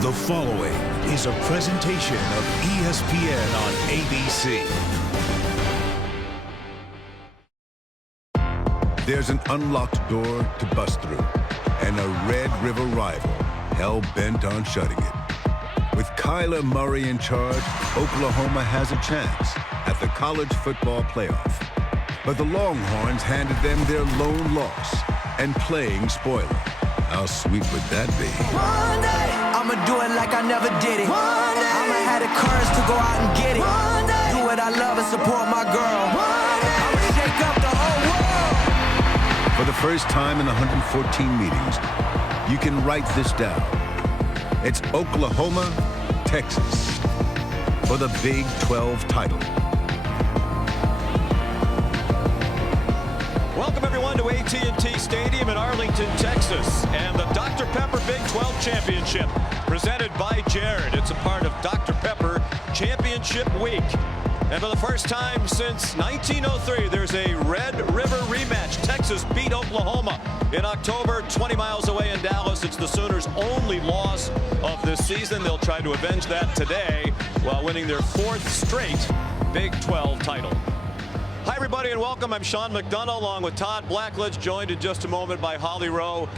The following is a presentation of ESPN on ABC. There's an unlocked door to bust through, and a Red River rival hell-bent on shutting it. With Kyler Murray in charge, Oklahoma has a chance at the college football playoff. But the Longhorns handed them their lone loss and playing spoiler. How sweet would that be? One day, I'ma do it like I never did it. One day, I'ma have the courage to go out and get it. One day, do what I love and support my girl. One day, I'ma shake up the whole world. For the first time in 114 meetings, you can write this down. It's Oklahoma, Texas for the Big 12 title. Welcome everyone to AT&T Stadium in Arlington, Texas, and the Dr. Pepper Big 12 Championship presented by Jared. It's a part of Dr. Pepper Championship Week. And for the first time since 1903, there's a Red River rematch. Texas beat Oklahoma in October, 20 miles away in Dallas. It's the Sooners' only loss of this season. They'll try to avenge that today while winning their fourth straight Big 12 title. Hi, everybody, and welcome. I'm Sean McDonough, along with Todd Blackledge, joined in just a moment by Holly Rowe.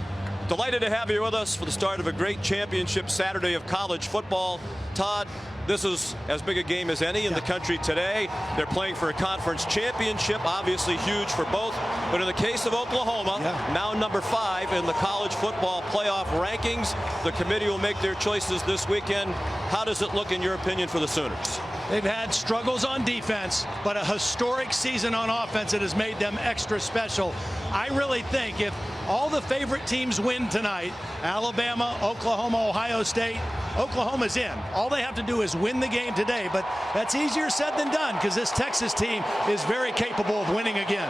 Delighted to have you with us for the start of a great championship Saturday of college football. Todd, this is as big a game as any in the country today. They're playing for a conference championship, obviously huge for both. But in the case of Oklahoma, now number 5 in the college football playoff rankings, the committee will make their choices this weekend. How does it look, in your opinion, for the Sooners? They've had struggles on defense, but a historic season on offense that has made them extra special. I really think if all the favorite teams win tonight, Alabama, Oklahoma, Ohio State, Oklahoma's in. All they have to do is win the game today, but that's easier said than done because this Texas team is very capable of winning again.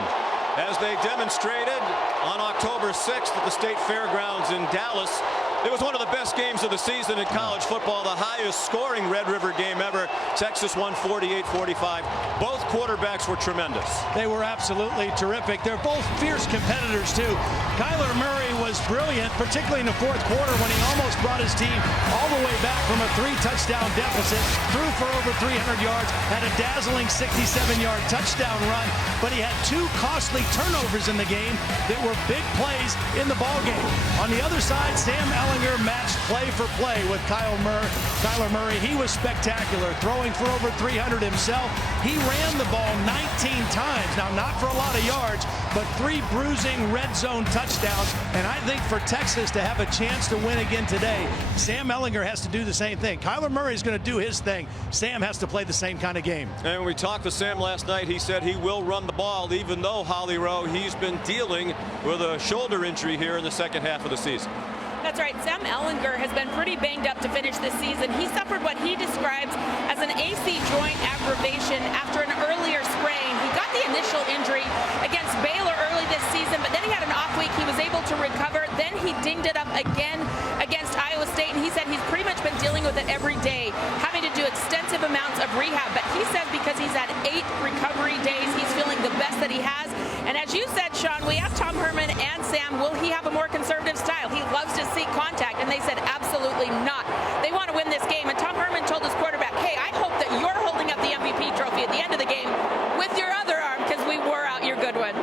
As they demonstrated on October 6th at the State Fairgrounds in Dallas, it was one of the best games of the season in college football, the highest scoring Red River game ever. Texas won 48-45. Both quarterbacks were tremendous. They were absolutely terrific. They're both fierce competitors, too. Kyler Murray was brilliant, particularly in the fourth quarter when he almost brought his team all the way back from a 3-touchdown deficit, threw for over 300 yards, had a dazzling 67-yard touchdown run, but he had 2 costly turnovers in the game that were big plays in the ballgame. On the other side, Sam Ellinger matched play for play with Kyler Murray. He was spectacular, throwing for over 300 himself. He ran the ball 19 times. Now, not for a lot of yards, but 3 bruising red zone touchdowns. And I think for Texas to have a chance to win again today, Sam Ellinger has to do the same thing. Kyler Murray is going to do his thing. Sam has to play the same kind of game. And when we talked with Sam last night, he said he will run the ball, even though, Holly Rowe, he's been dealing with a shoulder injury here in the second half of the season. That's right. Sam Ellinger has been pretty banged up to finish this season. He suffered what he describes as an AC joint aggravation after an earlier sprain. He got the initial injury against Baylor early this season, but then he had an off week. He was able to recover. Then he dinged it up again against Iowa State, and he said he's pretty much been dealing with it every day, having to do extensive amounts of rehab. But he says because he's had 8 recovery days, he's feeling the best that he has. And as you said, Sean, we asked Tom Herman and Sam, will he have a more conservative style? He loves to see contact, and they said absolutely not. They want to win this game, and Tom Herman told his quarterback, hey, I hope that you're holding up the MVP trophy at the end of the game with your other arm because we wore out your good one.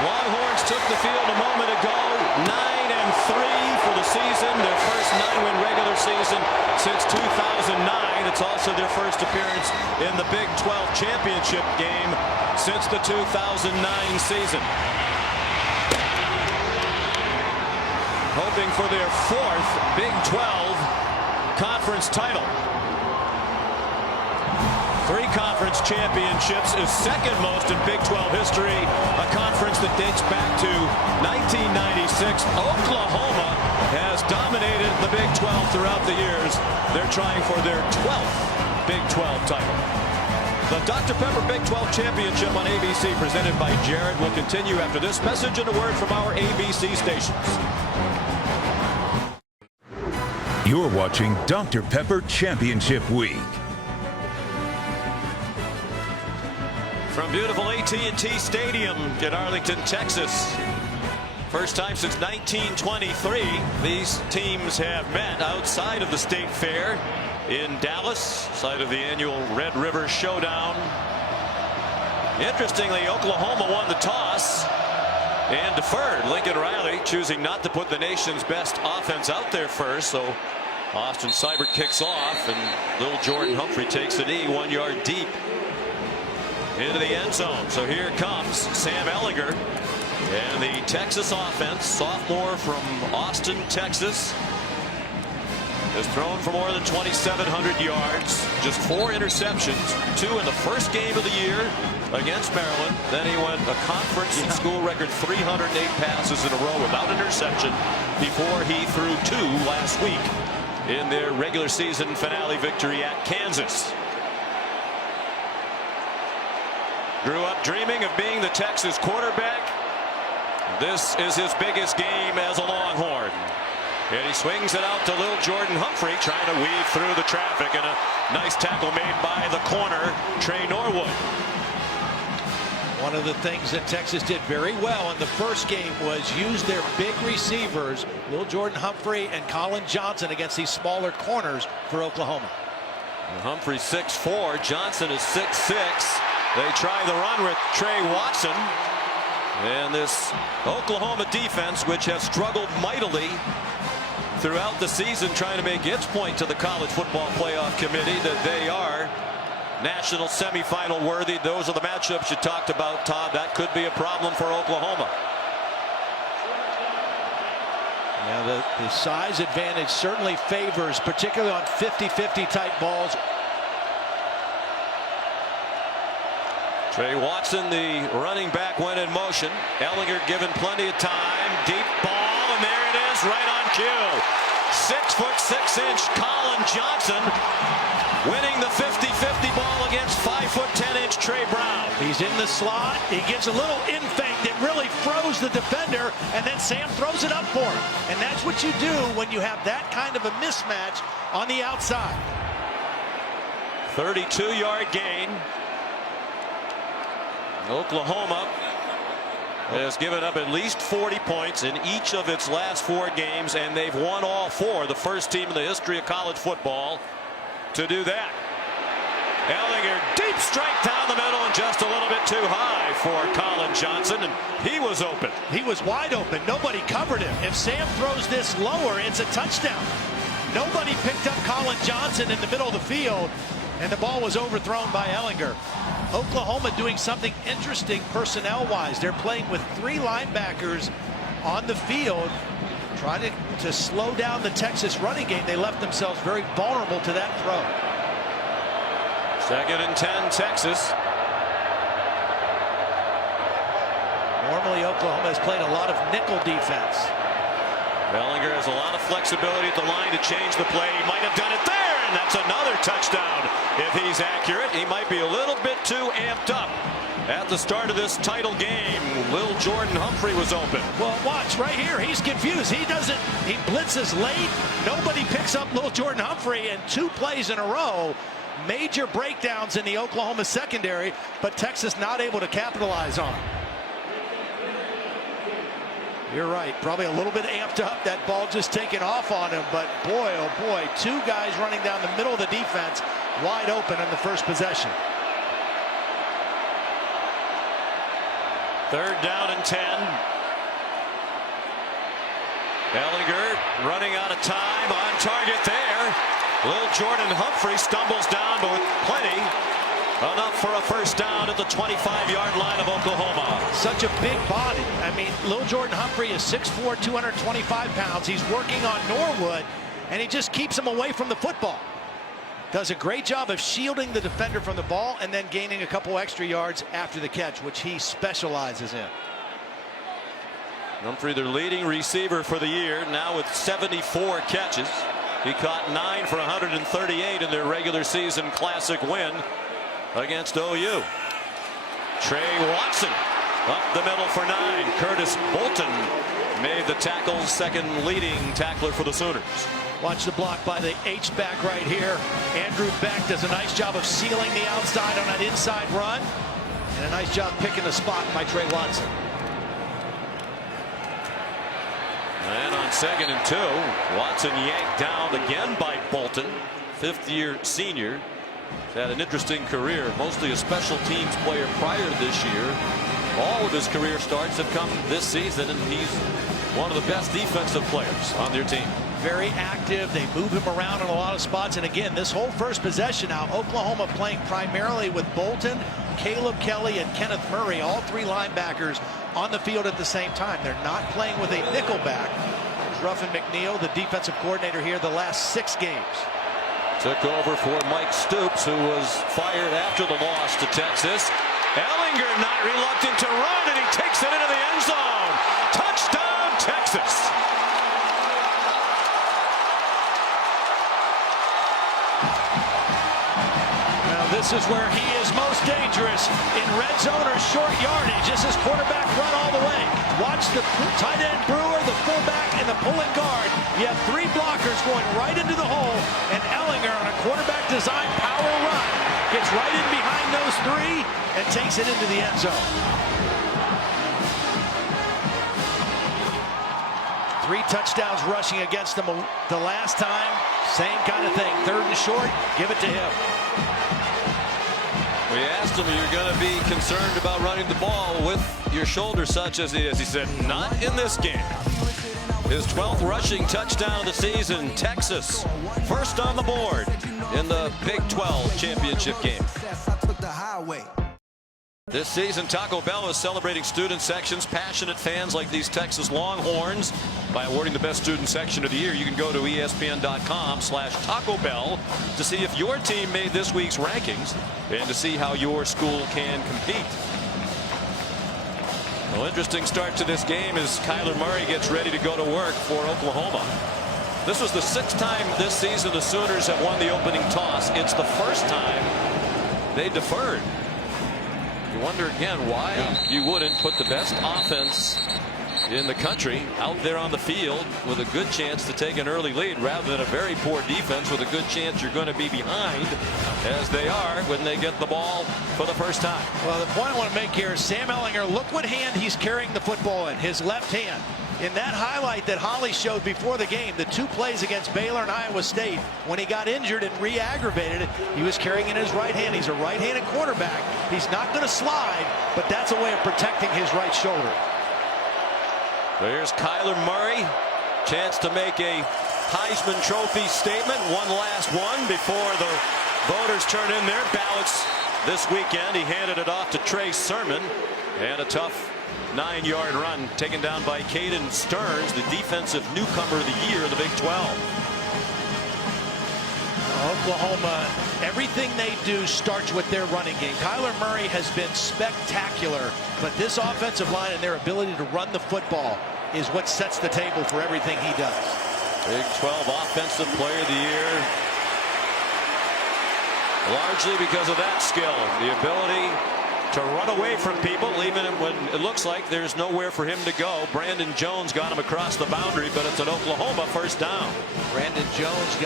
Longhorns took the field a moment ago, 9-3 for the season, their first 9-win regular season since 2009. It's also their first appearance in the Big 12 championship game since the 2009 season. Hoping for their 4th Big 12 conference title. 3 conference championships is second most in Big 12 history, a conference that dates back to 1996. Oklahoma has dominated the Big 12 throughout the years. They're trying for their 12th Big 12 title. The Dr. Pepper Big 12 Championship on ABC, presented by Jared, will continue after this message and a word from our ABC stations. You're watching Dr. Pepper Championship Week. From beautiful AT&T Stadium in Arlington, Texas, First time since 1923 these teams have met outside of the State Fair in Dallas, site of the annual Red River Showdown. Interestingly, Oklahoma won the toss and deferred. Lincoln Riley choosing not to put the nation's best offense out there first, so Austin Seibert kicks off and little Jordan Humphrey takes the knee 1 yard deep into the end zone. So here comes Sam Ehlinger and the Texas offense, sophomore from Austin, Texas, has thrown for more than 2,700 yards, just 4 interceptions, 2 in the first game of the year against Maryland. Then he went a conference and school record 308 passes in a row without interception before he threw 2 last week in their regular season finale victory at Kansas. Grew up dreaming of being the Texas quarterback. This is his biggest game as a Longhorn. And he swings it out to little Jordan Humphrey, trying to weave through the traffic, and a nice tackle made by the corner, Trey Norwood. One of the things that Texas did very well in the first game was use their big receivers, little Jordan Humphrey and Colin Johnson, against these smaller corners for Oklahoma. Humphrey 6'4", Johnson is 6'6". They try the run with Trey Watson. And this Oklahoma defense, which has struggled mightily throughout the season, trying to make its point to the College Football Playoff Committee that they are national semifinal worthy. Those are the matchups you talked about, Todd. That could be a problem for Oklahoma. Yeah, the size advantage certainly favors, particularly on 50-50 type balls. Trey Watson, the running back, went in motion. Ehlinger given plenty of time. Deep ball, and there it is, right on cue. 6'6" Colin Johnson winning the 50-50 ball against 5'10" Trey Brown. He's in the slot. He gives a little in feint that really froze the defender, and then Sam throws it up for him. And that's what you do when you have that kind of a mismatch on the outside. 32-yard gain. Oklahoma has given up at least 40 points in each of its last 4 games, and they've won all 4. The first team in the history of college football to do that. Ehlinger, deep strike down the middle, and just a little bit too high for Colin Johnson, and he was open. He was wide open. Nobody covered him. If Sam throws this lower, it's a touchdown. Nobody picked up Colin Johnson in the middle of the field, and the ball was overthrown by Ehlinger. Oklahoma doing something interesting personnel-wise. They're playing with 3 linebackers on the field, trying to slow down the Texas running game. They left themselves very vulnerable to that throw. 2nd and 10, Texas. Normally, Oklahoma has played a lot of nickel defense. Ehlinger has a lot of flexibility at the line to change the play. He might have done it there. And that's another touchdown if he's accurate. He might be a little bit too amped up at the start of this title game. Little Jordan Humphrey was open. Well, watch right here. He's confused. He blitzes late. Nobody picks up little Jordan Humphrey, and 2 plays in a row. Major breakdowns in the Oklahoma secondary, but Texas not able to capitalize on. You're right, probably a little bit amped up. That ball just taking off on him, but boy, oh boy, 2 guys running down the middle of the defense, wide open in the first possession. 3rd down and 10. Ehlinger running out of time, on target there. Little Jordan Humphrey stumbles down, but with plenty. Enough for a first down at the 25-yard line of Oklahoma. Such a big body. I mean, little Jordan Humphrey is 6'4", 225 pounds. He's working on Norwood, and he just keeps him away from the football. Does a great job of shielding the defender from the ball and then gaining a couple extra yards after the catch, which he specializes in. Humphrey, their leading receiver for the year, now with 74 catches. He caught 9 for 138 in their regular season classic win against OU. Trey Watson up the middle for 9. Curtis Bolton made the tackle, 2nd leading tackler for the Sooners. Watch the block by the H-back right here. Andrew Beck does a nice job of sealing the outside on that inside run, and a nice job picking the spot by Trey Watson. And on 2nd and 2, Watson yanked down again by Bolton, 5th-year senior. He's had an interesting career, mostly a special teams player prior to this year. All of his career starts have come this season, and he's one of the best defensive players on their team. Very active. They move him around in a lot of spots. And again, this whole first possession now, Oklahoma playing primarily with Bolton, Caleb Kelly, and Kenneth Murray, all 3 linebackers on the field at the same time. They're not playing with a nickelback. Ruffin McNeil, the defensive coordinator here, the last 6 games. Took over for Mike Stoops, who was fired after the loss to Texas. Ellinger not reluctant to run, and he takes it into the end zone. Touchdown, Texas. This is where he is most dangerous, in red zone or short yardage. This is quarterback run all the way. Watch the tight end Brewer, the fullback, and the pulling guard. You have 3 blockers going right into the hole, and Ellinger on a quarterback design power run gets right in behind those 3 and takes it into the end zone. 3 touchdowns rushing against them the last time. Same kind of thing. 3rd and short, give it to him. We asked him, you're going to be concerned about running the ball with your shoulder such as he is. He said, not in this game. His 12th rushing touchdown of the season. Texas first on the board in the Big 12 championship game. This season, Taco Bell is celebrating student sections, passionate fans like these Texas Longhorns by awarding the best student section of the year. You can go to ESPN.com/Taco Bell to see if your team made this week's rankings and to see how your school can compete. Well, interesting start to this game as Kyler Murray gets ready to go to work for Oklahoma. This was the 6th time this season the Sooners have won the opening toss. It's the first time they deferred. You wonder again why you wouldn't put the best offense in the country out there on the field with a good chance to take an early lead rather than a very poor defense with a good chance you're going to be behind, as they are when they get the ball for the first time. Well, the point I want to make here is Sam Ellinger, look what hand he's carrying the football in, his left hand. In that highlight that Holly showed before the game, the 2 plays against Baylor and Iowa State, when he got injured and re-aggravated it, he was carrying in his right hand. He's a right-handed quarterback. He's not going to slide, but that's a way of protecting his right shoulder. There's Kyler Murray. Chance to make a Heisman Trophy statement. One last one before the voters turn in their ballots this weekend. He handed it off to Trey Sermon, and a tough 9-yard run taken down by Caden Stearns, the defensive newcomer of the year in the Big 12. Oklahoma, everything they do starts with their running game. Kyler Murray has been spectacular, but this offensive line and their ability to run the football is what sets the table for everything he does. Big 12 Offensive Player of the Year, largely because of that skill, the ability to run away from people even when it looks like there's nowhere for him to go. Brandon Jones got him across the boundary, but it's an Oklahoma first down. Brandon Jones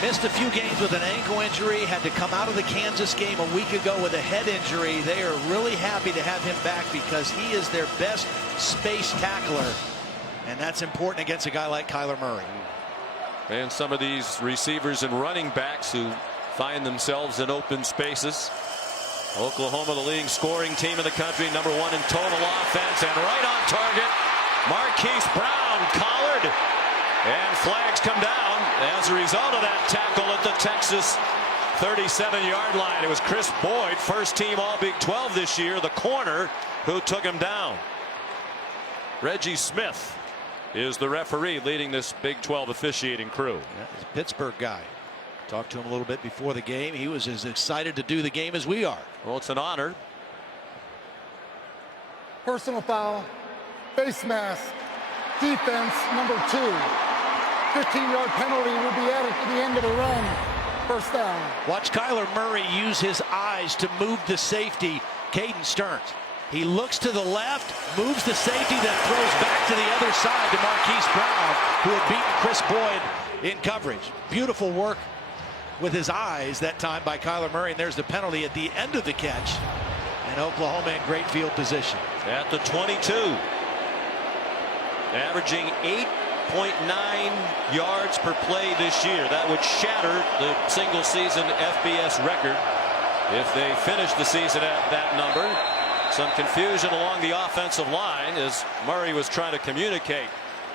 missed a few games with an ankle injury, had to come out of the Kansas game a week ago with a head injury. They are really happy to have him back because he is their best space tackler, and that's important against a guy like Kyler Murray. And some of these receivers and running backs who find themselves in open spaces. Oklahoma, the leading scoring team in the country, #1 in total offense, and right on target, Marquise Brown collared, and flags come down as a result of that tackle at the Texas 37-yard line. It was Chris Boyd, first team all Big 12 this year, the corner, who took him down. Reggie Smith is the referee leading this Big 12 officiating crew. Yeah, he's a Pittsburgh guy. Talked to him a little bit before the game. He was as excited to do the game as we are. Well, it's an honor. Personal foul, face mask, defense number 2. 15-yard penalty will be added to the end of the run. First down. Watch Kyler Murray use his eyes to move the safety, Caden Stearns. He looks to the left, moves the safety, then throws back to the other side to Marquise Brown, who had beaten Chris Boyd in coverage. Beautiful work with his eyes that time by Kyler Murray, and there's the penalty at the end of the catch, and Oklahoma in great field position at the 22. averaging 8.9 yards per play this year. That would shatter the single season FBS record if they finish the season at that number. Some confusion along the offensive line as Murray was trying to communicate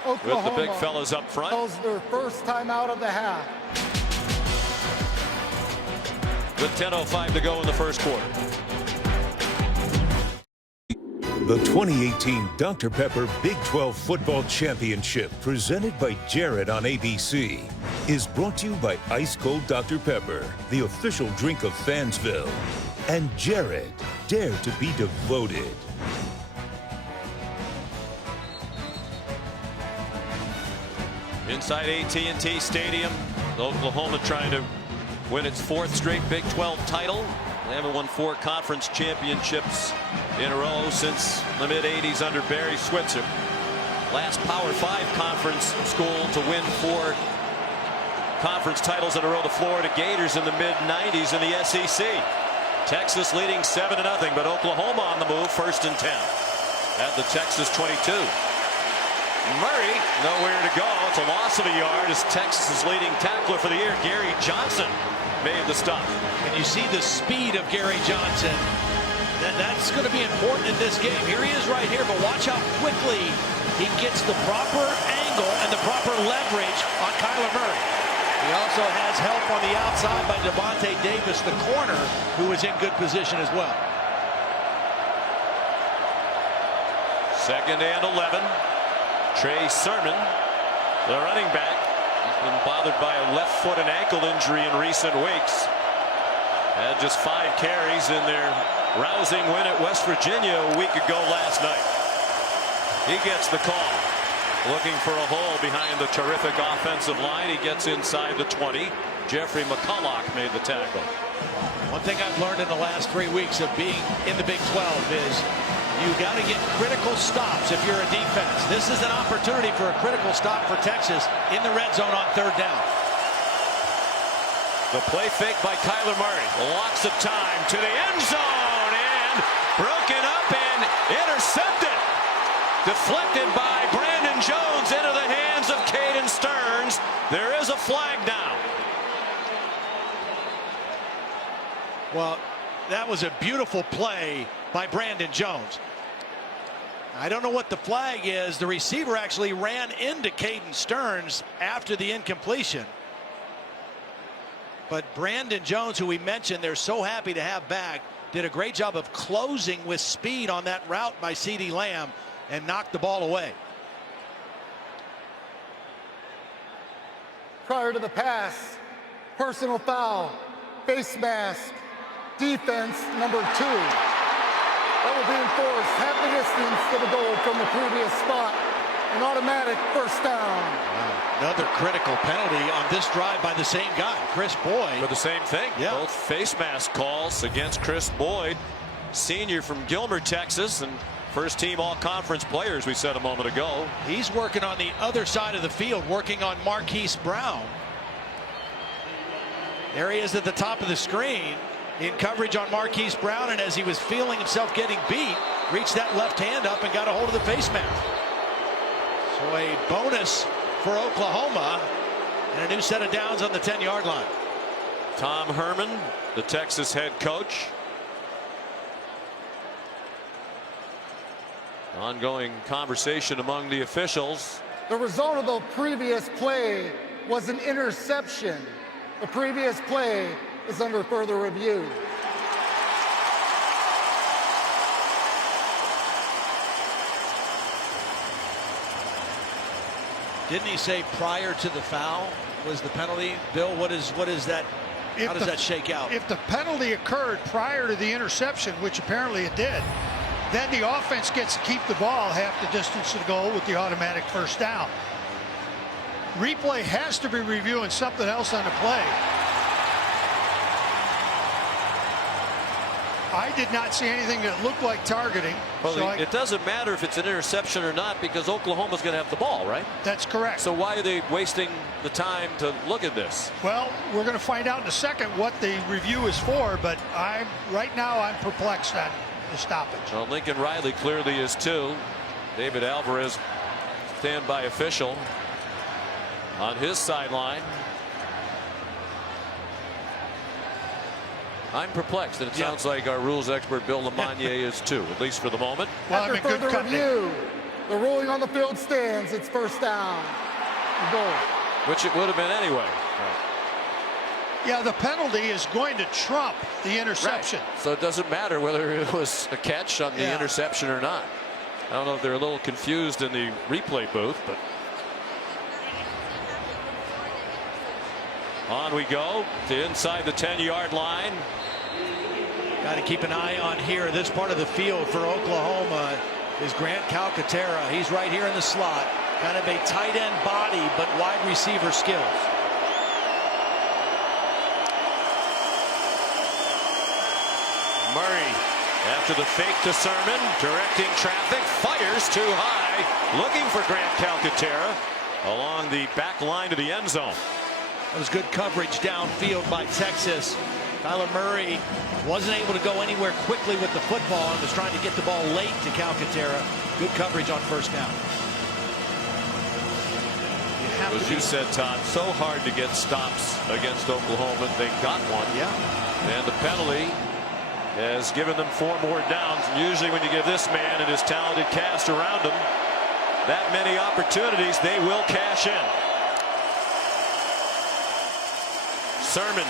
with the big fellas up front. That was their first time out of the half. With 10:05 to go in the first quarter. The 2018 Dr. Pepper Big 12 Football Championship, presented by Jared on ABC, is brought to you by Ice Cold Dr. Pepper, the official drink of Fansville, and Jared, dare to be devoted. Inside AT&T Stadium, Oklahoma trying to win its 4th straight Big 12 title. They haven't won 4 conference championships in a row since the mid-'80s under Barry Switzer. Last Power 5 conference school to win 4 conference titles in a row, the Florida Gators in the mid-'90s in the SEC. Texas leading 7-0, but Oklahoma on the move, 1st and 10 at the Texas 22. Murray nowhere to go. It's a loss of a yard as Texas' leading tackler for the year, Gary Johnson, made the stop. And you see the speed of Gary Johnson. That's going to be important in this game. Here he is right here, but watch how quickly he gets the proper angle and the proper leverage on Kyler Murray. He also has help on the outside by Devontae Davis, the corner, who is in good position as well. 2nd and 11. Trey Sermon, the running back, has been bothered by a left foot and ankle injury in recent weeks. Had just 5 carries in their rousing win at West Virginia a week ago last night. He gets the call. Looking for a hole behind the terrific offensive line. He gets inside the 20. Jeffrey McCulloch made the tackle. One thing I've learned in the last 3 weeks of being in the Big 12 is you got to get critical stops if you're a defense. This is an opportunity for a critical stop for Texas in the red zone on 3rd down. The play fake by Kyler Murray. Lots of time to the end zone and broken up and intercepted. Deflected by Brandon Jones into the hands of Caden Stearns. There is a flag down. Well, that was a beautiful play by Brandon Jones. I don't know what the flag is. The receiver actually ran into Caden Stearns after the incompletion. But Brandon Jones, who we mentioned they're so happy to have back, did a great job of closing with speed on that route by CeeDee Lamb and knocked the ball away. Prior to the pass, personal foul, face mask, defense number 2. That will be enforced half the distance to the goal from the previous spot. An automatic 1st down. Another critical penalty on this drive by the same guy, Chris Boyd. For the same thing. Yeah. Both face mask calls against Chris Boyd, senior from Gilmer, Texas, and 1st team all-conference players we said a moment ago. He's working on the other side of the field, working on Marquise Brown. There he is at the top of the screen in coverage on Marquise Brown, and as he was feeling himself getting beat, reached that left hand up and got a hold of the face mask. So a bonus for Oklahoma and a new set of downs on the 10-yard line. Tom Herman, the Texas head coach. Ongoing conversation among the officials. The result of the previous play was an interception. The previous play is under further review. Didn't he say prior to the foul was the penalty? Bill, what is that? How does that shake out? If the penalty occurred prior to the interception, which apparently it did, then the offense gets to keep the ball half the distance to the goal with the automatic 1st down. Replay has to be reviewing something else on the play. I did not see anything that looked like targeting. Well, so it doesn't matter if it's an interception or not because Oklahoma's going to have the ball, right? That's correct. So why are they wasting the time to look at this? Well, we're going to find out in a second what the review is for, but right now I'm perplexed on the stoppage. Well, Lincoln Riley clearly is too. David Alvarez standby official on his sideline. I'm perplexed, and it sounds like our rules expert Bill Lamagnier is too, at least for the moment. Well, After further review, the ruling on the field stands. It's first down. Goal. Which it would have been anyway. Yeah, the penalty is going to trump the interception. Right. So it doesn't matter whether it was a catch on the interception or not. I don't know if they're a little confused in the replay booth, but on we go to inside the 10-yard line. Got to keep an eye on here. This part of the field for Oklahoma is Grant Calcaterra. He's right here in the slot. Kind of a tight end body, but wide receiver skills. Murray, after the fake to Sermon, directing traffic, fires too high, looking for Grant Calcaterra along the back line to the end zone. That was good coverage downfield by Texas. Kyler Murray wasn't able to go anywhere quickly with the football and was trying to get the ball late to Calcaterra. Good coverage on first down. As you said, Todd, so hard to get stops against Oklahoma. They got one. Yeah. And the penalty has given them 4 more downs. And usually when you give this man and his talented cast around him that many opportunities, they will cash in. Sermon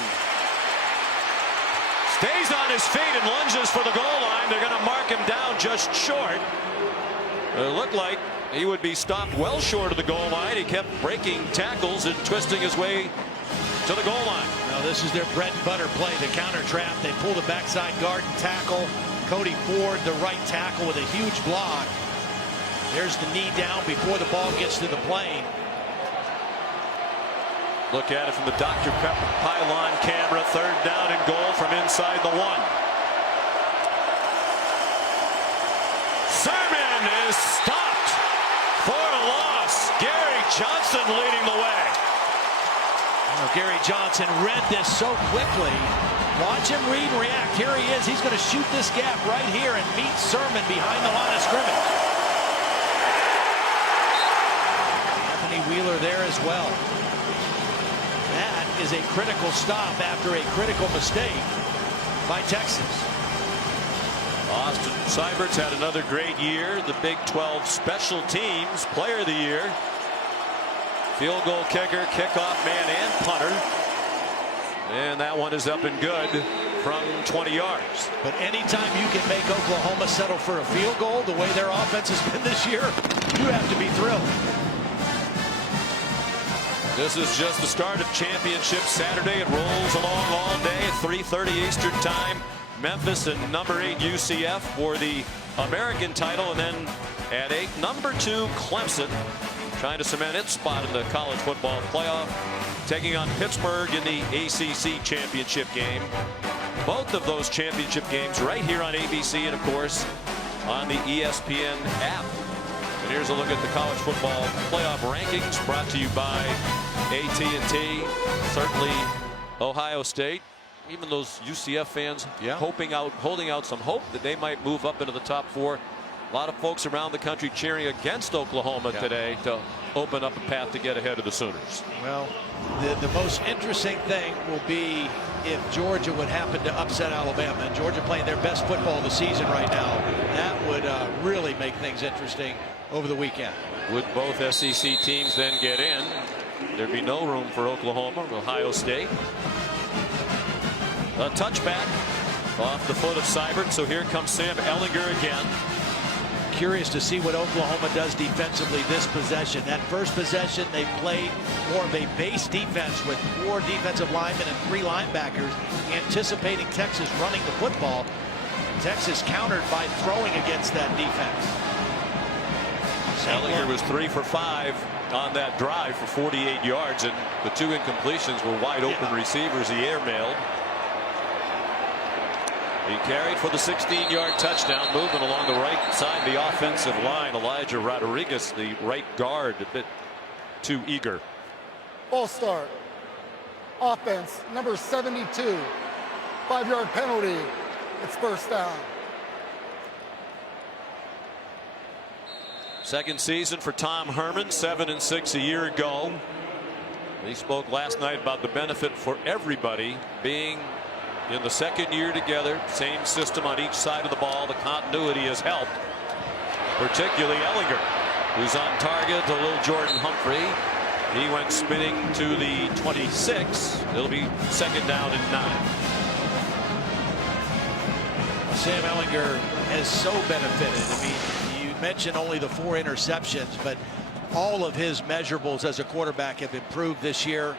stays on his feet and lunges for the goal line. They're going to mark him down just short. It looked like he would be stopped well short of the goal line. He kept breaking tackles and twisting his way to the goal line. Now this is their bread and butter play, the counter trap. They pull the backside guard and tackle. Cody Ford, the right tackle, with a huge block. There's the knee down before the ball gets to the plane. Look at it from the Dr. Pepper pylon camera. 3rd down and goal from inside the 1. Sermon is stopped for a loss. Gary Johnson leading the way. Oh, Gary Johnson read this so quickly. Watch him read and react. Here he is. He's going to shoot this gap right here and meet Sermon behind the line of scrimmage. Anthony Wheeler there as well. That is a critical stop after a critical mistake by Texas. Austin Seibert's had another great year. The Big 12 Special Teams Player of the Year. Field goal kicker, kickoff man, and punter. And that one is up and good from 20 yards. But anytime you can make Oklahoma settle for a field goal the way their offense has been this year, you have to be thrilled. This is just the start of Championship Saturday. It rolls along all day at 3:30 Eastern Time. Memphis and number 8 UCF for the American title, and then at 8, number 2 Clemson, trying to cement its spot in the college football playoff, taking on Pittsburgh in the ACC championship game. Both of those championship games right here on ABC and, of course, on the ESPN app. And here's a look at the college football playoff rankings brought to you by AT&T. Certainly Ohio State. Even those UCF fans holding out some hope that they might move up into the top 4. A lot of folks around the country cheering against Oklahoma today to open up a path to get ahead of the Sooners. Well, the most interesting thing will be if Georgia would happen to upset Alabama. And Georgia playing their best football of the season right now. That would really make things interesting over the weekend. Would both SEC teams then get in? There'd be no room for Oklahoma or Ohio State. A touchback off the foot of Seibert. So here comes Sam Ehlinger again. Curious to see what Oklahoma does defensively this possession. That first possession, they played more of a base defense with 4 defensive linemen and 3 linebackers, anticipating Texas running the football. Texas countered by throwing against that defense. Ehlinger was 3 for 5 on that drive for 48 yards, and the 2 incompletions were wide open receivers he airmailed. He carried for the 16-yard touchdown, moving along the right side of the offensive line. Elijah Rodriguez, the right guard, a bit too eager. Ball start. Offense, number 72. 5-yard penalty. It's first down. Second season for Tom Herman, 7-6 a year ago. He spoke last night about the benefit for everybody being in the second year together, same system on each side of the ball. The continuity has helped, particularly Ellinger, who's on target to little Jordan Humphrey. He went spinning to the 26. It'll be second down and 9. Sam Ellinger has so benefited. I mean, you mentioned only the 4 interceptions, but all of his measurables as a quarterback have improved this year,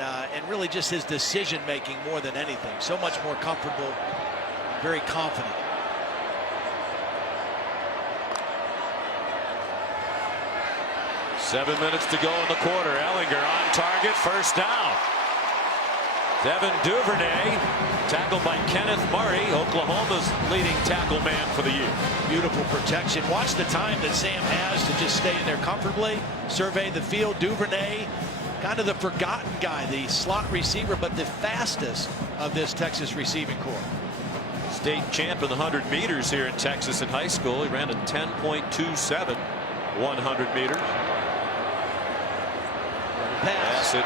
and really just his decision making more than anything. So much more comfortable, very confident. Seven minutes to go in the quarter. Ellinger on target, first down. Devin Duvernay tackled by Kenneth Murray, Oklahoma's leading tackle man for the year. Beautiful protection. Watch the time that Sam has to just stay in there comfortably, survey the field. Duvernay, kind of the forgotten guy, the slot receiver, but the fastest of this Texas receiving corps. State champ in the 100 meters here in Texas in high school. He ran a 10.27 100 meters. Pass. Yes, it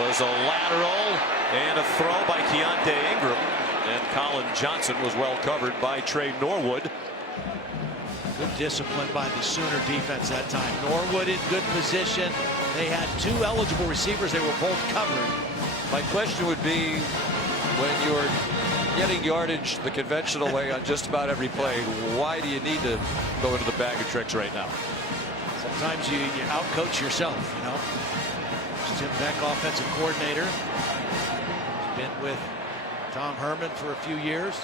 was a lateral and a throw by Keontae Ingram, and Colin Johnson was well covered by Trey Norwood. Good discipline by the Sooner defense that time. Norwood in good position. They had 2 eligible receivers. They were both covered. My question would be, when you're getting yardage the conventional way on just about every play, why do you need to go into the bag of tricks right now? Sometimes you outcoach yourself, you know. Tim Beck, offensive coordinator. Been with Tom Herman for a few years.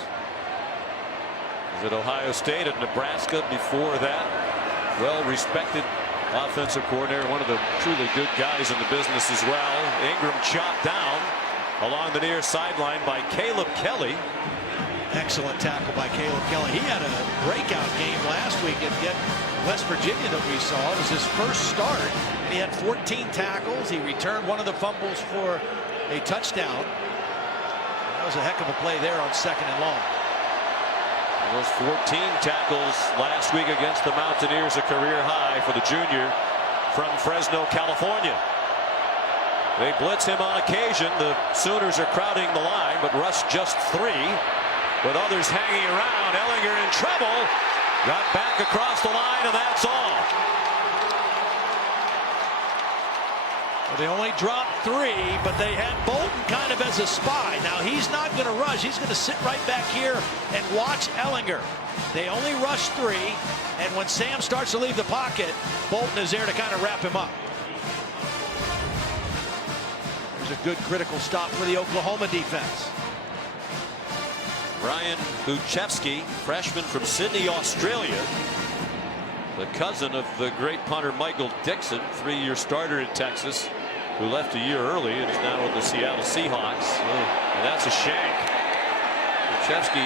Was at Ohio State, at Nebraska before that. Well-respected offensive coordinator, one of the truly good guys in the business as well. Ingram chopped down along the near sideline by Caleb Kelly. Excellent tackle by Caleb Kelly. He had a breakout game last week at West Virginia that we saw. It was his first start, and he had 14 tackles. He returned one of the fumbles for a touchdown. That was a heck of a play there on 2nd and long. Those 14 tackles last week against the Mountaineers, a career high for the junior from Fresno, California. They blitz him on occasion. The Sooners are crowding the line, but rush just 3. With others hanging around, Ellinger in trouble. Got back across the line, and that's all. Well, they only dropped 3, but they had Bolton kind of as a spy. Now, he's not going to rush. He's going to sit right back here and watch Ellinger. They only rush 3, and when Sam starts to leave the pocket, Bolton is there to kind of wrap him up. There's a good critical stop for the Oklahoma defense. Ryan Buchevsky, freshman from Sydney, Australia. The cousin of the great punter Michael Dixon, 3-year starter in Texas, who left a year early and is now with the Seattle Seahawks. And that's a shank. Buchevsky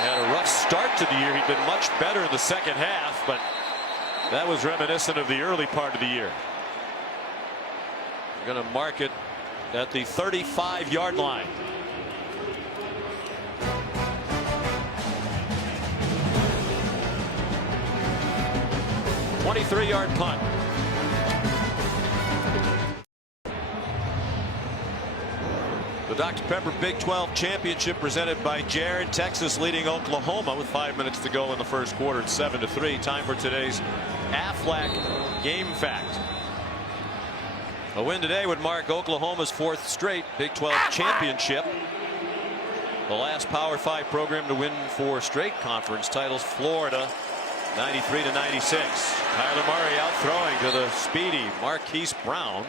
had a rough start to the year. He'd been much better in the second half, but that was reminiscent of the early part of the year. Going to mark it at the 35-yard line. 23-yard punt. The Dr. Pepper Big 12 Championship presented by Jared. Texas leading Oklahoma with 5 minutes to go in the first quarter at 7-3. Time for today's Aflac Game Fact. A win today would mark Oklahoma's 4th straight Big 12 championship. The last Power 5 program to win 4 straight conference titles, Florida, 93-96. Kyler Murray out throwing to the speedy Marquise Brown,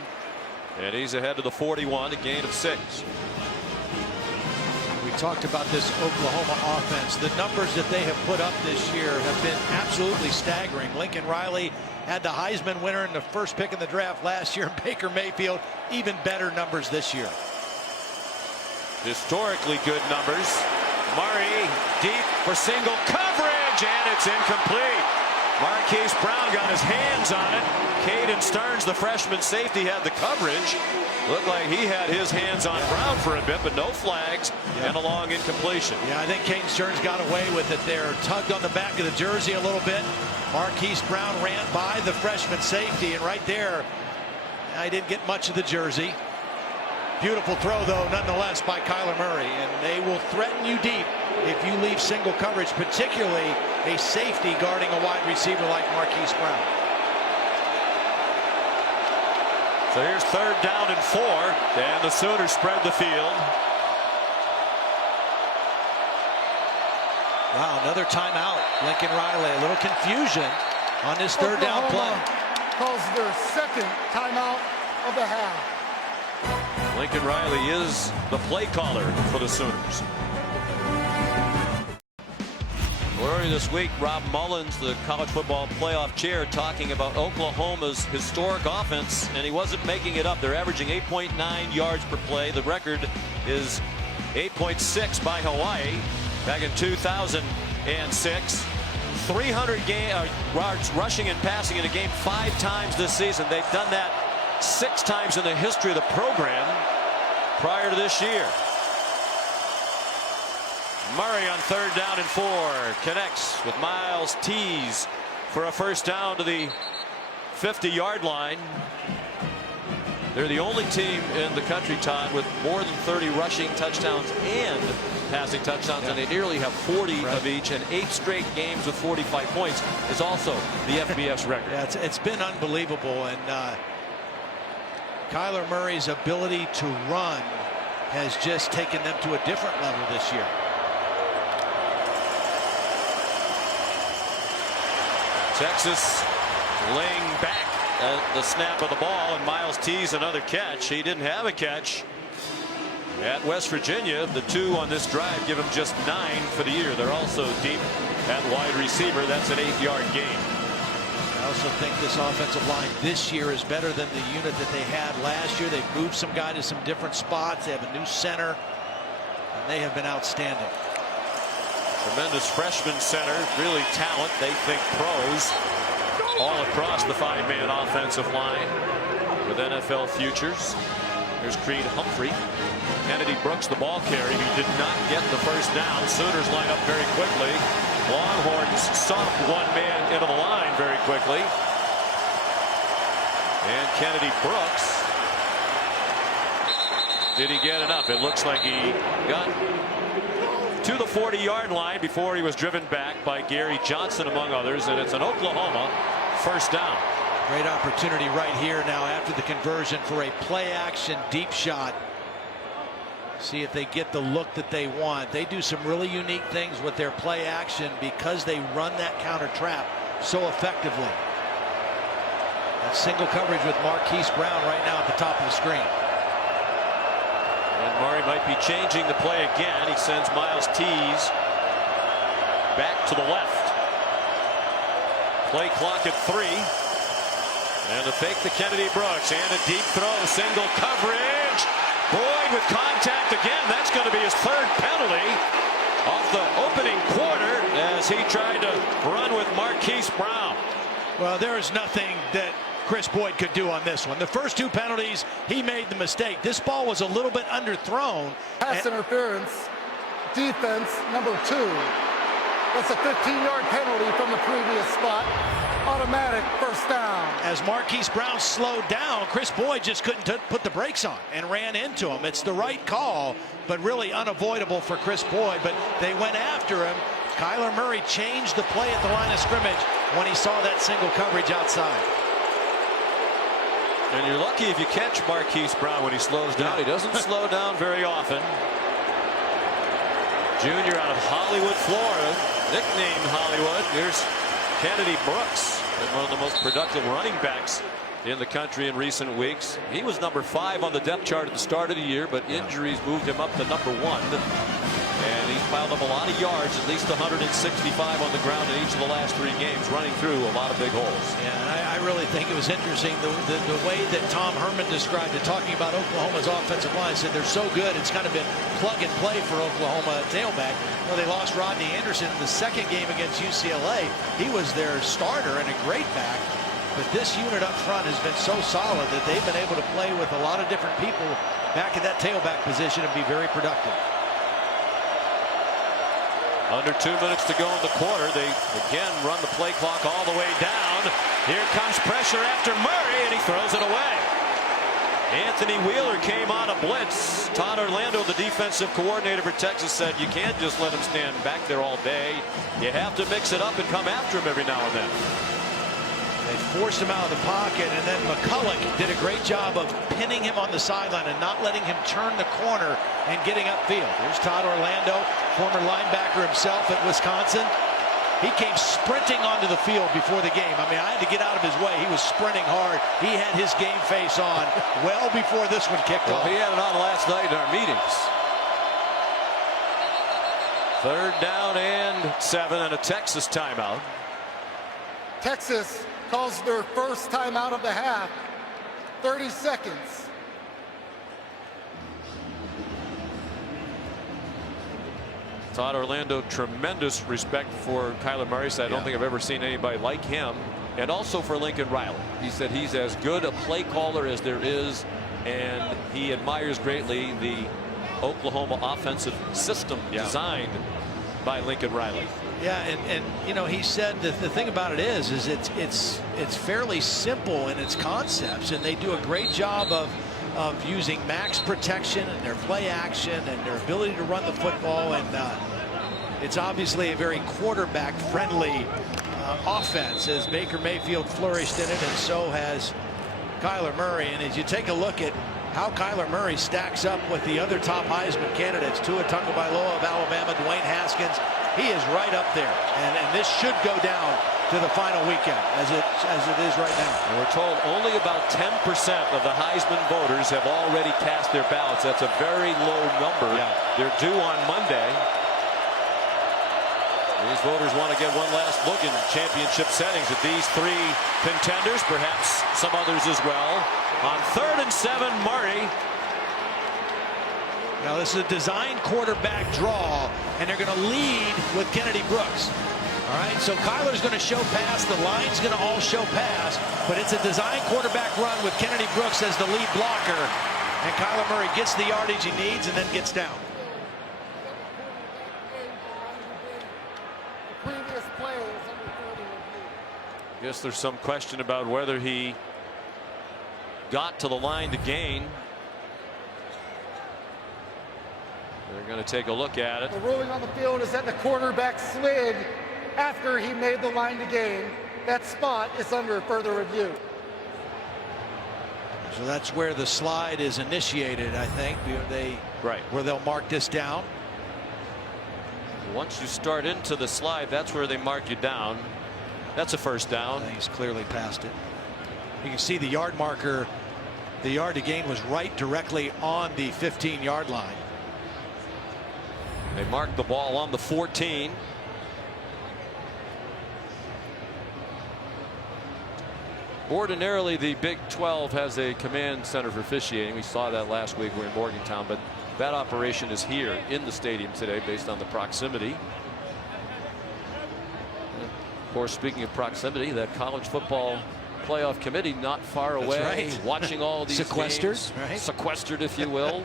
and he's ahead to the 41, a gain of 6. We talked about this Oklahoma offense. The numbers that they have put up this year have been absolutely staggering. Lincoln Riley had the Heisman winner in the first pick in the draft last year. Baker Mayfield, even better numbers this year. Historically good numbers. Murray deep for single coverage, and it's incomplete. Marquise Brown got his hands on it. Caden Stearns, the freshman safety, had the coverage. Looked like he had his hands on Brown for a bit, but no flags and a long incompletion. Yeah, I think Caden Stearns got away with it there. Tugged on the back of the jersey a little bit. Marquise Brown ran by the freshman safety, and right there, I didn't get much of the jersey. Beautiful throw, though, nonetheless, by Kyler Murray, and they will threaten you deep if you leave single coverage, particularly a safety guarding a wide receiver like Marquise Brown. So here's 3rd down and 4, and the Sooners spread the field. Wow, another timeout. Lincoln Riley, a little confusion on this 3rd down play. Calls their 2nd timeout of the half. Lincoln Riley is the play caller for the Sooners. Earlier this week, Rob Mullins, the college football playoff chair, talking about Oklahoma's historic offense, and he wasn't making it up. They're averaging 8.9 yards per play. The record is 8.6 by Hawaii back in 2006. 300 yards rushing and passing in a game 5 times this season. They've done that 6 times in the history of the program prior to this year. Murray on 3rd down and 4 connects with Miles Tees for a 1st down to the 50-yard line. They're the only team in the country, Todd, with more than 30 rushing touchdowns and passing touchdowns, and they nearly have 40 of each, and 8 straight games with 45 points is also the FBS record. Yeah, it's been unbelievable, and Kyler Murray's ability to run has just taken them to a different level this year. Texas laying back at the snap of the ball, and Miles Tees another catch. He didn't have a catch at West Virginia. The 2 on this drive give him just 9 for the year. They're also deep at wide receiver. That's an 8-yard gain. I also think this offensive line this year is better than the unit that they had last year. They've moved some guys to some different spots. They have a new center, and they have been outstanding. Tremendous freshman center, really talent. They think pros all across the 5-man offensive line with NFL futures. Here's Creed Humphrey. Kennedy Brooks, the ball carrier. He did not get the 1st down. Sooners line up very quickly. Longhorns soft 1-man into the line very quickly. And Kennedy Brooks. Did he get enough? It looks like he got to the 40-yard line before he was driven back by Gary Johnson, among others, and it's an Oklahoma 1st down. Great opportunity right here now after the conversion for a play action deep shot. See if they get the look that they want. They do some really unique things with their play action because they run that counter trap so effectively. That single coverage with Marquise Brown right now at the top of the screen. And Murray might be changing the play again. He sends Miles Tees back to the left. Play clock at 3. And a fake to Kennedy Brooks, and a deep throw, single coverage. Boyd with contact again. That's going to be his 3rd penalty off the opening quarter as he tried to run with Marquise Brown. Well, there is nothing that Chris Boyd could do on this one. The first 2 penalties, he made the mistake. This ball was a little bit underthrown. Pass interference, defense number 2. That's a 15-yard penalty from the previous spot. Automatic 1st down. As Marquise Brown slowed down, Chris Boyd just couldn't put the brakes on and ran into him. It's the right call, but really unavoidable for Chris Boyd. But they went after him. Kyler Murray changed the play at the line of scrimmage when he saw that single coverage outside. And you're lucky if you catch Marquise Brown when he slows down. He doesn't slow down very often. Junior out of Hollywood, Florida, nicknamed Hollywood. Here's Kennedy Brooks, one of the most productive running backs in the country in recent weeks. He was number 5 on the depth chart at the start of the year, but injuries moved him up to number 1. And he's piled up a lot of yards, at least 165 on the ground in each of the last 3 games, running through a lot of big holes. Yeah, and I really think it was interesting the way that Tom Herman described it, talking about Oklahoma's offensive line. Said they're so good, it's kind of been plug and play for Oklahoma at tailback. Well, they lost Rodney Anderson in the second game against UCLA. He was their starter and a great back. But this unit up front has been so solid that they've been able to play with a lot of different people back at that tailback position and be very productive. Under 2 minutes to go in the quarter. They again run the play clock all the way down. Here comes pressure after Murray, and he throws it away. Anthony Wheeler came on a blitz. Todd Orlando, the defensive coordinator for Texas, said you can't just let him stand back there all day. You have to mix it up and come after him every now and then. They forced him out of the pocket, and then McCulloch did a great job of pinning him on the sideline and not letting him turn the corner and getting upfield. Here's Todd Orlando, former linebacker himself at Wisconsin. He came sprinting onto the field before the game. I mean, I had to get out of his way. He was sprinting hard. He had his game face on well before this one kicked off. He had it on last night in our meetings. 3rd down and 7 and a Texas timeout. Texas calls their first timeout of the half. 30 seconds. Todd Orlando, tremendous respect for Kyler Murray. Said, I don't think I've ever seen anybody like him. And also for Lincoln Riley. He said he's as good a play caller as there is, and he admires greatly the Oklahoma offensive system designed by Lincoln Riley. Yeah, and you know, he said that the thing about it is it's fairly simple in its concepts, and they do a great job of using max protection and their play action and their ability to run the football, and it's obviously a very quarterback friendly offense, as Baker Mayfield flourished in it, and so has Kyler Murray. And as you take a look at how Kyler Murray stacks up with the other top Heisman candidates, Tua Tagovailoa of Alabama, Dwayne Haskins, he is right up there, and this should go down to the final weekend as it is right now. And we're told only about 10% of the Heisman voters have already cast their ballots. That's a very low number. They're due on Monday. These voters want to get one last look in championship settings at these 3 contenders, perhaps some others as well. On 3rd and 7, Murray. Now this is a design quarterback draw, and they're going to lead with Kennedy Brooks. All right, so Kyler's going to show pass. The line's going to all show pass, but it's a design quarterback run with Kennedy Brooks as the lead blocker. And Kyler Murray gets the yardage he needs and then gets down. I guess there's some question about whether he got to the line to gain. They're going to take a look at it. The ruling on the field is that the quarterback slid after he made the line to gain. That spot is under further review. So that's where the slide is initiated, I think. Where they'll mark this down. Once you start into the slide, that's where they mark you down. That's a first down. He's clearly past it. You can see the yard marker. The yard to gain was right directly on the 15-yard line. They marked the ball on the 14. Ordinarily, the Big 12 has a command center for officiating. We saw that last week. We're in Morgantown, but that operation is here in the stadium today based on the proximity. Of course, speaking of proximity, that college football playoff committee not far away, watching all these sequestered, games, sequestered, if you will.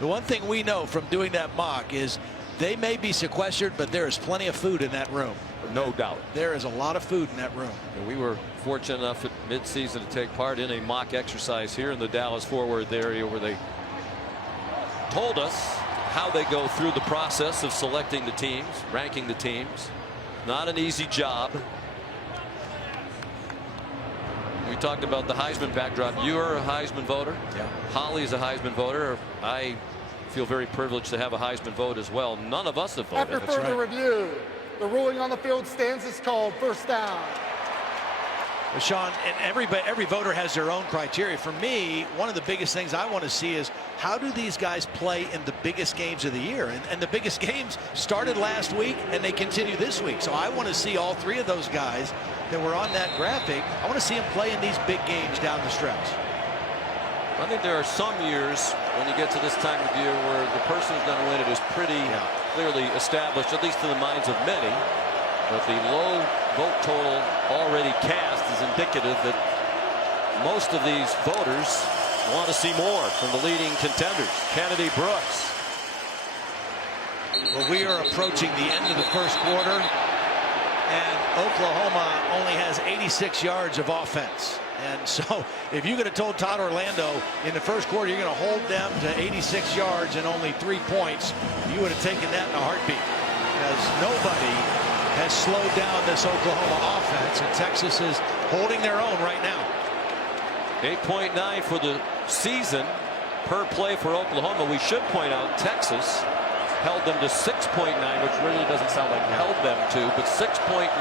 The one thing we know from doing that mock is they may be sequestered, but there is plenty of food in that room. No doubt. There is a lot of food in that room. And we were fortunate enough at midseason to take part in a mock exercise here in the Dallas-Fort Worth area, where they told us how they go through the process of selecting the teams, ranking the teams. Not an easy job. We talked about the Heisman backdrop. You're a Heisman voter. Yeah. Holly is a Heisman voter. I feel very privileged to have a Heisman vote as well. None of us have voted. After further review, the ruling on the field stands as called. First down. Sean, and every voter has their own criteria. For me, one of the biggest things I want to see is how do these guys play in the biggest games of the year? And the biggest games started last week and they continue this week. So I want to see all three of those guys that were on that graphic. I want to see them play in these big games down the stretch. I think there are some years when you get to this time of year where the person who's going to win it is pretty clearly established, at least in the minds of many. But the low vote total already cast is indicative that most of these voters want to see more from the leading contenders. Kennedy Brooks. Well, we are approaching the end of the first quarter, and Oklahoma only has 86 yards of offense. And so if you could have told Todd Orlando in the first quarter you're going to hold them to 86 yards and only 3 points, you would have taken that in a heartbeat, because nobody has slowed down this Oklahoma offense, and Texas is holding their own right now. 8.9 for the season per play for Oklahoma. We should point out Texas held them to 6.9, which really doesn't sound like held them to, but 6.9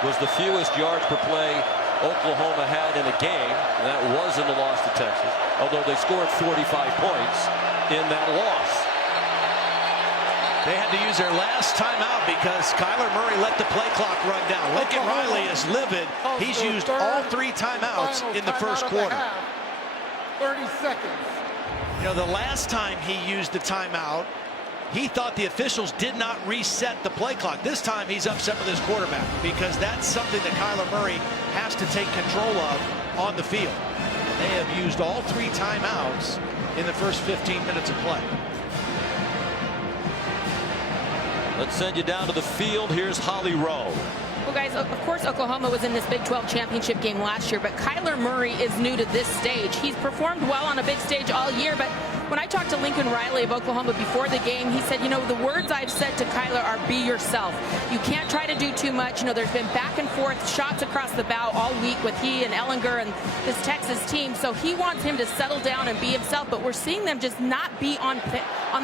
was the fewest yards per play Oklahoma had in a game, and that was in the loss to Texas, although they scored 45 points in that loss. They had to use their last timeout because Kyler Murray let the play clock run down. Lincoln Riley is livid. He's used all 3 timeouts in the first quarter. 30 seconds. You know, the last time he used the timeout, he thought the officials did not reset the play clock. This time he's upset with his quarterback because that's something that Kyler Murray has to take control of on the field. They have used all 3 timeouts in the first 15 minutes of play. Let's send you down to the field. Here's Holly Rowe. Well, guys, of course, Oklahoma was in this Big 12 championship game last year, but Kyler Murray is new to this stage. He's performed well on a big stage all year, but when I talked to Lincoln Riley of Oklahoma before the game, he said, you know, the words I've said to Kyler are be yourself. You can't try to do too much. You know, there's been back and forth shots across the bow all week with he and Ellinger and this Texas team, so he wants him to settle down and be himself, but we're seeing them just not be on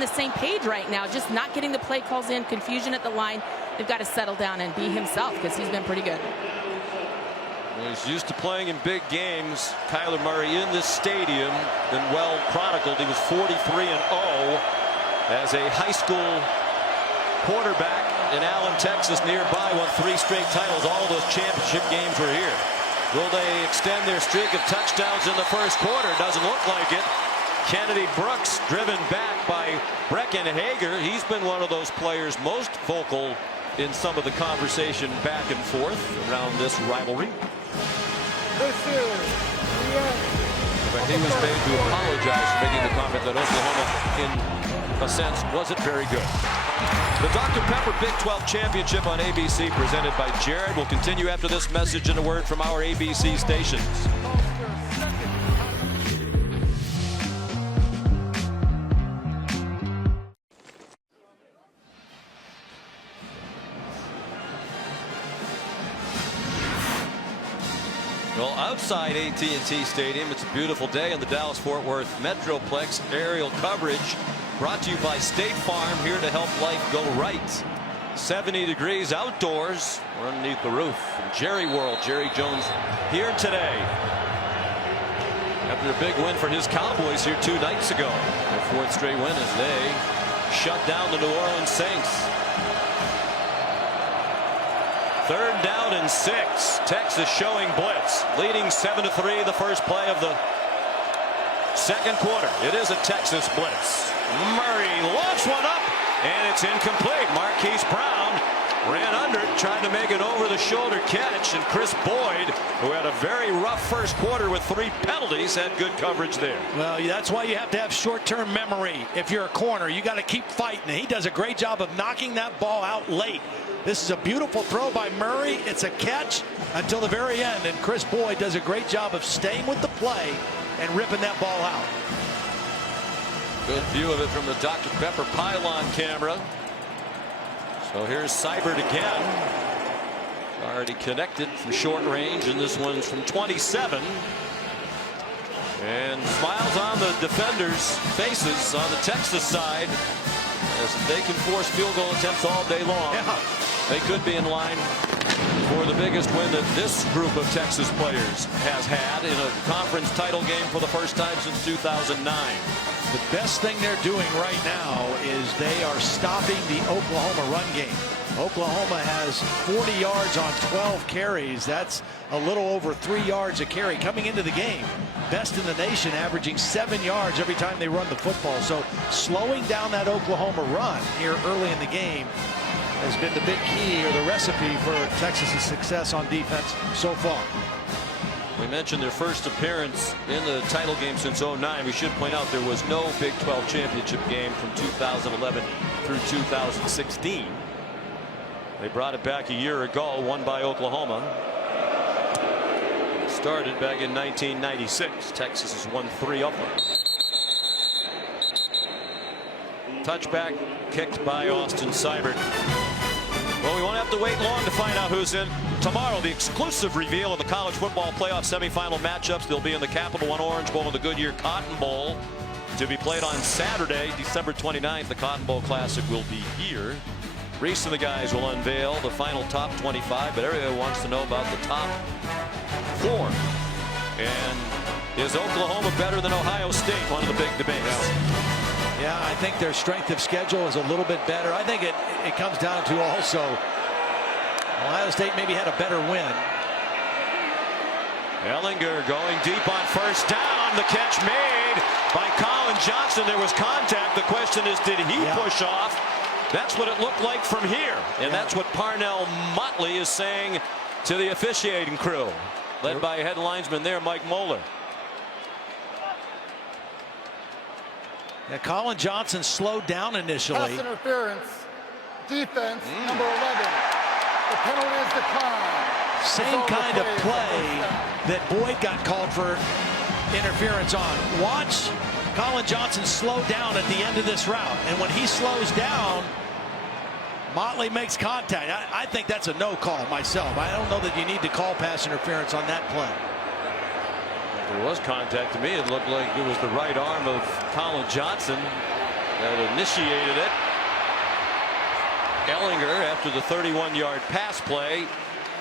the same page right now, just not getting the play calls in, confusion at the line. They've got to settle down and be himself because he's been pretty good. Well, he's used to playing in big games. Kyler Murray in this stadium, been well chronicled. He was 43-0 as a high school quarterback in Allen, Texas, nearby. Won 3 straight titles. All those championship games were here. Will they extend their streak of touchdowns in the first quarter? Doesn't look like it. Kennedy Brooks driven back by Brecken Hager. He's been one of those players most vocal in some of the conversation back and forth around this rivalry. This is the end. But he was made to apologize for making the comment that Oklahoma, in a sense, wasn't very good. The Dr. Pepper Big 12 Championship on ABC, presented by Jared, will continue after this message and a word from our ABC stations. Well, outside AT&T Stadium, it's a beautiful day in the Dallas-Fort Worth Metroplex. Aerial coverage brought to you by State Farm, here to help life go right. 70 degrees outdoors. We're underneath the roof. From Jerry World, Jerry Jones here today. After a big win for his Cowboys here 2 nights ago. Their 4th straight win as they shut down the New Orleans Saints. 3rd down and 6. Texas showing blitz, leading 7-3 the first play of the second quarter. It is a Texas blitz. Murray lofts one up, and it's incomplete. Marquise Brown ran under it, trying to make an over-the-shoulder catch, and Chris Boyd, who had a very rough first quarter with 3 penalties, had good coverage there. Well, that's why you have to have short-term memory. If you're a corner, you got to keep fighting. He does a great job of knocking that ball out late. This is a beautiful throw by Murray. It's a catch until the very end, and Chris Boyd does a great job of staying with the play and ripping that ball out. Good view of it from the Dr. Pepper pylon camera. So here's Seibert again. Already connected from short range, and this one's from 27. And smiles on the defenders' faces on the Texas side, as they can force field goal attempts all day long. Yeah. They could be in line for the biggest win that this group of Texas players has had in a conference title game for the first time since 2009. The best thing they're doing right now is they are stopping the Oklahoma run game. Oklahoma has 40 yards on 12 carries. That's a little over 3 yards a carry coming into the game. Best in the nation, averaging 7 yards every time they run the football. So slowing down that Oklahoma run here early in the game has been the big key or the recipe for Texas's success on defense so far. We mentioned their first appearance in the title game since 2009. We should point out there was no Big 12 championship game from 2011 through 2016. They brought it back a year ago, won by Oklahoma. Started back in 1996. Texas has won 3 of them. Touchback kicked by Austin Seibert. Well, we won't have to wait long to find out who's in tomorrow. The exclusive reveal of the college football playoff semifinal matchups. They'll be in the Capital One Orange Bowl and the Goodyear Cotton Bowl to be played on Saturday, December 29th. The Cotton Bowl Classic will be here. Reese and the guys will unveil the final top 25, but everybody wants to know about the top 4. And is Oklahoma better than Ohio State? One of the big debates. Yeah, I think their strength of schedule is a little bit better. I think it comes down to also Ohio State maybe had a better win. Ellinger going deep on first down. The catch made by Colin Johnson. There was contact. The question is, did he push off? That's what it looked like from here. And that's what Parnell Motley is saying to the officiating crew, led by head linesman there, Mike Moeller. Yeah, Colin Johnson slowed down initially. Pass interference, defense, number 11. The penalty is declined. Same kind of play that Boyd got called for interference on. Watch Colin Johnson slow down at the end of this route. And when he slows down, Motley makes contact. I think that's a no call myself. I don't know that you need to call pass interference on that play. There was contact. To me, it looked like it was the right arm of Colin Johnson that initiated it. Ellinger, after the 31-yard pass play,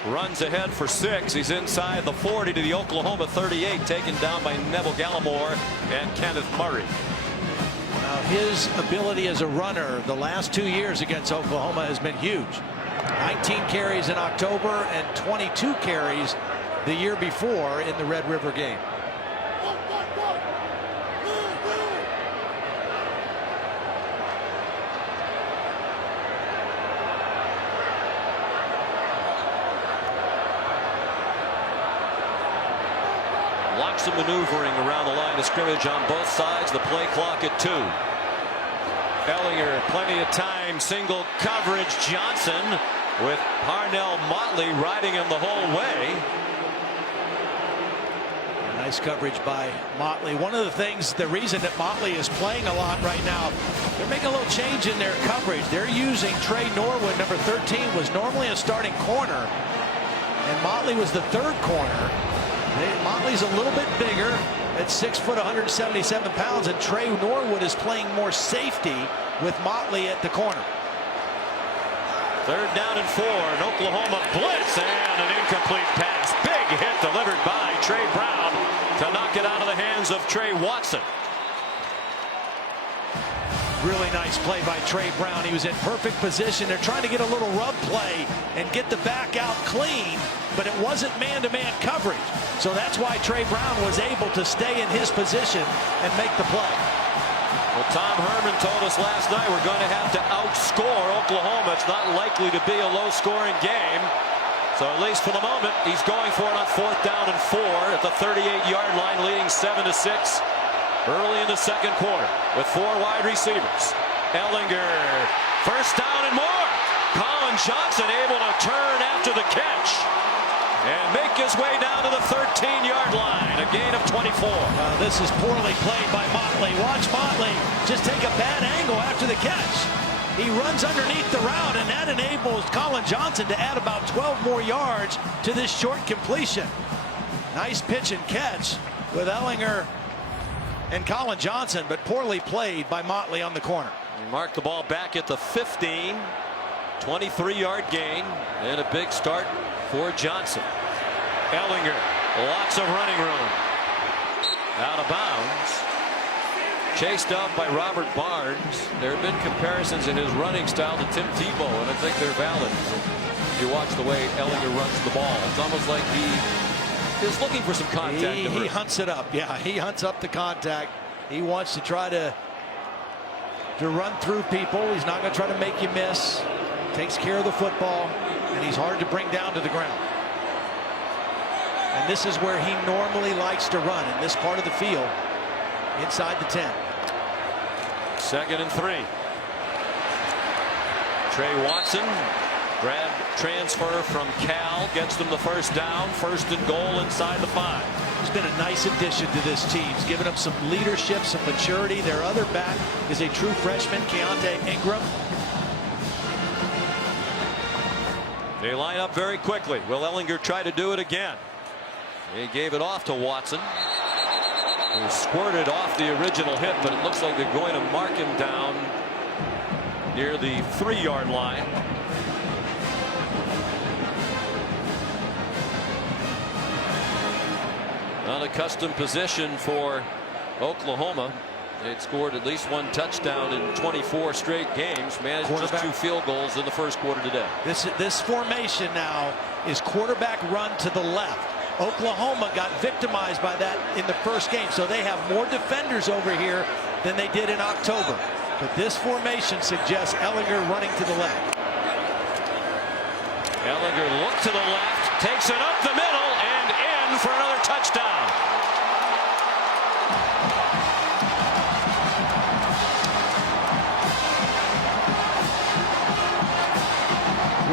runs ahead for 6. He's inside the 40 to the Oklahoma 38, taken down by Neville Gallimore and Kenneth Murray. Now, his ability as a runner the last 2 years against Oklahoma has been huge. 19 carries in October and 22 carries the year before in the Red River game. Lots of maneuvering around the line of scrimmage on both sides. The play clock at 2. Ellinger, plenty of time, single coverage. Johnson with Parnell Motley riding him the whole way. Nice coverage by Motley. One of the things, the reason that Motley is playing a lot right now, they're making a little change in their coverage. They're using Trey Norwood, number 13, was normally a starting corner, and Motley was the 3rd corner. Motley's a little bit bigger at 6 foot, 177 pounds, and Trey Norwood is playing more safety with Motley at the corner. 3rd down and 4. An Oklahoma blitz and an incomplete pass. Big hit delivered by Trey Brown to knock it out of the hands of Trey Watson. Really nice play by Trey Brown. He was in perfect position. They're trying to get a little rub play and get the back out clean, but it wasn't man-to-man coverage. So that's why Trey Brown was able to stay in his position and make the play. Well, Tom Herman told us last night we're going to have to outscore Oklahoma. It's not likely to be a low-scoring game. So at least for the moment, he's going for it on 4th down and 4 at the 38-yard line, leading 7-6 early in the 2nd quarter with 4 wide receivers. Ellinger, 1st down and more. Colin Johnson able to turn after the catch and make his way down to the 13-yard line. A gain of 24. This is poorly played by Motley. Watch Motley just take a bad angle after the catch. He runs underneath the route, and that enables Colin Johnson to add about 12 more yards to this short completion. Nice pitch and catch with Ellinger and Colin Johnson, but poorly played by Motley on the corner. He marked the ball back at the 15. 23-yard gain and a big start for Johnson. Ellinger, lots of running room. Out of bounds. Chased out by Robert Barnes. There have been comparisons in his running style to Tim Tebow, and I think they're valid. If you watch the way Ellinger runs the ball, it's almost like he is looking for some contact. He hunts it up. Yeah, he hunts up the contact. He wants to try to run through people. He's not going to try to make you miss. Takes care of the football, and he's hard to bring down to the ground. And this is where he normally likes to run, in this part of the field, inside the 10. 2nd and 3. Trey Watson, grad transfer from Cal, gets them the first down. 1st and goal inside the 5. He's been a nice addition to this team. He's given them some leadership, some maturity. Their other back is a true freshman, Keontae Ingram. They line up very quickly. Will Ellinger try to do it again? He gave it off to Watson. He squirted off the original hit, but it looks like they're going to mark him down near the 3-yard line. Unaccustomed position for Oklahoma. They'd scored at least 1 touchdown in 24 straight games. Managed just 2 field goals in the first quarter today. This formation now is quarterback run to the left. Oklahoma got victimized by that in the first game, so they have more defenders over here than they did in October. But this formation suggests Ellinger running to the left. Ellinger looked to the left, takes it up the middle, and in for another touchdown.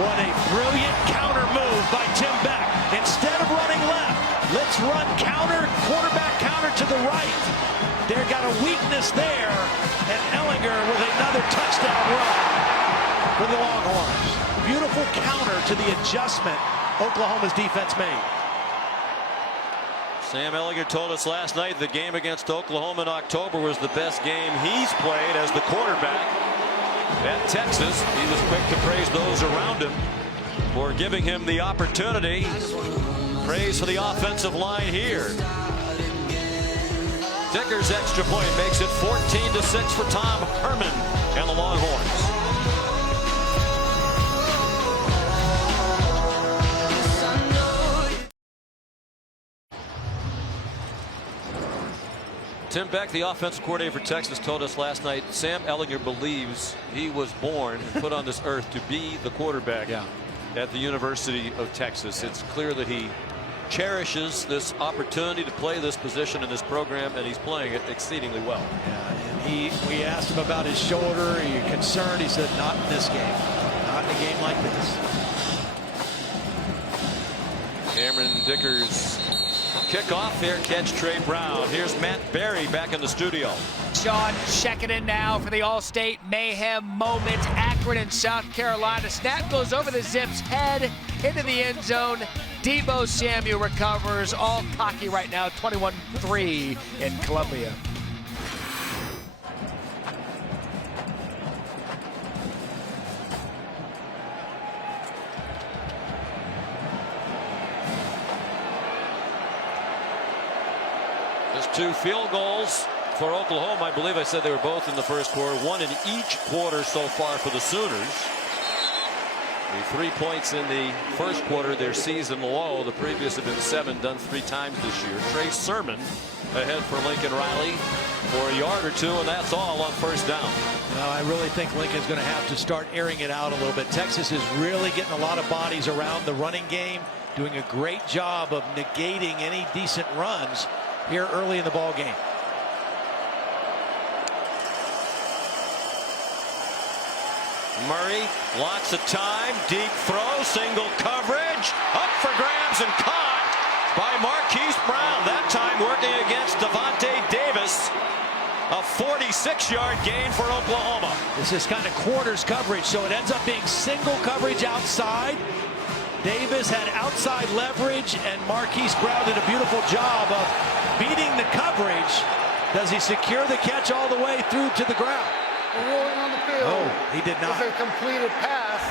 What a brilliant counter move by Tim Beck. Instead of running left, let's run counter, quarterback counter to the right. They've got a weakness there, and Ellinger with another touchdown run for the Longhorns. Beautiful counter to the adjustment Oklahoma's defense made. Sam Ellinger told us last night the game against Oklahoma in October was the best game he's played as the quarterback at Texas. He was quick to praise those around him for giving him the opportunity. Praise for the offensive line here. Dicker's extra point makes it 14-6 for Tom Herman and the Longhorns. Tim Beck, the offensive coordinator for Texas, told us last night Sam Ellinger believes he was born and put on this earth to be the quarterback at the University of Texas. It's clear that he cherishes this opportunity to play this position in this program, and he's playing it exceedingly well. Yeah, and we asked him about his shoulder. Are you concerned? He said, not in this game. Not in a game like this. Cameron Dicker's kickoff, fair catch, Trey Brown. Here's Matt Berry back in the studio. Sean checking in now for the All-State Mayhem moment. Akron in South Carolina. Snap goes over the Zips' head into the end zone. Deebo Samuel recovers. All cocky right now. 21-3 in Columbia. Just 2 field goals for Oklahoma. I believe I said they were both in the first quarter. 1 in each quarter so far for the Sooners. The 3 points in the first quarter, their season low. The previous have been 7, done 3 times this year. Trey Sermon ahead for Lincoln Riley for a yard or 2, and that's all on first down. Well, I really think Lincoln's going to have to start airing it out a little bit. Texas is really getting a lot of bodies around the running game, doing a great job of negating any decent runs here early in the ball game. Murray, lots of time, deep throw, single coverage, up for grabs and caught by Marquise Brown. That time working against Devontae Davis. A 46-yard gain for Oklahoma. This is kind of quarters coverage, so it ends up being single coverage outside. Davis had outside leverage, and Marquise Brown did a beautiful job of beating the coverage. Does he secure the catch all the way through to the ground? The ruling on the field. Oh, he did not. Was a completed pass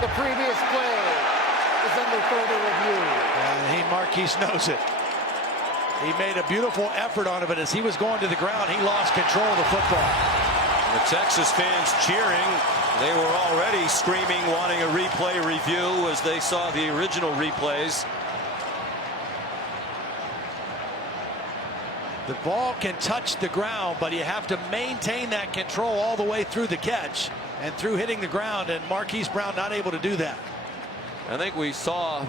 the previous play. is under further review. And Marquise knows it. He made a beautiful effort on it, but as he was going to the ground, he lost control of the football. The Texas fans cheering. They were already screaming, wanting a replay review as they saw the original replays. The ball can touch the ground, but you have to maintain that control all the way through the catch and through hitting the ground, and Marquise Brown not able to do that. I think we saw,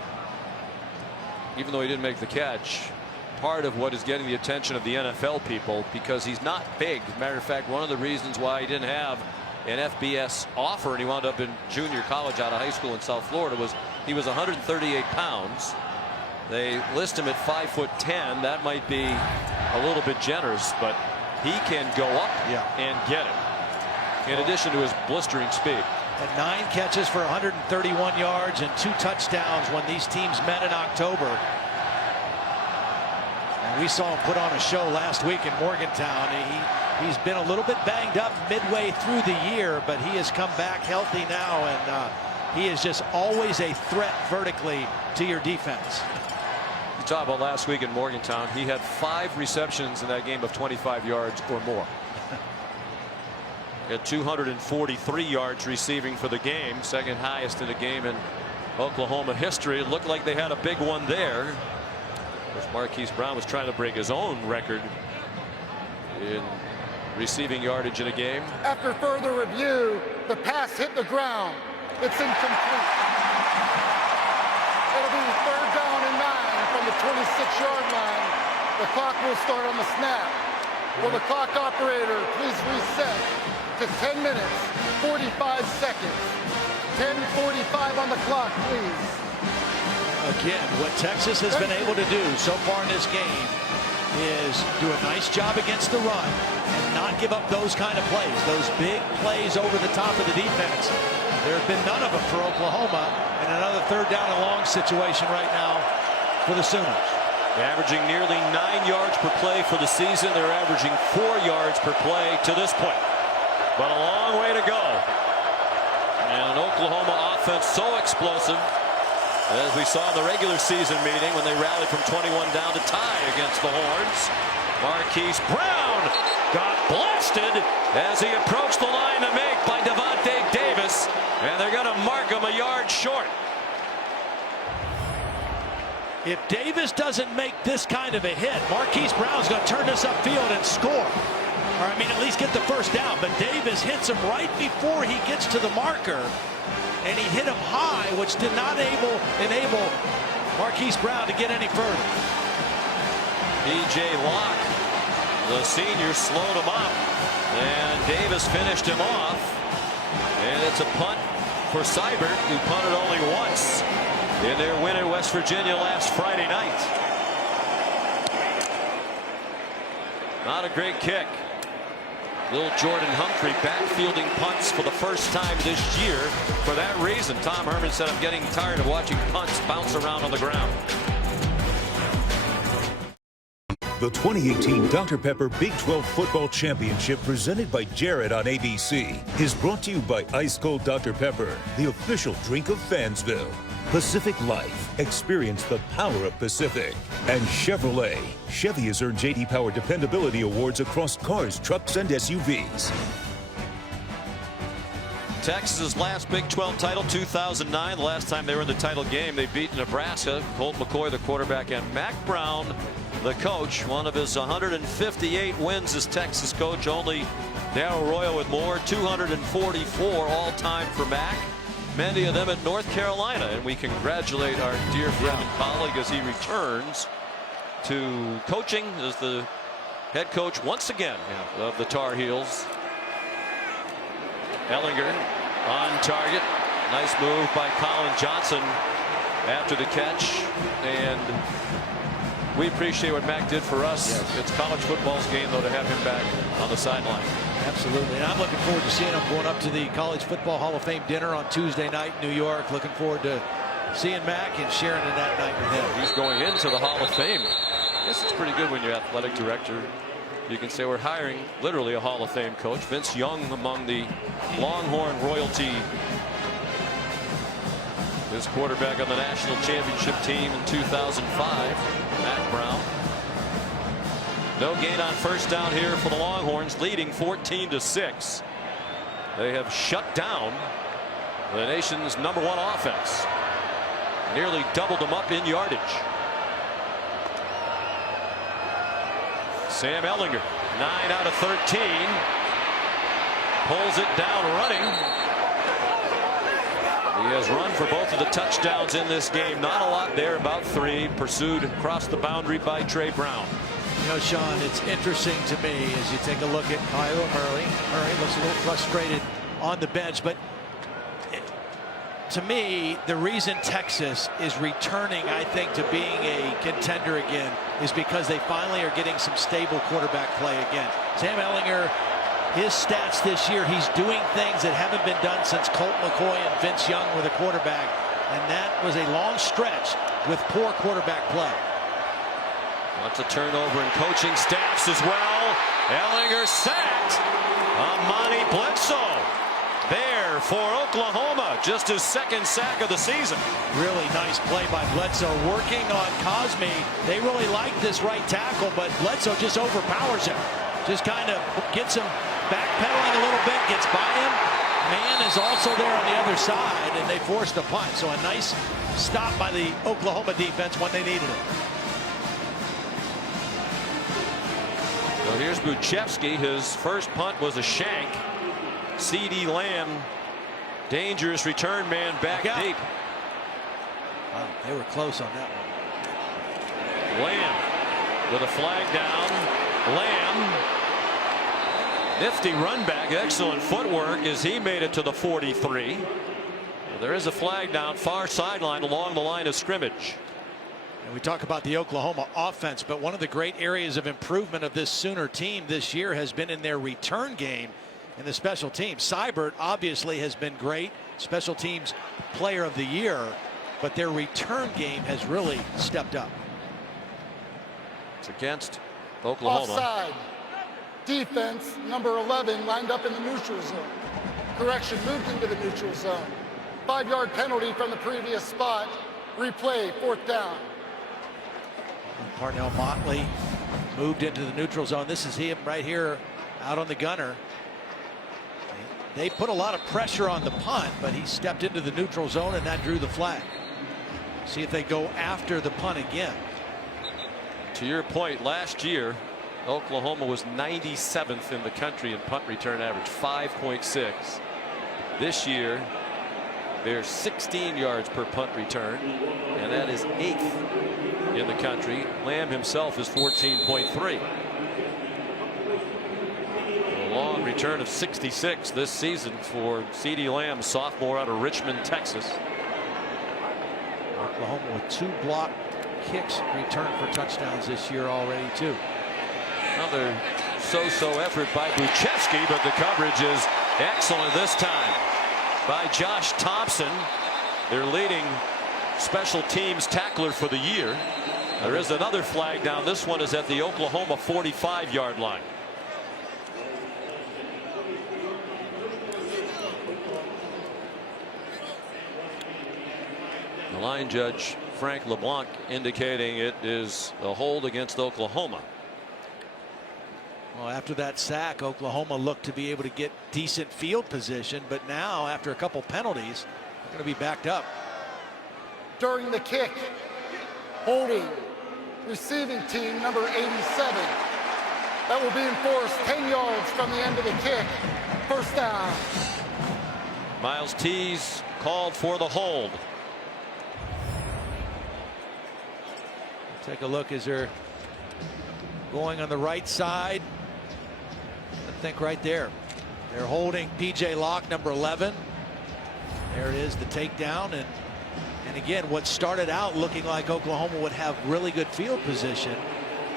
even though he didn't make the catch, part of what is getting the attention of the NFL people, because he's not big. As a matter of fact, one of the reasons why he didn't have an FBS offer and he wound up in junior college out of high school in South Florida was he was 138 pounds. They list him at 5'10". That might be a little bit generous, but he can go up and get it, in addition to his blistering speed. And 9 catches for 131 yards and 2 touchdowns when these teams met in October. And we saw him put on a show last week in Morgantown. He's been a little bit banged up midway through the year, but he has come back healthy now, and he is just always a threat vertically to your defense. You talk about last week in Morgantown, he had 5 receptions in that game of 25 yards or more. He had 243 yards receiving for the game, second highest in a game in Oklahoma history. It looked like they had a big one there. As Marquise Brown was trying to break his own record in receiving yardage in a game. After further review, the pass hit the ground. It's incomplete. It'll be 3rd down and 9 from the 26-yard line. The clock will start on the snap. Will the clock operator please reset to 10 minutes, 45 seconds. 10:45 on the clock, please. Again, what Texas has been able to do so far in this game is do a nice job against the run and not give up those kind of plays, those big plays over the top of the defense. There have been none of them for Oklahoma, and another 3rd down and long situation right now for the Sooners. Averaging nearly 9 yards per play for the season. They're averaging 4 yards per play to this point, but a long way to go. And an Oklahoma offense so explosive, as we saw in the regular season meeting when they rallied from 21 down to tie against the Horns. Marquise Brown got blasted as he approached the line to make by Devontae Davis, and they're going to mark him a yard short. If Davis doesn't make this kind of a hit, Marquise Brown's going to turn this upfield and score. Or I mean, at least get the 1st down. But Davis hits him right before he gets to the marker. And he hit him high, which did not enable Marquise Brown to get any further. P.J. Locke, the senior, slowed him up. And Davis finished him off. And it's a punt for Seibert, who punted only once in their win in West Virginia last Friday night. Not a great kick. Little Jordan Humphrey backfielding punts for the first time this year. For that reason, Tom Herman said, "I'm getting tired of watching punts bounce around on the ground." The 2018 Dr. Pepper Big 12 Football Championship, presented by Jared on ABC, is brought to you by Ice Cold Dr. Pepper, the official drink of Fansville. Pacific Life. Experience the power of Pacific. And Chevrolet. Chevy has earned J.D. Power Dependability Awards across cars, trucks, and SUVs. Texas's last Big 12 title, 2009. The last time they were in the title game, they beat Nebraska. Colt McCoy, the quarterback, and Mack Brown, the coach. One of his 158 wins as Texas coach. Only Darrell Royal with more. 244 all-time for Mack. Many of them at North Carolina, and we congratulate our dear friend and colleague as he returns to coaching as the head coach once again of the Tar Heels. Ellinger on target. Nice move by Colin Johnson after the catch, and we appreciate what Mack did for us. Yes. It's college football's game, though, to have him back on the sideline. Absolutely, and I'm looking forward to seeing him going up to the College Football Hall of Fame dinner on Tuesday night in New York. Looking forward to seeing Mack and sharing in that night with him. He's going into the Hall of Fame. I guess it's pretty good when you're athletic director. You can say we're hiring literally a Hall of Fame coach. Vince Young among the Longhorn royalty His quarterback on the national championship team in 2005, Matt Brown. No gain on first down here for the Longhorns, leading 14-6. They have shut down the nation's #1 offense. Nearly doubled them up in yardage. Sam Ehlinger, 9 out of 13. Pulls it down running. He has run for both of the touchdowns in this game. Not a lot there, about 3. Pursued across the boundary by Trey Brown. You know, Sean, it's interesting to me as you take a look at Kyler Murray. Murray looks a little frustrated on the bench, but to me, the reason Texas is returning, I think, to being a contender again is because they finally are getting some stable quarterback play again. Sam Ehlinger, his stats this year, he's doing things that haven't been done since Colt McCoy and Vince Young were the quarterback, and that was a long stretch with poor quarterback play. Lots of turnover in coaching staffs as well. Ehlinger sacked. Amani Bledsoe there for Oklahoma. Just his 2nd sack of the season. Really nice play by Bledsoe. Working on Cosme. They really like this right tackle, but Bledsoe just overpowers him. Just kind of gets him backpedaling a little bit, gets by him. Man is also there on the other side, and they forced a punt. So a nice stop by the Oklahoma defense when they needed it. So here's Buchevsky. His first punt was a shank. C.D. Lamb, dangerous return man back deep. Wow, they were close on that one. Lamb with a flag down. Lamb, nifty run back, excellent footwork as he made it to the 43. Well, there is a flag down far sideline along the line of scrimmage. And we talk about the Oklahoma offense, but one of the great areas of improvement of this Sooner team this year has been in their return game and the special teams. Seibert obviously has been great, special teams player of the year, but their return game has really stepped up. It's against Oklahoma. Offside. Defense number 11 lined up in the neutral zone. Correction, moved into the neutral zone. 5-yard penalty from the previous spot. Replay, 4th down. Parnell Motley moved into the neutral zone. This is him right here out on the gunner. They put a lot of pressure on the punt, but he stepped into the neutral zone and that drew the flag. See if they go after the punt again. To your point, last year Oklahoma was 97th in the country in punt return average, 5.6. This year they're 16 yards per punt return, and that is 8th in the country. Lamb himself is 14.3. A long return of 66 this season for C.D. Lamb, sophomore out of Richmond, Texas. Oklahoma with 2 block kicks returned for touchdowns this year already too. Another so-so effort by Buchevsky, but the coverage is excellent this time by Josh Thompson, their leading special teams tackler for the year. There is another flag down. This one is at the Oklahoma 45-yard line. The line judge Frank LeBlanc indicating it is a hold against Oklahoma. Well, after that sack, Oklahoma looked to be able to get decent field position, but now after a couple penalties, they're going to be backed up. During the kick, holding receiving team number 87. That will be enforced 10 yards from the end of the kick. 1st down. Miles Tees called for the hold. Take a look as they're going on the right side. I think right there. They're holding P.J. Locke, number 11. There it is, the takedown. And again, what started out looking like Oklahoma would have really good field position,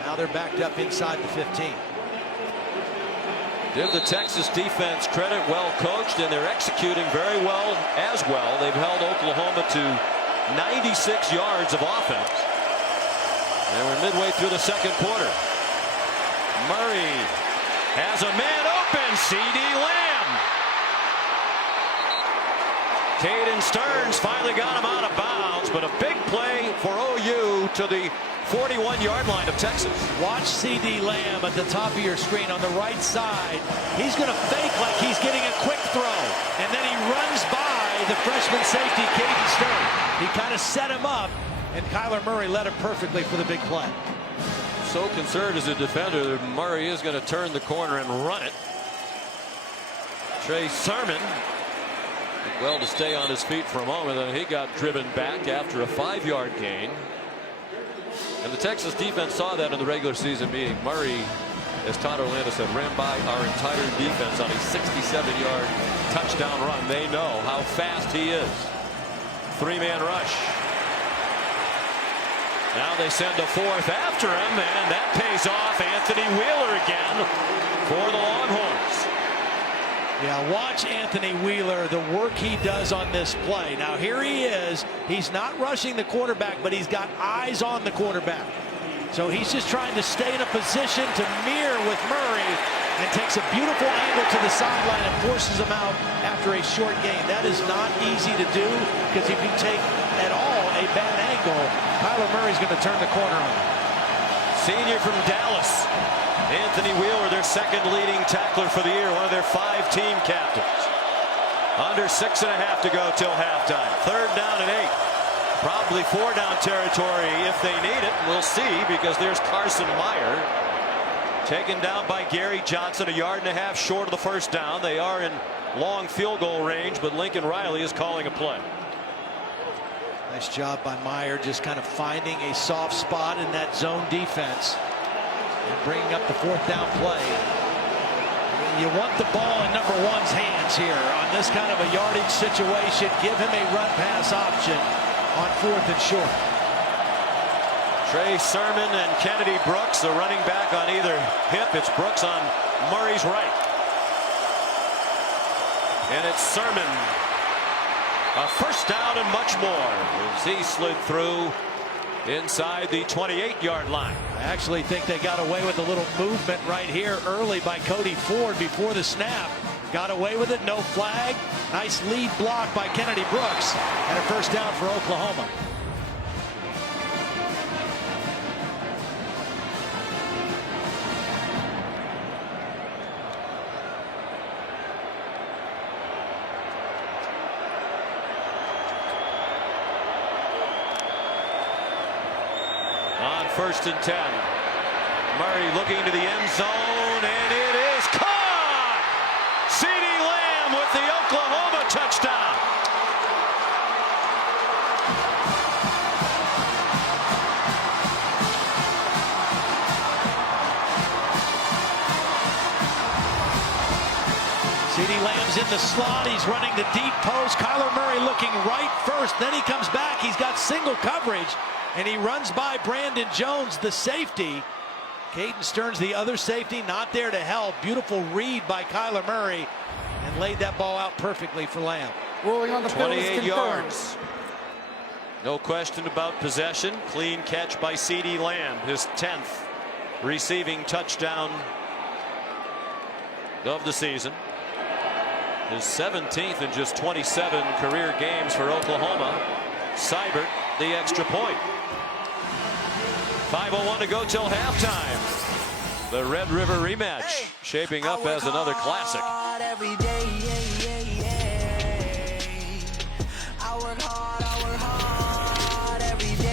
now they're backed up inside the 15. Give the Texas defense credit, well coached, and they're executing very well as well. They've held Oklahoma to 96 yards of offense. And we're midway through the 2nd quarter. Murray has a man open. C.D. Lamb. Caden Stearns finally got him out of big play for OU to the 41-yard line of Texas. Watch C.D. Lamb at the top of your screen on the right side. He's going to fake like he's getting a quick throw, and then he runs by the freshman safety, Caden Stern. He kind of set him up, and Kyler Murray led him perfectly for the big play. So concerned as a defender, Murray is going to turn the corner and run it. Trey Sermon did well to stay on his feet for a moment, and he got driven back after a 5-yard gain. And the Texas defense saw that in the regular season meeting. Murray, as Todd Orlando said, ran by our entire defense on a 67-yard touchdown run. They know how fast he is. 3-man rush. Now they send a fourth after him, and that pays off. Anthony Wheeler again for the Longhorns. Yeah, watch Anthony Wheeler, the work he does on this play. Now here he is. He's not rushing the quarterback, but he's got eyes on the quarterback. So he's just trying to stay in a position to mirror with Murray, and takes a beautiful angle to the sideline and forces him out after a short gain. That is not easy to do, because if you take at all a bad angle, Kyler Murray's going to turn the corner on him. Senior from Dallas, Anthony Wheeler, their second leading tackler for the year, one of their 5 team captains. Under 6.5 to go till halftime. 3rd down and 8. Probably 4-down territory if they need it. We'll see, because there's Carson Meyer. Taken down by Gary Johnson, 1.5 yards short of the first down. They are in long field goal range, but Lincoln Riley is calling a play. Nice job by Meyer, just kind of finding a soft spot in that zone defense and bringing up the 4th down play. You want the ball in number 1's hands here on this kind of a yardage situation. Give him a run pass option on 4th and short. Trey Sermon and Kennedy Brooks, the running back on either hip. It's Brooks on Murray's right. And it's Sermon. A first down and much more as he slid through inside the 28-yard line. I actually think they got away with a little movement right here early by Cody Ford before the snap. Got away with it, no flag. Nice lead block by Kennedy Brooks, and a first down for Oklahoma. On 1st and 10. Murray looking to the end zone, and it is caught! CeeDee Lamb with the Oklahoma touchdown. CeeDee Lamb's in the slot. He's running the deep post. Kyler Murray looking right first. Then he comes back. He's got single coverage, and he runs by Brandon Jones, the safety. Caden Stern's the other safety, not there to help. Beautiful read by Kyler Murray, and laid that ball out perfectly for Lamb. Ruling on the 28 yards. No question about possession. Clean catch by CeeDee Lamb, his 10th receiving touchdown of the season. His 17th in just 27 career games for Oklahoma. Seibert, the extra point. 5:01 to go till halftime. The Red River rematch shaping up as another classic. Every day, I work hard every day,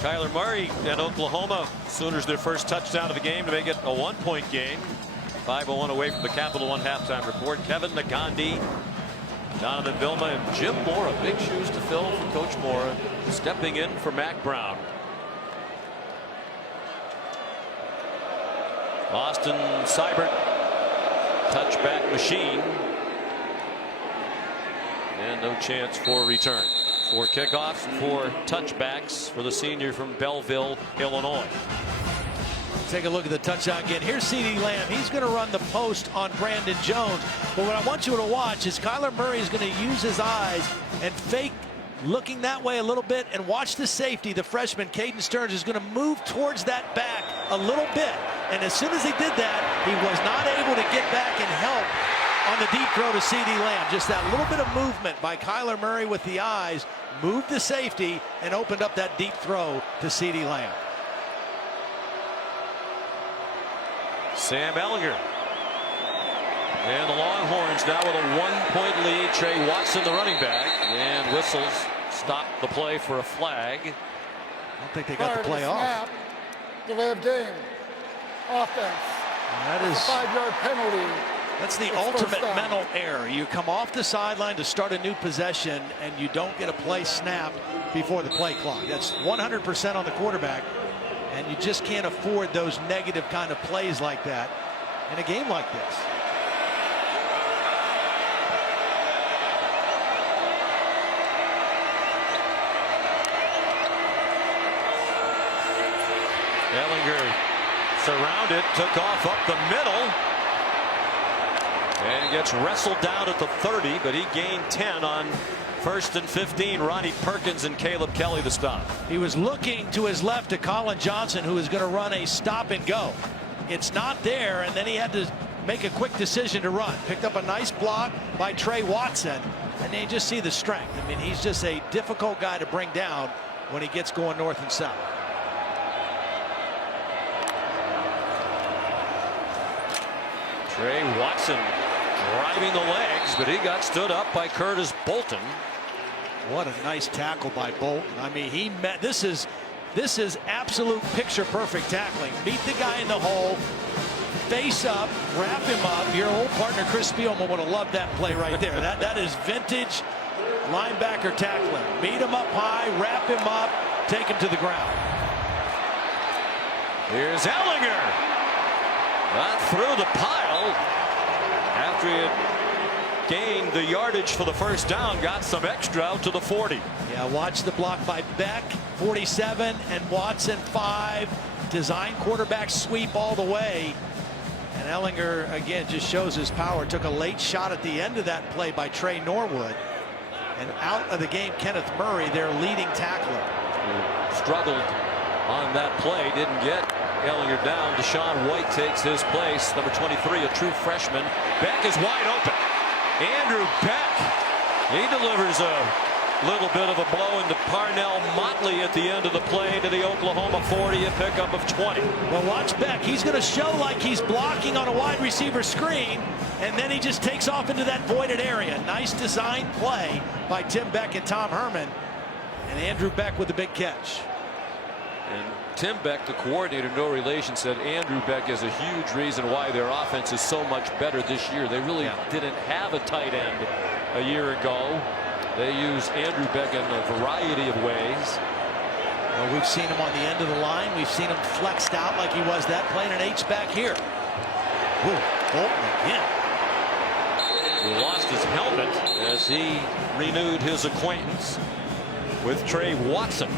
Kyler Murray and Oklahoma Sooners their first touchdown of the game to make it a 1-point game. 5:01 away from the Capital One halftime report. Kevin Nagandi, Donovan Vilma, and Jim Mora. Big shoes to fill for Coach Mora, stepping in for Mack Brown. Austin Seibert, touchback machine. And no chance for return. 4 kickoffs and 4 touchbacks for the senior from Belleville, Illinois. Take a look at the touchdown again. Here's CeeDee Lamb. He's going to run the post on Brandon Jones. But what I want you to watch is Kyler Murray is going to use his eyes and fake looking that way a little bit, and watch the safety, the freshman Caden Stearns, is going to move towards that back a little bit. And as soon as he did that, he was not able to get back and help on the deep throw to CeeDee Lamb. Just that little bit of movement by Kyler Murray with the eyes, moved the safety and opened up that deep throw to CeeDee Lamb. Sam Ehlinger. And the Longhorns now with a 1-point lead. Trey Watson, the running back, and whistles stop the play for a flag. I don't think they got the play off. Delay of game. Offense. That is a 5-yard penalty. That's the ultimate mental error. You come off the sideline to start a new possession and you don't get a play snapped before the play clock. That's 100% on the quarterback, and you just can't afford those negative kind of plays like that in a game like this. Ehlinger surrounded, took off up the middle, and gets wrestled down at the 30, but he gained 10 on 1st and 15. Ronnie Perkins and Caleb Kelly the stop. He was looking to his left to Colin Johnson, who is going to run a stop and go. It's not there, and then he had to make a quick decision to run. Picked up a nice block by Trey Watson, and you just see the strength. I mean, he's just a difficult guy to bring down when he gets going north and south. Trey Watson driving the legs, but he got stood up by Curtis Bolton. What a nice tackle by Bolton. I mean, he met, this is absolute picture perfect tackling. Beat the guy in the hole, face up, wrap him up. Your old partner Chris Spielman would have loved that play right there. That is vintage linebacker tackling. Beat him up high, wrap him up, take him to the ground. Here's Ehlinger. Got through the pile after he had gained the yardage for the first down, got some extra out to the 40. Yeah, watch the block by Beck, 47, and Watson 5. Design quarterback sweep all the way. And Ehlinger, again, just shows his power. Took a late shot at the end of that play by Trey Norwood. And out of the game, Kenneth Murray, their leading tackler. Struggled on that play, didn't get Ehlinger down. Deshaun White takes his place. Number 23, a true freshman. Beck is wide open. Andrew Beck, he delivers a little bit of a blow into Parnell Motley at the end of the play to the Oklahoma 40, a pickup of 20. Well, watch Beck. He's going to show like he's blocking on a wide receiver screen, and then he just takes off into that voided area. Nice design play by Tim Beck and Tom Herman, and Andrew Beck with the big catch. And Tim Beck, the coordinator, no relation, said Andrew Beck is a huge reason why their offense is so much better this year. They really didn't have a tight end a year ago. They use Andrew Beck in a variety of ways. Well, we've seen him on the end of the line. We've seen him flexed out like he was that, playing an H-back here. Ooh, Bolton again. He lost his helmet as he renewed his acquaintance with Trey Watson.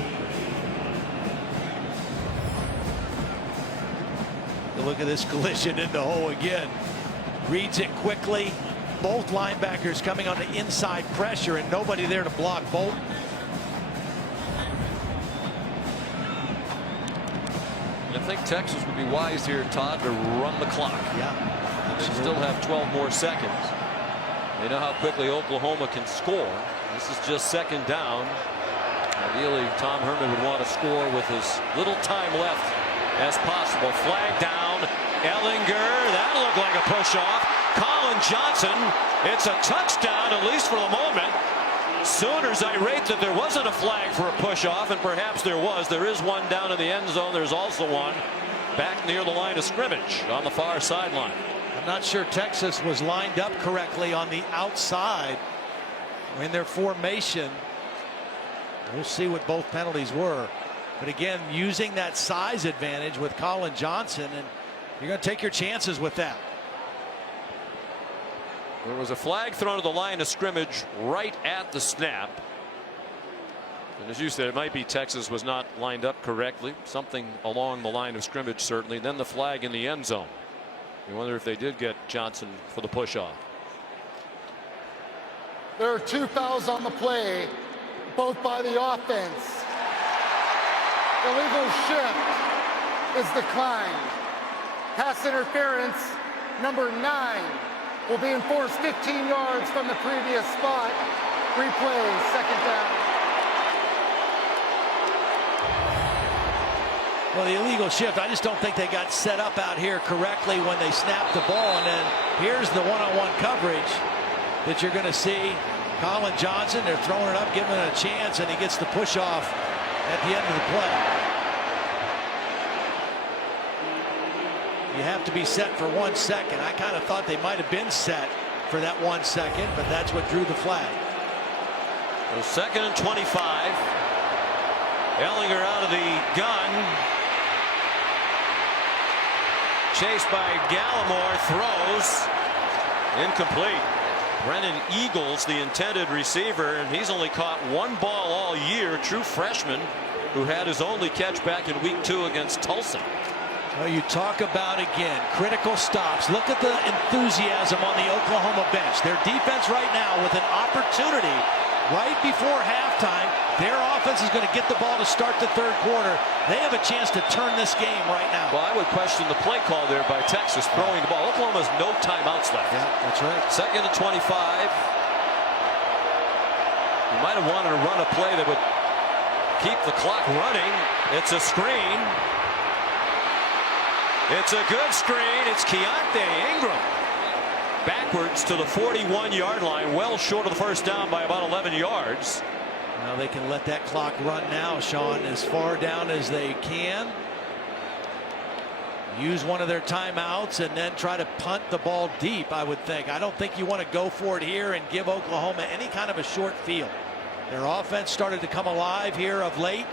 Look at this collision in the hole again. Reads it quickly. Both linebackers coming on the inside pressure and nobody there to block Bolton. I think Texas would be wise here, Todd, to run the clock. Yeah. They still have 12 more seconds. They know how quickly Oklahoma can score. This is just second down. Ideally, Tom Herman would want to score with as little time left as possible. Flag down. Ehlinger, that looked like a push off. Colin Johnson, it's a touchdown, at least for the moment. Sooners irate that there wasn't a flag for a push off, and perhaps there was. There is one down in the end zone. There's also one back near the line of scrimmage on the far sideline. I'm not sure Texas was lined up correctly on the outside in their formation. We'll see what both penalties were. But again, using that size advantage with Colin Johnson, and you're going to take your chances with that. There was a flag thrown to the line of scrimmage right at the snap. And as you said, it might be Texas was not lined up correctly. Something along the line of scrimmage, certainly. Then the flag in the end zone. You wonder if they did get Johnson for the push off. There are 2 fouls on the play, both by the offense. Illegal shift is declined. Pass interference, number 9, will be enforced 15 yards from the previous spot. Replay, second down. Well, the illegal shift, I just don't think they got set up out here correctly when they snapped the ball. And then here's the one-on-one coverage that you're going to see. Colin Johnson, they're throwing it up, giving it a chance, and he gets the push off at the end of the play. You have to be set for 1 second. I kind of thought they might have been set for that 1 second, but that's what drew the flag. So 2nd and 25. Ehlinger out of the gun. Chased by Gallimore, throws. Incomplete. Brennan Eagles, the intended receiver, and he's only caught one ball all year. True freshman who had his only catch back in week 2 against Tulsa. Well, you talk about, again, critical stops. Look at the enthusiasm on the Oklahoma bench. Their defense right now with an opportunity right before halftime. Their offense is going to get the ball to start the third quarter. They have a chance to turn this game right now. Well, I would question the play call there by Texas throwing the ball. Oklahoma has no timeouts left. Yeah, that's right. 2nd and 25. You might have wanted to run a play that would keep the clock running. It's a screen. It's a good screen. It's Keontae Ingram. Backwards to the 41-yard line, well short of the first down by about 11 yards. Now they can let that clock run now, Sean, as far down as they can. Use one of their timeouts and then try to punt the ball deep, I would think. I don't think you want to go for it here and give Oklahoma any kind of a short field. Their offense started to come alive here of late.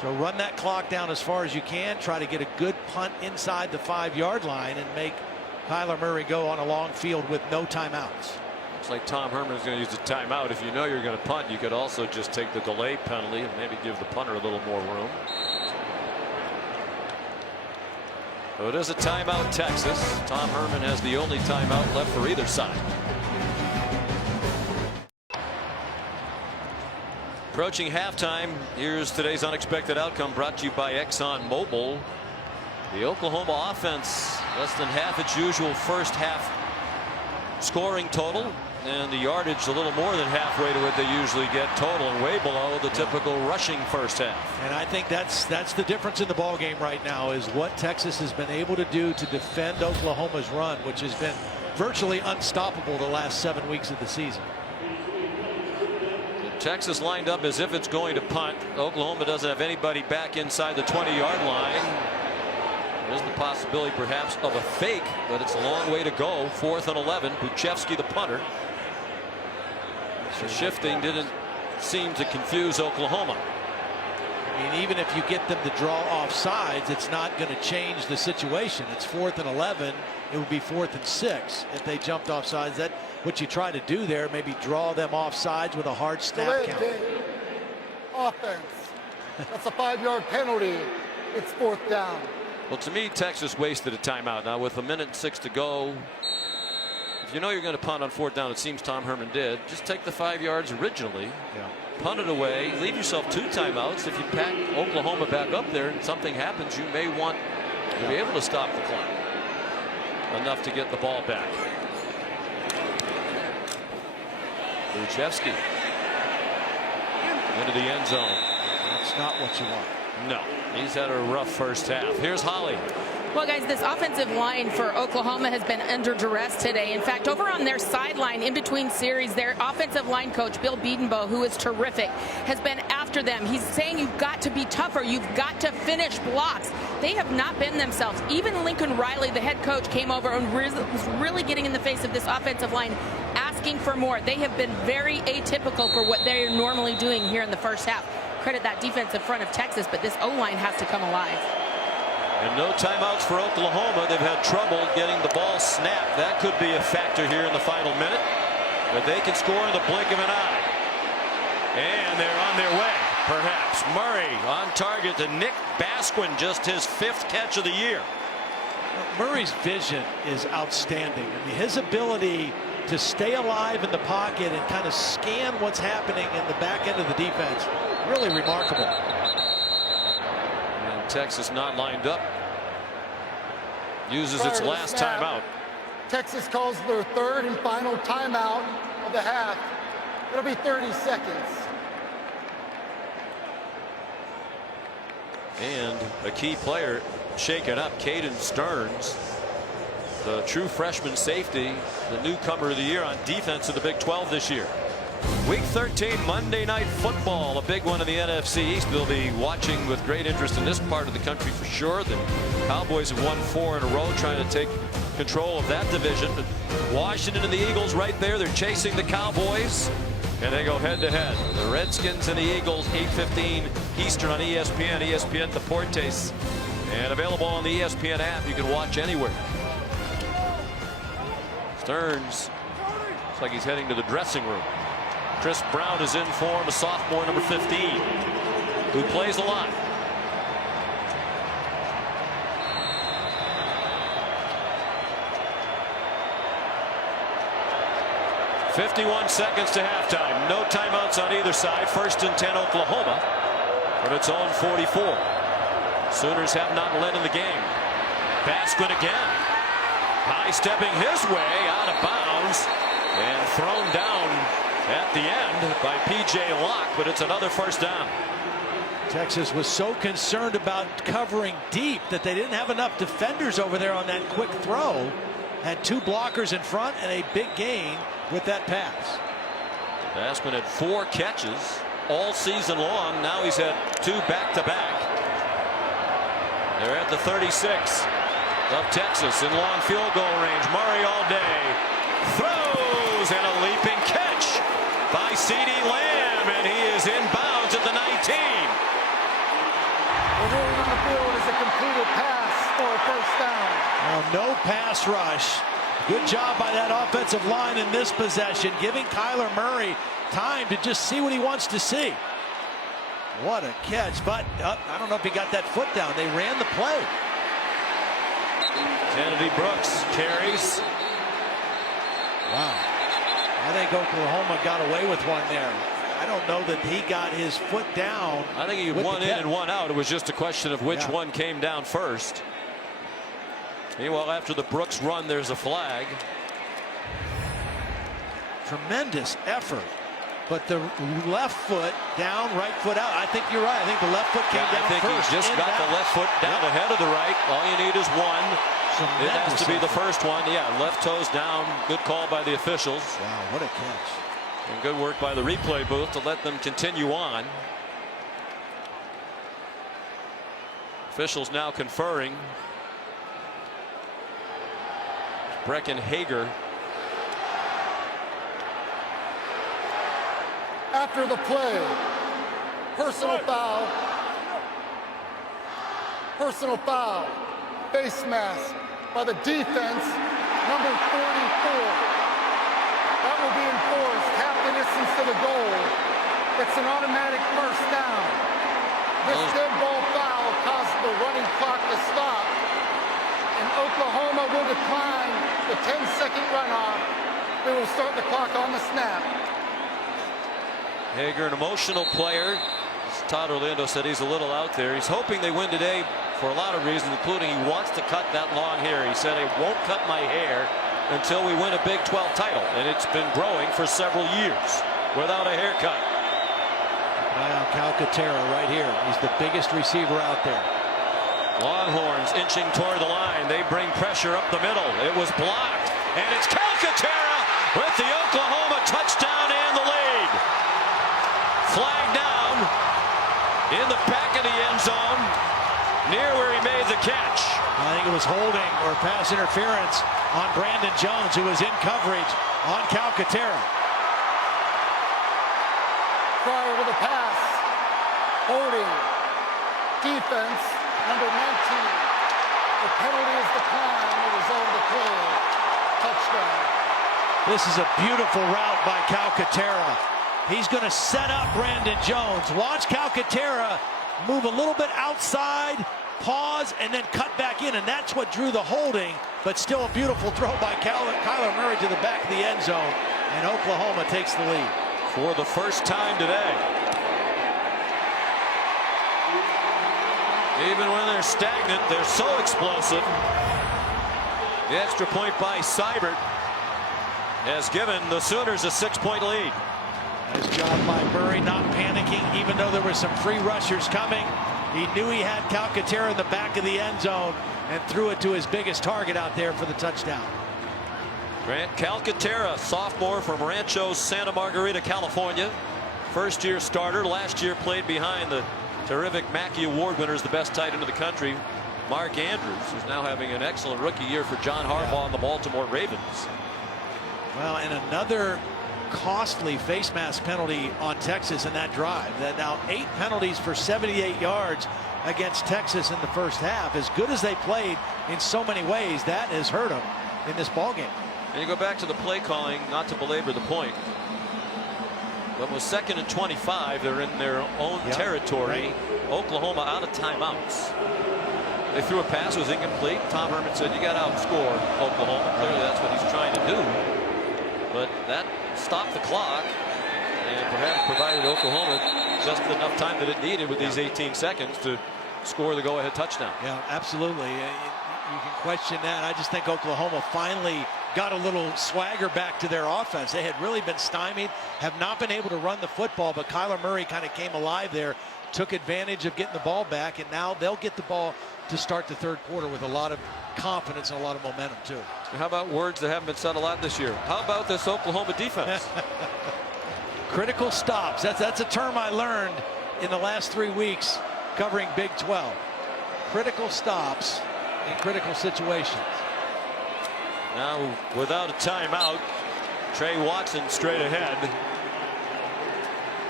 So run that clock down as far as you can. Try to get a good punt inside the 5-yard line and make Kyler Murray go on a long field with no timeouts. Looks like Tom Herman is going to use the timeout. If you know you're going to punt, you could also just take the delay penalty and maybe give the punter a little more room. So it is a timeout, Texas. Tom Herman has the only timeout left for either side. Approaching halftime, here's today's unexpected outcome brought to you by ExxonMobil. The Oklahoma offense less than half its usual first half scoring total, and the yardage a little more than halfway to what they usually get total, and way below the typical rushing first half. And I think that's the difference in the ball game right now, is what Texas has been able to do to defend Oklahoma's run, which has been virtually unstoppable the last 7 weeks of the season. Texas lined up as if it's going to punt. Oklahoma doesn't have anybody back inside the 20-yard line. There's the possibility perhaps of a fake, but it's a long way to go. 4th and 11. Buchevsky the punter. The shifting didn't seem to confuse Oklahoma. I mean, even if you get them to draw off sides, it's not going to change the situation. It's 4th and 11. It would be 4th and 6 if they jumped off sides. That's what you try to do there, maybe draw them off sides with a hard snap count. Offense. That's a 5-yard penalty. It's 4th down. Well, to me, Texas wasted a timeout. Now, with 1:06 to go, if you know you're going to punt on 4th down, it seems Tom Herman did, just take the 5 yards originally, punt it away, leave yourself 2 timeouts. If you pack Oklahoma back up there and something happens, you may want to be able to stop the clock enough to get the ball back. Buchevsky into the end zone. That's not what you want. No, he's had a rough first half. Here's Holly. Well, guys, this offensive line for Oklahoma has been under duress today. In fact, over on their sideline in between series, their offensive line coach, Bill Bedenbaugh, who is terrific, has been after them. He's saying you've got to be tougher. You've got to finish blocks. They have not been themselves. Even Lincoln Riley, the head coach, came over and was really getting in the face of this offensive line, asking for more. They have been very atypical for what they're normally doing here in the first half. Credit that defense in front of Texas, but this O-line has to come alive. And no timeouts for Oklahoma. They've had trouble getting the ball snapped. That could be a factor here in the final minute. But they can score in the blink of an eye. And they're on their way, perhaps. Murray on target to Nick Basquin, just his 5th catch of the year. Murray's vision is outstanding. I mean, his ability to stay alive in the pocket and kind of scan what's happening in the back end of the defense, really remarkable. And Texas not lined up. Uses its last timeout. Texas calls their third and final timeout of the half. It'll be 30 seconds. And a key player shaken up, Caden Stearns, the true freshman safety, the newcomer of the year on defense in the Big 12 this year. Week 13 Monday Night Football, a big one in the NFC East. We'll be watching with great interest in this part of the country for sure. The Cowboys have won 4 in a row, trying to take control of that division. But Washington and the Eagles right there, they're chasing the Cowboys, and they go head to head. The Redskins and the Eagles, 8:15 Eastern on ESPN, ESPN Deportes, and available on the ESPN app. You can watch anywhere. Stearns looks like he's heading to the dressing room. Chris Brown is in form, a sophomore, number 15, who plays a lot. .51 seconds to halftime. No timeouts on either side. 1st and 10 Oklahoma from its own 44. Sooners have not led in the game. Basquin again. High stepping his way out of bounds and thrown down at the end by P.J. Locke, but it's another first down. Texas was so concerned about covering deep that they didn't have enough defenders over there on that quick throw. Had 2 blockers in front and a big gain with that pass. Basquin had 4 catches all season long. Now he's had 2 back-to-back. They're at the 36 of Texas in long field goal range. Murray all day throws, and a leaping catch by CeeDee Lamb, and he is inbounds at the 19. The ruling on the field is a completed pass for a first down. No pass rush. Good job by that offensive line in this possession, giving Kyler Murray time to just see what he wants to see. What a catch, but I don't know if he got that foot down. They ran the play. Kennedy Brooks carries. Wow. I think Oklahoma got away with one there. I don't know that he got his foot down. I think he had one in and one out. It was just a question of which one came down first. Meanwhile, after the Brooks run, there's a flag. Tremendous effort. But the left foot down, right foot out. I think you're right. I think the left foot came down first. I think he just got the left foot down ahead of the right. All you need is one. It has to be the first one. Yeah, left toes down. Good call by the officials. Wow, what a catch. And good work by the replay booth to let them continue on. Officials now conferring. Brecken Hager. After the play, personal foul, face mask by the defense, number 44. That will be enforced half the distance to the goal. It's an automatic first down. This dead ball foul caused the running clock to stop, and Oklahoma will decline the 10-second runoff. We will start the clock on the snap. Hager, an emotional player. As Todd Orlando said, he's a little out there. He's hoping they win today for a lot of reasons, including he wants to cut that long hair. He said, I won't cut my hair until we win a Big 12 title. And it's been growing for several years without a haircut. Eye on Calcaterra right here. He's the biggest receiver out there. Longhorns inching toward the line. They bring pressure up the middle. It was blocked. And it's Calcaterra with the Oklahoma touchdown and the lead. Flag down in the back of the end zone near where he made the catch. I think it was holding or pass interference on Brandon Jones, who was in coverage on Calcaterra. Prior to the pass, holding, defense, number 19. The penalty is declined. The result of the play, touchdown. This is a beautiful route by Calcaterra. He's going to set up Brandon Jones. Watch Calcaterra move a little bit outside, pause, and then cut back in. And that's what drew the holding, but still a beautiful throw by Kyler Murray to the back of the end zone. And Oklahoma takes the lead. For the first time today. Even when they're stagnant, they're so explosive. The extra point by Seibert has given the Sooners a 6-point lead. Nice job by Murray, not panicking, even though there were some free rushers coming. He knew he had Calcaterra in the back of the end zone and threw it to his biggest target out there for the touchdown. Grant Calcaterra, sophomore from Rancho Santa Margarita, California. First-year starter. Last year played behind the terrific Mackey Award winners, the best tight end of the country, Mark Andrews, who's now having an excellent rookie year for John Harbaugh and the Baltimore Ravens. Well, and another costly face mask penalty on Texas in that drive. That now 8 penalties for 78 yards against Texas in the first half. As good as they played in so many ways, that has hurt them in this ballgame. And you go back to the play calling, not to belabor the point. But with 2nd and 25, they're in their own territory. Right. Oklahoma out of timeouts. They threw a pass, it was incomplete. Tom Herman said, you got to outscore Oklahoma. Clearly that's what he's trying to do. But that stopped the clock and perhaps provided Oklahoma just enough time that it needed with these 18 seconds to score the go-ahead touchdown. Yeah, absolutely. You can question that. I just think Oklahoma finally got a little swagger back to their offense. They had really been stymied, have not been able to run the football, but Kyler Murray kind of came alive there, took advantage of getting the ball back, and now they'll get the ball to start the third quarter with a lot of confidence and a lot of momentum too. How about words that haven't been said a lot this year? How about this Oklahoma defense? Critical stops. That's a term I learned in the last 3 weeks covering Big 12. Critical stops in critical situations. Now without a timeout, Trey Watson straight ahead.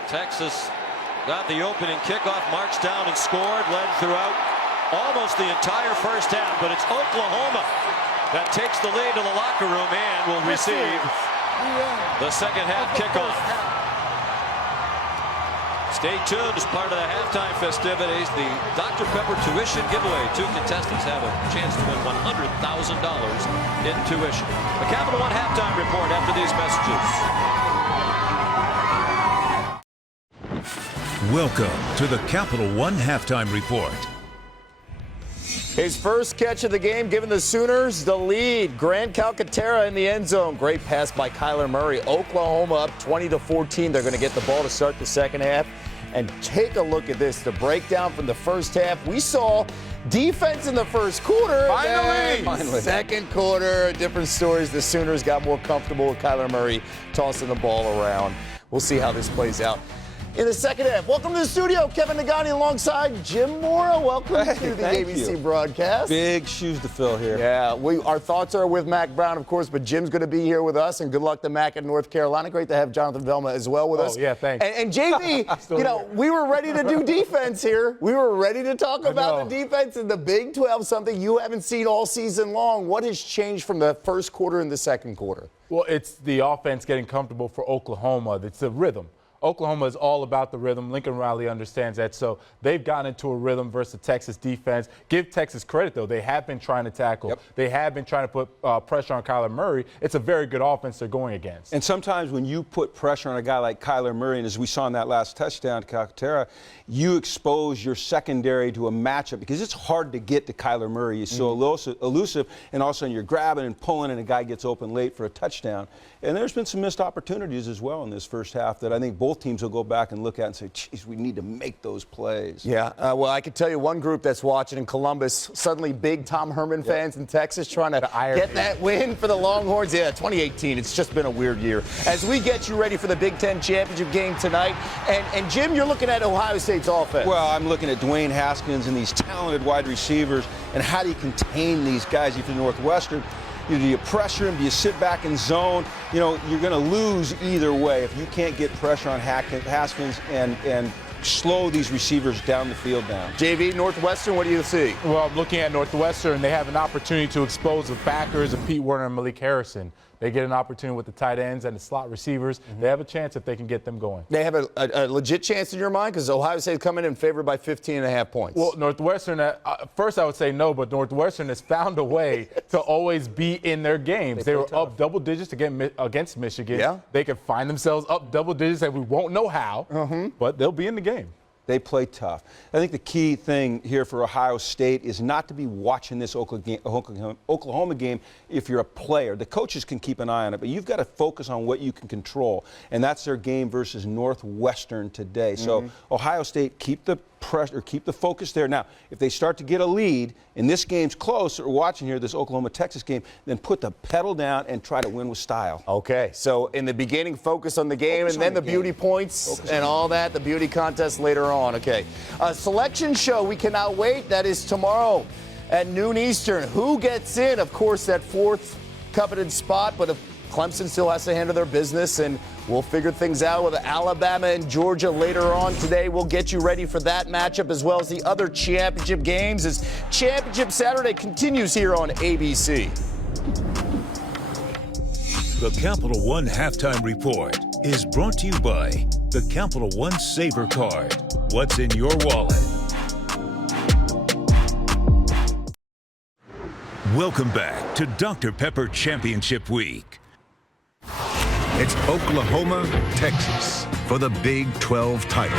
Texas got the opening kickoff, marched down and scored, led throughout almost the entire first half, but it's Oklahoma that takes the lead to the locker room and will receive the second half kickoff. Stay tuned as part of the halftime festivities. The Dr. Pepper tuition giveaway. 2 contestants have a chance to win $100,000 in tuition. The Capital One halftime report after these messages. Welcome to the Capital One halftime report. His first catch of the game, giving the Sooners the lead. Grant Calcaterra in the end zone. Great pass by Kyler Murray. Oklahoma up 20-14. They're going to get the ball to start the second half. And take a look at this. The breakdown from the first half. We saw defense in the first quarter. Finally. Second quarter, different stories. The Sooners got more comfortable with Kyler Murray tossing the ball around. We'll see how this plays out in the second half. Welcome to the studio, Kevin Nagani alongside Jim Mora. Welcome to the ABC broadcast. Big shoes to fill here. Yeah, our thoughts are with Mac Brown, of course, but Jim's going to be here with us, and good luck to Mac in North Carolina. Great to have Jonathan Velma as well with us. Oh, yeah, thanks. And JV, we were ready to do defense here. We were ready to talk about the defense in the Big 12, something you haven't seen all season long. What has changed from the first quarter and the second quarter? Well, it's the offense getting comfortable for Oklahoma. It's the rhythm. Oklahoma is all about the rhythm. Lincoln Riley understands that. So they've gotten into a rhythm versus the Texas defense. Give Texas credit, though. They have been trying to tackle. Yep. They have been trying to put pressure on Kyler Murray. It's a very good offense they're going against. And sometimes when you put pressure on a guy like Kyler Murray, and as we saw in that last touchdown to Calcaterra, you expose your secondary to a matchup because it's hard to get to Kyler Murray. He's so elusive, and all of a sudden you're grabbing and pulling, and a guy gets open late for a touchdown. And there's been some missed opportunities as well in this first half that I think both teams will go back and look at and say, geez, we need to make those plays. Yeah, well, I can tell you one group that's watching in Columbus, suddenly big Tom Herman fans in Texas trying to get that win for the Longhorns. Yeah, 2018, it's just been a weird year. As we get you ready for the Big Ten championship game tonight, and Jim, you're looking at Ohio State's offense. Well, I'm looking at Dwayne Haskins and these talented wide receivers, and how do you contain these guys if you're Northwestern? Do you pressure him? Do you sit back and zone? You know, you're going to lose either way if you can't get pressure on Haskins and slow these receivers down the field down. JV, Northwestern, what do you see? Well, I'm looking at Northwestern. They have an opportunity to expose the backers of Pete Werner and Malik Harrison. They get an opportunity with the tight ends and the slot receivers. They have a chance if they can get them going. They have a legit chance in your mind? Because Ohio State coming in favored by 15.5 points. Well, Northwestern, first I would say no, but Northwestern has found a way to always be in their games. They were up double digits against Michigan. Yeah. They could find themselves up double digits and we won't know how, but they'll be in the game. They play tough. I think the key thing here for Ohio State is not to be watching this Oklahoma game if you're a player. The coaches can keep an eye on it, but you've got to focus on what you can control, and that's their game versus Northwestern today. So Ohio State, keep the pressure, keep the focus there. Now, if they start to get a lead and this game's close, or watching here, this Oklahoma-Texas game, then put the pedal down and try to win with style. Okay, so in the beginning, focus on the game, and then the beauty points and all that, the beauty contest later on. Okay, a selection show we cannot wait. That is tomorrow at noon Eastern. Who gets in? Of course, that fourth coveted spot, but if Clemson still has to handle their business, and we'll figure things out with Alabama and Georgia later on today. We'll get you ready for that matchup as well as the other championship games as Championship Saturday continues here on ABC. The Capital One Halftime Report is brought to you by the Capital One Saver Card. What's in your wallet? Welcome back to Dr. Pepper Championship Week. It's Oklahoma, Texas for the Big 12 title.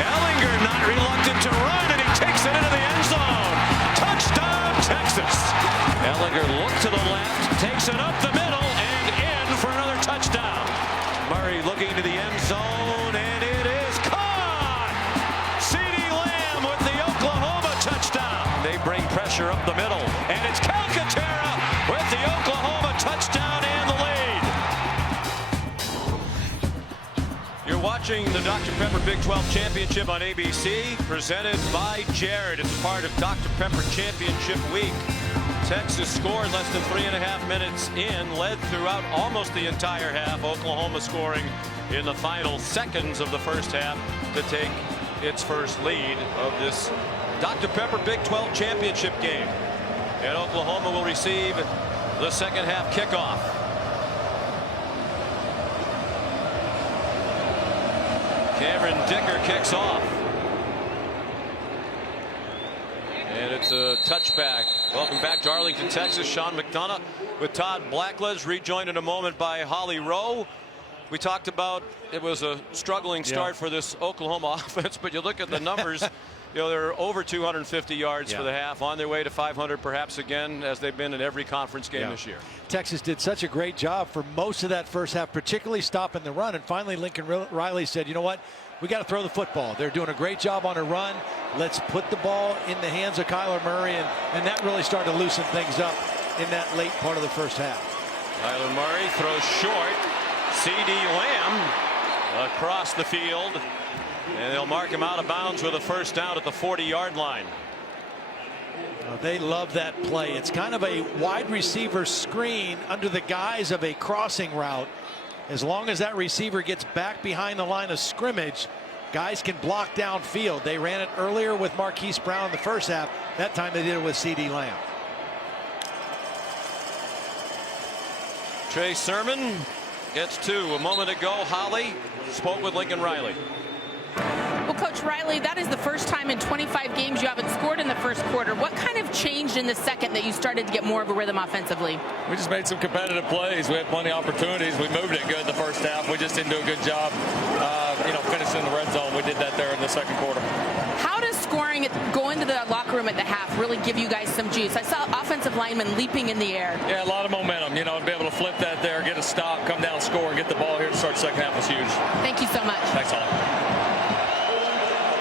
Ellinger not reluctant to run, and he takes it into the end zone. Touchdown, Texas. Ellinger looks to the left, takes it up the middle, and in for another touchdown. Murray looking to the end zone, and it is caught. CeeDee Lamb with the Oklahoma touchdown. They bring pressure up the middle, and it's Calcaterra with the Oklahoma touchdown and the lead. You're watching the Dr. Pepper Big 12 Championship on ABC, presented by Jared. It's part of Dr. Pepper Championship Week. Texas scored less than 3.5 minutes in, led throughout almost the entire half. Oklahoma scoring in the final seconds of the first half to take its first lead of this Dr. Pepper Big 12 Championship game. And Oklahoma will receive the second half kickoff. Cameron Dicker kicks off. And it's a touchback. Welcome back to Arlington, Texas. Sean McDonough with Todd Blackledge, rejoined in a moment by Holly Rowe. We talked about it was a struggling start for this Oklahoma offense, but you look at the numbers. You know, they're over 250 yards for the half, on their way to 500 perhaps again, as they've been in every conference game this year. Texas did such a great job for most of that first half, particularly stopping the run. And finally, Lincoln Riley said, you know what? We got to throw the football. They're doing a great job on a run. Let's put the ball in the hands of Kyler Murray. And that really started to loosen things up in that late part of the first half. Kyler Murray throws short. CeeDee Lamb across the field. And they'll mark him out of bounds with a first down at the 40-yard line. They love that play. It's kind of a wide receiver screen under the guise of a crossing route. As long as that receiver gets back behind the line of scrimmage, guys can block downfield. They ran it earlier with Marquise Brown in the first half. That time they did it with CeeDee Lamb. Trey Sermon gets two. A moment ago, Holly spoke with Lincoln Riley. Well, Coach Riley, that is the first time in 25 games you haven't scored in the first quarter. What kind of changed in the second that you started to get more of a rhythm offensively? We just made some competitive plays. We had plenty of opportunities. We moved it good the first half. We just didn't do a good job, finishing in the red zone. We did that there in the second quarter. How does scoring, going to the locker room at the half, really give you guys some juice? I saw offensive linemen leaping in the air. Yeah, a lot of momentum. You know, to be able to flip that there, get a stop, come down, score, and get the ball here to start the second half was huge. Thank you so much. Thanks, Holly.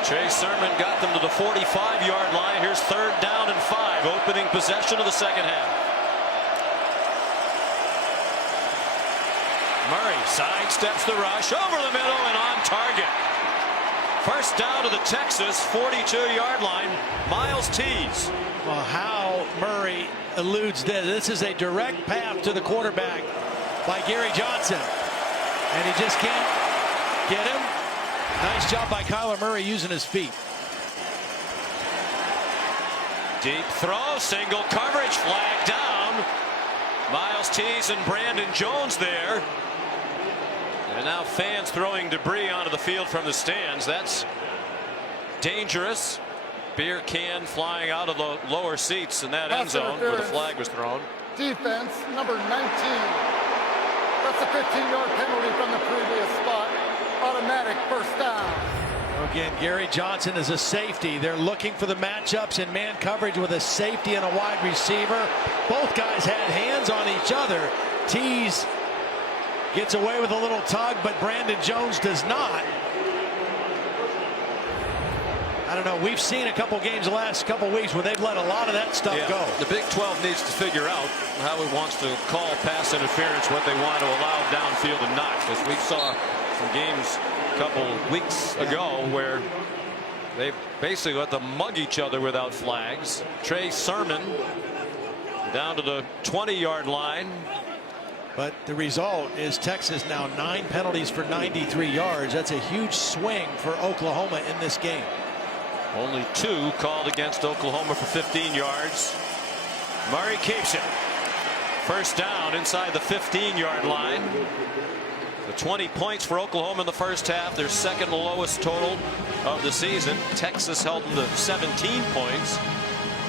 Trey Sermon got them to the 45-yard line. Here's 3rd down and 5, opening possession of the second half. Murray sidesteps the rush over the middle and on target. First down to the Texas 42-yard line. Miles Tees. Well, how Murray eludes this. This is a direct path to the quarterback by Gary Johnson. And he just can't get him. Nice job by Kyler Murray using his feet. Deep throw, single coverage, flag down. Miles Tees and Brandon Jones there. And now fans throwing debris onto the field from the stands. That's dangerous. Beer can flying out of the lower seats in that end zone where the flag was thrown. Defense, number 19. That's a 15-yard penalty from the previous spot. Automatic first down. Again, Gary Johnson is a safety. They're looking for the matchups in man coverage with a safety and a wide receiver. Both guys had hands on each other. Tease gets away with a little tug, but Brandon Jones does not. I don't know. We've seen a couple games the last couple weeks where they've let a lot of that stuff go. The Big 12 needs to figure out how it wants to call pass interference, what they want to allow downfield and not. Because we saw some games a couple weeks ago where they basically let them mug each other without flags. Trey Sermon down to the 20-yard line. But the result is Texas now 9 penalties for 93 yards. That's a huge swing for Oklahoma in this game. Only 2 called against Oklahoma for 15 yards. Murray keeps it. First down inside the 15-yard line. The 20 points for Oklahoma in the first half, their second lowest total of the season. Texas held them to 17 points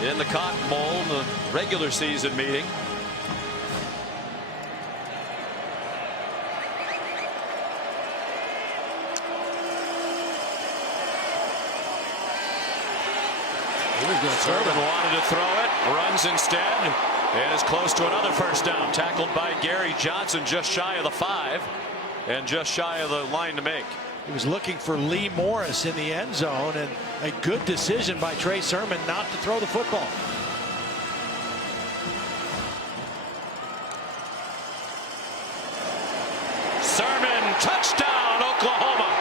in the Cotton Bowl in the regular season meeting. Sermon wanted to throw it, runs instead, and is close to another first down. Tackled by Gary Johnson just shy of the 5 and just shy of the line to make. He was looking for Lee Morris in the end zone, and a good decision by Trey Sermon not to throw the football. Sermon, touchdown, Oklahoma.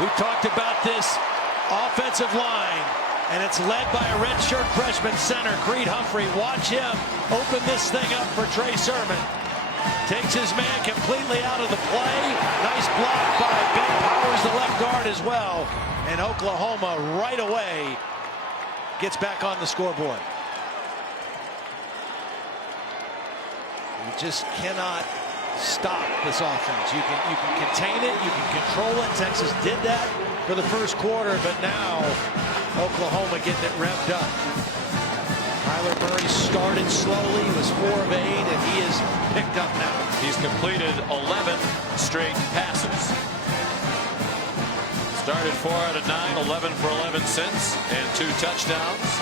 We talked about this offensive line, and it's led by a redshirt freshman center, Creed Humphrey. Watch him open this thing up for Trey Sermon. Takes his man completely out of the play. Nice block by Ben Powers, the left guard, as well. And Oklahoma right away gets back on the scoreboard. You just cannot stop this offense. You can contain it, you can control it. Texas did that for the first quarter, but now Oklahoma getting it revved up. Kyler Murray started slowly. He was 4 of 8, and he is picked up now. He's completed 11 straight passes. Started 4 out of 9, 11 for 11 since, and 2 touchdowns.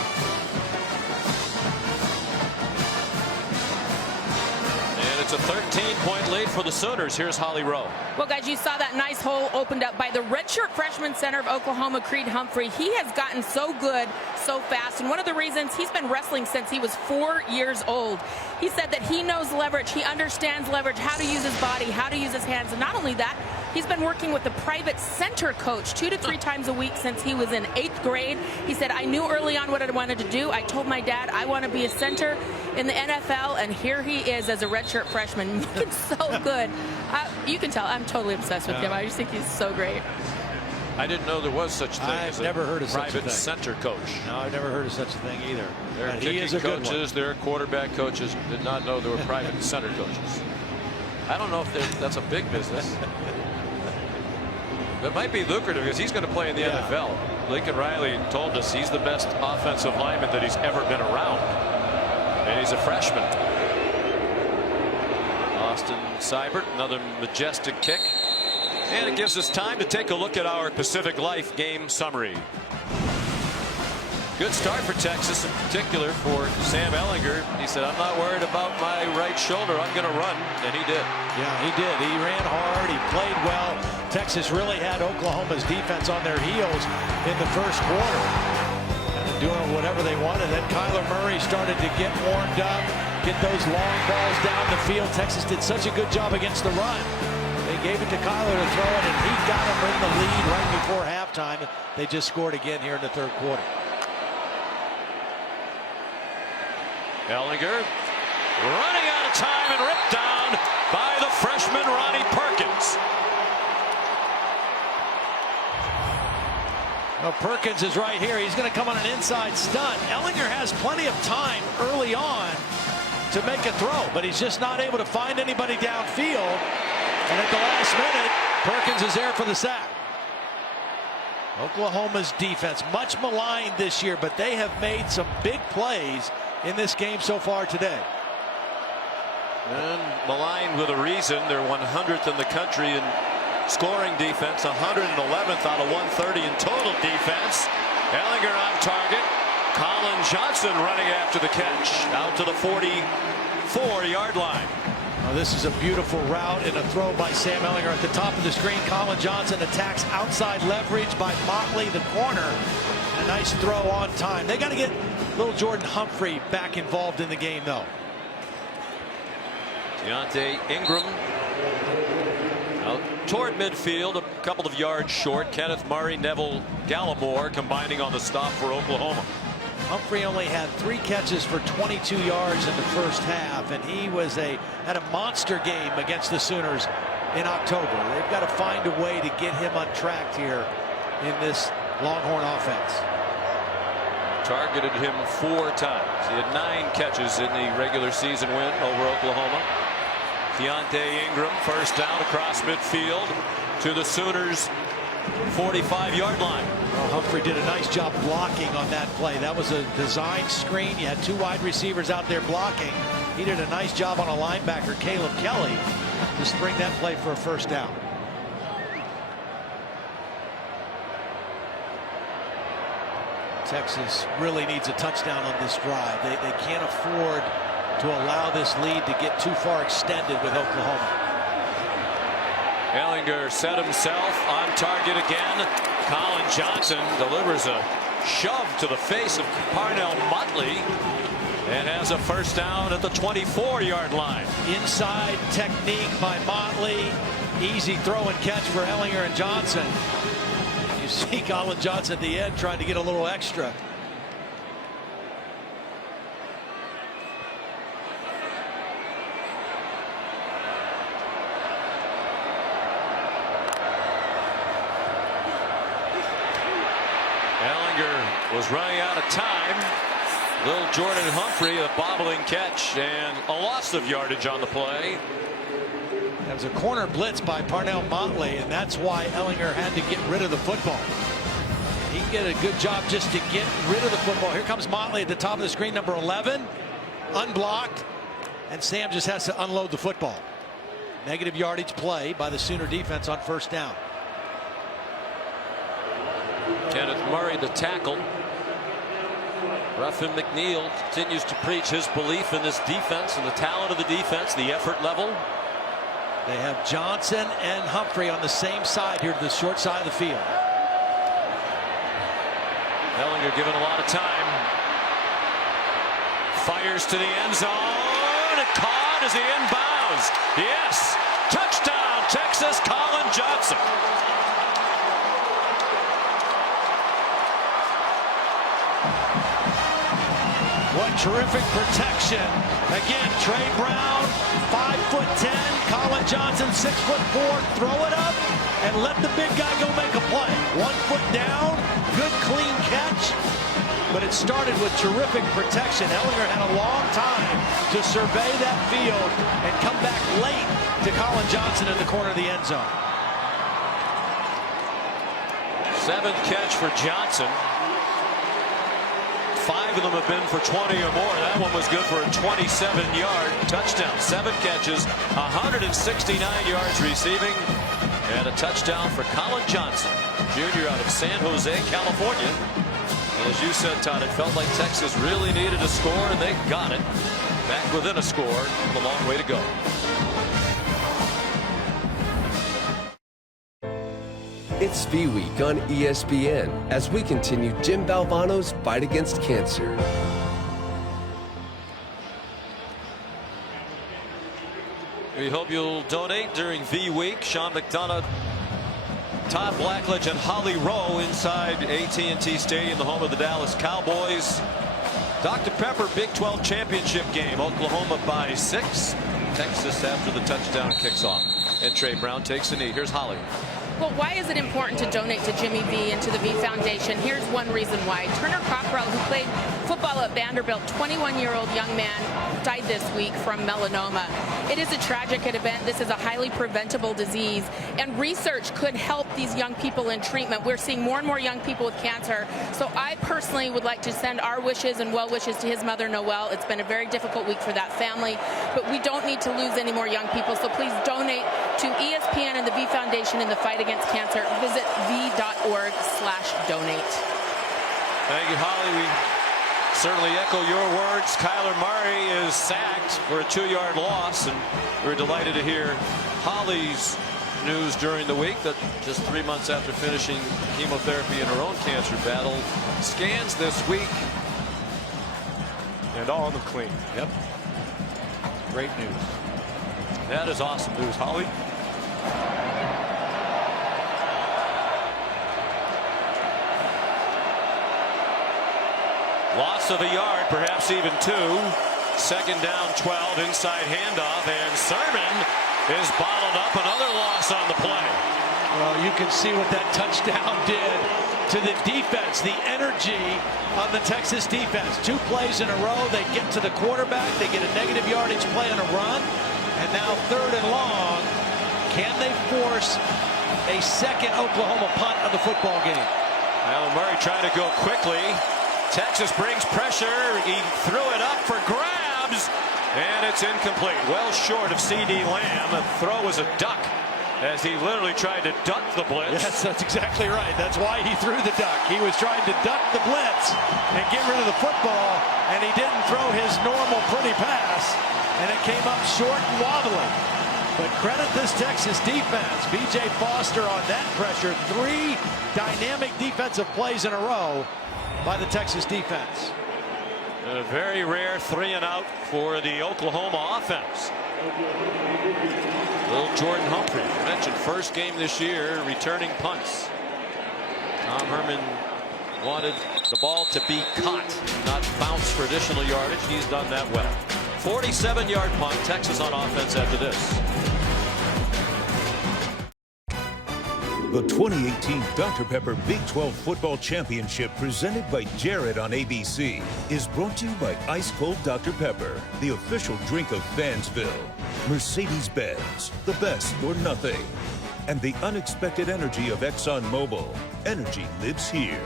It's a 13-point lead for the Sooners. Here's Holly Rowe. Well, guys, you saw that nice hole opened up by the redshirt freshman center of Oklahoma, Creed Humphrey. He has gotten so good so fast, and one of the reasons he's been wrestling since he was 4 years old. He said that he knows leverage, he understands leverage, how to use his body, how to use his hands, and not only that, he's been working with a private center coach 2 to 3 times a week since he was in 8th grade. He said, I knew early on what I wanted to do. I told my dad I want to be a center in the NFL, and here he is as a redshirt freshman, looking so good. You can tell I'm totally obsessed with him. I just think he's so great. I didn't know there was such a thing as a never heard of such a private thing. center coach. No, I've never heard of such a thing either. There are He is kicking a good coaches, there are quarterback coaches. Did not know there were private center coaches. I don't know if that's a big business. It might be lucrative because he's going to play in the NFL. Lincoln Riley told us he's the best offensive lineman that he's ever been around. And he's a freshman. Austin Seibert, another majestic kick. And it gives us time to take a look at our Pacific Life game summary. Good start for Texas, in particular for Sam Ehlinger. He said, I'm not worried about my right shoulder. I'm going to run. And he did. Yeah, he did. He ran hard. He played well. Texas really had Oklahoma's defense on their heels in the first quarter. And doing whatever they wanted. Then Kyler Murray started to get warmed up, get those long balls down the field. Texas did such a good job against the run. They gave it to Kyler to throw it, and he got them in the lead right before halftime. They just scored again here in the third quarter. Ehlinger running out of time and ripped down by the freshman Ronnie Perkins. Well, Perkins is right here. He's going to come on an inside stunt. Ehlinger has plenty of time early on to make a throw, but he's just not able to find anybody downfield. And at the last minute, Perkins is there for the sack. Oklahoma's defense, much maligned this year, but they have made some big plays in this game so far today. And maligned with a reason. They're 100th in the country in scoring defense, 111th out of 130 in total defense. Ehlinger on target. Colin Johnson running after the catch out to the 44-yard line. Well, this is a beautiful route and a throw by Sam Ehlinger at the top of the screen. Colin Johnson attacks outside leverage by Motley, the corner. And a nice throw on time. They got to get little Jordan Humphrey back involved in the game, though. Deontay Ingram out toward midfield, a couple of yards short. Kenneth Murray, Neville Gallimore combining on the stop for Oklahoma. Humphrey only had 3 catches for 22 yards in the first half, and he had a monster game against the Sooners in October. They've got to find a way to get him untracked here in this Longhorn offense. Targeted him 4 times. He had 9 catches in the regular season win over Oklahoma. Deontay Ingram, first down across midfield to the Sooners' 45-yard line. Well, Humphrey did a nice job blocking on that play. That was a design screen. You had 2 wide receivers out there blocking. He did a nice job on a linebacker, Caleb Kelly, to spring that play for a first down. Texas really needs a touchdown on this drive. They can't afford to allow this lead to get too far extended with Oklahoma. Ehlinger set himself on target again. Colin Johnson delivers a shove to the face of Parnell Motley and has a first down at the 24-yard line. Inside technique by Motley. Easy throw and catch for Ehlinger and Johnson. You see Colin Johnson at the end trying to get a little extra. Ehlinger was running out of time. Little Jordan Humphrey, a bobbling catch and a loss of yardage on the play. That was a corner blitz by Parnell Motley, and that's why Ehlinger had to get rid of the football. He did a good job just to get rid of the football. Here comes Motley at the top of the screen, number 11, unblocked, and Sam just has to unload the football. Negative yardage play by the Sooner defense on first down. Kenneth Murray, the tackle. Ruffin McNeil continues to preach his belief in this defense and the talent of the defense, the effort level. They have Johnson and Humphrey on the same side here to the short side of the field. Ehlinger given a lot of time. Fires to the end zone. And caught as he inbounds. Yes. Touchdown, Texas. Colin Johnson. What terrific protection. Again, Trey Brown, 5'10". Colin Johnson, 6'4". Throw it up and let the big guy go make a play. 1 foot down, good clean catch. But it started with terrific protection. Ehlinger had a long time to survey that field and come back late to Colin Johnson in the corner of the end zone. 7th catch for Johnson. 5 of them have been for 20 or more. That one was good for a 27-yard touchdown. 7 catches, 169 yards receiving, and a touchdown for Colin Johnson, junior out of San Jose, California. And as you said, Todd, it felt like Texas really needed a score, and they got it. Back within a score, with a long way to go. It's V Week on ESPN as we continue Jim Valvano's fight against cancer. We hope you'll donate during V Week. Sean McDonough, Todd Blackledge, and Holly Rowe inside AT&T Stadium, the home of the Dallas Cowboys. Dr. Pepper Big 12 championship game. Oklahoma by 6. Texas after the touchdown kicks off. And Trey Brown takes a knee. Here's Holly. Well, why is it important to donate to Jimmy V and to the V Foundation? Here's one reason why. Turner Cockrell, who played football at Vanderbilt, 21-year-old young man, died this week from melanoma. It is a tragic event. This is a highly preventable disease, and research could help these young people in treatment. We're seeing more and more young people with cancer. So I personally would like to send our wishes and well wishes to his mother, Noelle. It's been a very difficult week for that family, but we don't need to lose any more young people. So please donate to ESPN and the V Foundation in the fight against cancer. Visit v.org/donate. Thank you, Holly. We certainly echo your words. Kyler Murray is sacked for a 2-yard loss, and we're delighted to hear Holly's news during the week that just 3 months after finishing chemotherapy in her own cancer battle, scans this week, and all of them clean. Yep. Great news. That is awesome news, Holly. Loss of a yard, perhaps even 2. Second down, 12, inside handoff, and Sermon is bottled up. Another loss on the play. Well, you can see what that touchdown did to the defense, the energy on the Texas defense. 2 plays in a row, they get to the quarterback, they get a negative yardage play on a run, and now 3rd and long. Can they force a second Oklahoma punt of the football game? Kyler Murray trying to go quickly. Texas brings pressure. He threw it up for grabs, and it's incomplete. Well short of C.D. Lamb. The throw was a duck, as he literally tried to duck the blitz. Yes, that's exactly right. That's why he threw the duck. He was trying to duck the blitz and get rid of the football, and he didn't throw his normal pretty pass, and it came up short and wobbly. But credit this Texas defense. B.J. Foster on that pressure. 3 dynamic defensive plays in a row by the Texas defense. A very rare 3-and-out for the Oklahoma offense. Little Jordan Humphrey, mentioned first game this year, returning punts. Tom Herman wanted the ball to be caught, not bounce for additional yardage. He's done that well. 47-yard punt, Texas on offense after this. The 2018 Dr. Pepper Big 12 Football Championship, presented by Jared on ABC, is brought to you by Ice Cold Dr. Pepper, the official drink of Fansville, Mercedes-Benz, the best or nothing, and the unexpected energy of ExxonMobil. Energy lives here.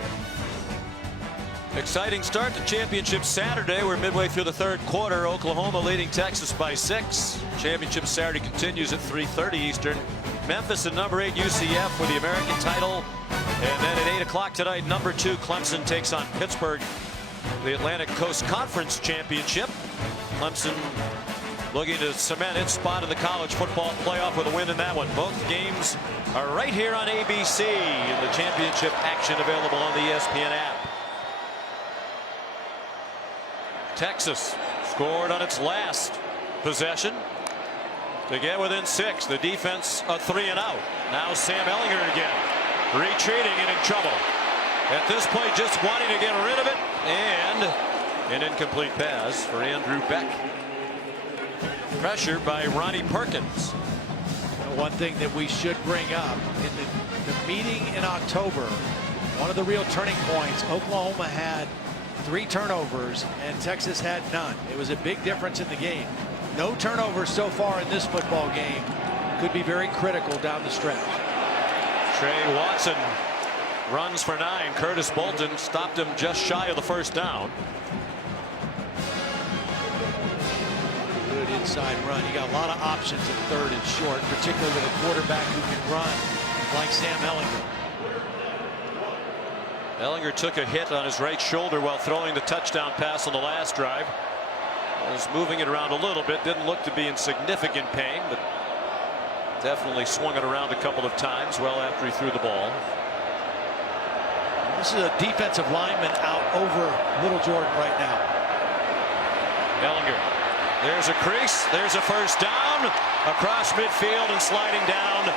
Exciting start to championship Saturday. We're midway through the 3rd quarter. Oklahoma leading Texas by 6. Championship Saturday continues at 3:30 Eastern. Memphis and number 8 UCF for the American title. And then at 8 o'clock tonight, number 2 Clemson takes on Pittsburgh, the Atlantic Coast Conference Championship. Clemson looking to cement its spot in the college football playoff with a win in that one. Both games are right here on ABC, and the championship action available on the ESPN app. Texas scored on its last possession to get within 6. The defense a 3-and-out. Now Sam Ehlinger again, retreating and in trouble. At this point, just wanting to get rid of it, and an incomplete pass for Andrew Beck. Pressure by Ronnie Perkins. One thing that we should bring up in the meeting in October, one of the real turning points, Oklahoma had 3 turnovers and Texas had none. It was a big difference in the game. No turnovers so far in this football game. Could be very critical down the stretch. Trey Watson runs for 9. Curtis Bolton stopped him just shy of the first down. Good inside run. You got a lot of options in 3rd and short, particularly with a quarterback who can run like Sam Ehlinger. Ehlinger took a hit on his right shoulder while throwing the touchdown pass on the last drive. Was moving it around a little bit. Didn't look to be in significant pain, but definitely swung it around a couple of times well after he threw the ball. This is a defensive lineman out over Little Jordan right now. Ehlinger. There's a crease. There's a first down across midfield and sliding down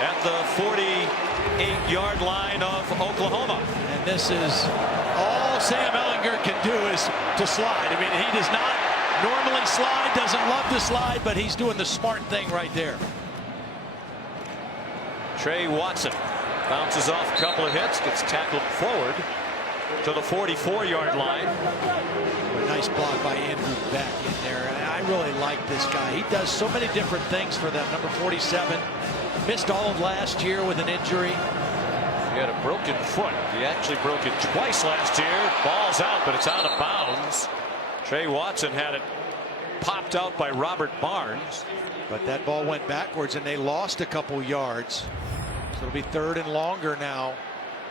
at the 48-yard line of Oklahoma. And this is all Sam Ehlinger can do is to slide. I mean, he does not normally slide, doesn't love to slide, but he's doing the smart thing right there. Trey Watson bounces off a couple of hits, gets tackled forward to the 44-yard line. A nice block by Andrew Beck in there. And I really like this guy. He does so many different things for them. Number 47 missed all of last year with an injury. He had a broken foot. He actually broke it twice last year. Ball's out, but it's out of bounds. Trey Watson had it popped out by Robert Barnes. But that ball went backwards and they lost a couple yards. So it'll be 3rd and longer now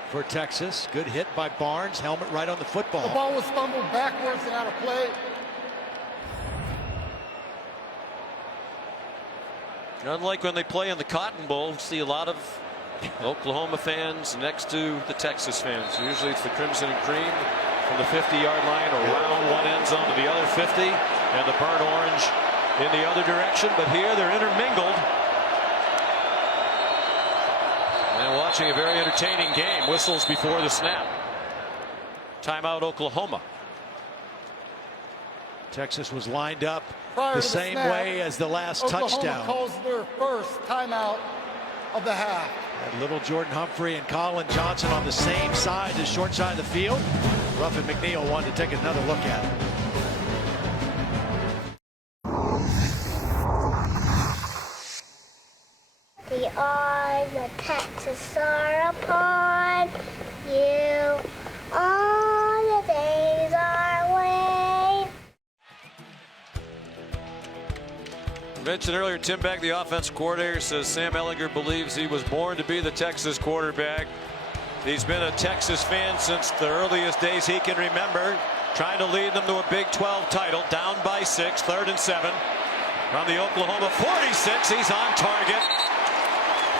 for Texas. Good hit by Barnes. Helmet right on the football. The ball was fumbled backwards and out of play. Unlike when they play in the Cotton Bowl, see a lot of Oklahoma fans next to the Texas fans. Usually it's the Crimson and Cream from the 50-yard line around one end zone to the other 50, and the burnt orange in the other direction. But here they're intermingled. And watching a very entertaining game. Whistles before the snap. Timeout, Oklahoma. Texas was lined up Prior the to same snap, way as the last Oklahoma touchdown. calls their first timeout of the half. And little Jordan Humphrey and Colin Johnson on the same side, the short side of the field. Ruffin McNeil wanted to take another look at it. The eyes of Texas are upon you. All the days are way. Mentioned earlier, Tim Beck, the offensive coordinator, says Sam Ehlinger believes he was born to be the Texas quarterback. He's been a Texas fan since the earliest days he can remember, trying to lead them to a Big 12 title. Down by 6, 3rd and 7 from the Oklahoma 46. He's on target.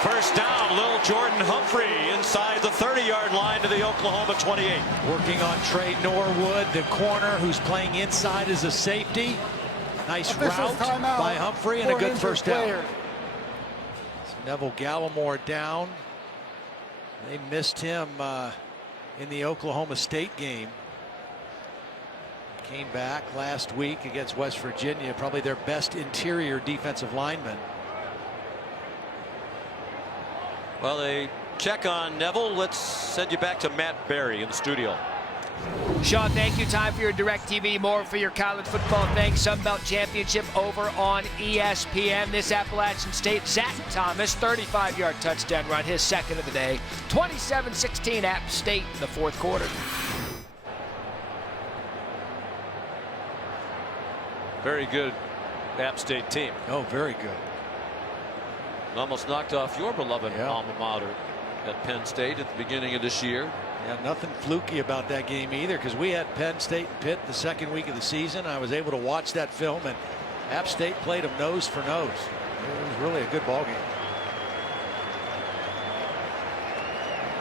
First down, little Jordan Humphrey inside the 30-yard line to the Oklahoma 28. Working on Trey Norwood, the corner who's playing inside as a safety. Nice route by Humphrey and a good first down. Neville Gallimore down. They missed him in the Oklahoma State game. Came back last week against West Virginia, probably their best interior defensive lineman. Well, they check on Neville. Let's send you back to Matt Berry in the studio. Sean, thank you. Time for your DirecTV. More for your college football thing. Sun Belt Championship over on ESPN. This Appalachian State, Zach Thomas, 35-yard touchdown run, his second of the day. 27-16 App State in the 4th quarter. Very good App State team. Oh, very good. Almost knocked off your beloved alma mater at Penn State at the beginning of this year. Yeah, nothing fluky about that game either, because we had Penn State and Pitt the 2nd week of the season. I was able to watch that film, and App State played them nose for nose. It was really a good ball game.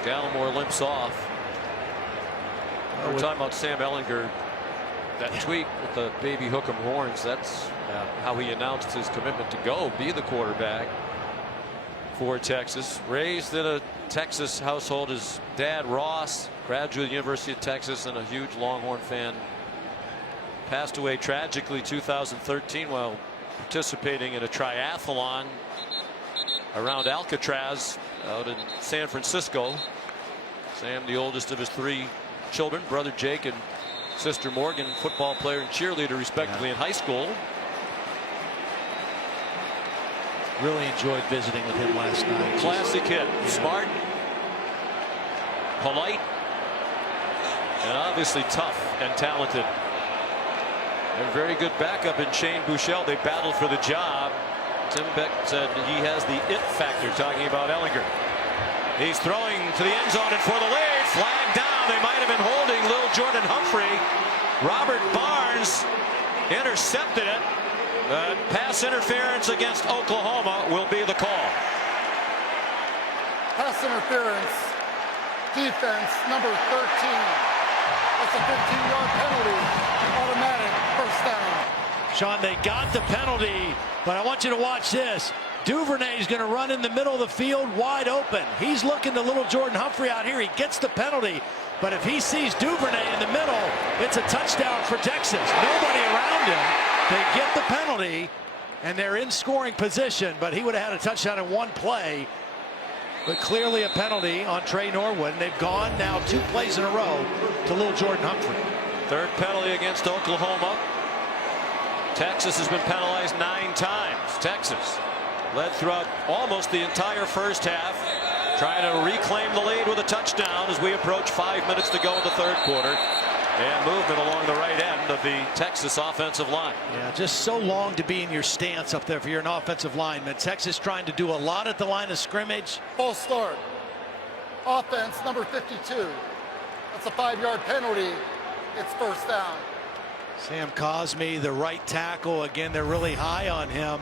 Gallimore limps off. We're talking about Sam Ehlinger. That tweet with the baby hook'em horns, that's how he announced his commitment to go be the quarterback for Texas. Raised in a Texas household. His dad, Ross, graduate of the University of Texas and a huge Longhorn fan. Passed away tragically 2013 while participating in a triathlon around Alcatraz out in San Francisco. Sam, the oldest of his 3 children, brother Jake and sister Morgan, football player and cheerleader respectively in high school. Really enjoyed visiting with him last night. Classic hit. Smart, polite, and obviously tough and talented. A very good backup in Shane Buechele. They battled for the job. Tim Beck said he has the it factor, talking about Ehlinger. He's throwing to the end zone and for the lead. Flag down. They might have been holding little Jordan Humphrey. Robert Barnes intercepted it. Pass interference against Oklahoma will be the call. Pass interference. Defense number 13. That's a 15-yard penalty. Automatic first down. Sean, they got the penalty, but I want you to watch this. Duvernay's going to run in the middle of the field wide open. He's looking to little Jordan Humphrey out here. He gets the penalty, but if he sees Duvernay in the middle, it's a touchdown for Texas. Nobody around him. They get the penalty, and they're in scoring position, but he would have had a touchdown in one play but clearly a penalty on Trey Norwood. And they've gone now 2 plays in a row to little Jordan Humphrey. Third penalty against Oklahoma. Texas has been penalized 9 times. Texas led throughout almost the entire first half, trying to reclaim the lead with a touchdown as we approach 5 minutes to go in the third quarter. And movement along the right end of the Texas offensive line. Yeah, just so long to be in your stance up there if you're an offensive lineman. Texas trying to do a lot at the line of scrimmage. False start. Offense number 52. That's a 5-yard penalty. It's first down. Sam Cosme, the right tackle. Again, they're really high on him.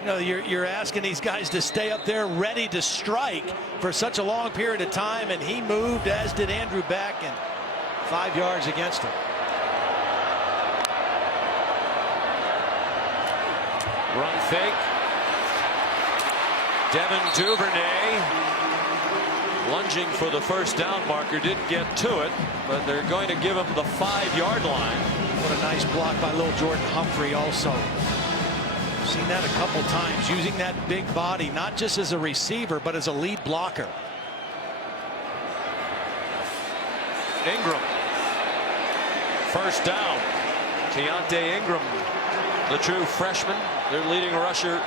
You know, you're asking these guys to stay up there ready to strike for such a long period of time, and he moved, as did Andrew Beck, and 5 yards against him. Run fake. Devin Duvernay lunging for the first down marker, didn't get to it, but they're going to give him the 5-yard line. What a nice block by little Jordan Humphrey also. Seen that a couple times, using that big body not just as a receiver but as a lead blocker. Ingram. First down. Keontae Ingram, the true freshman, their leading rusher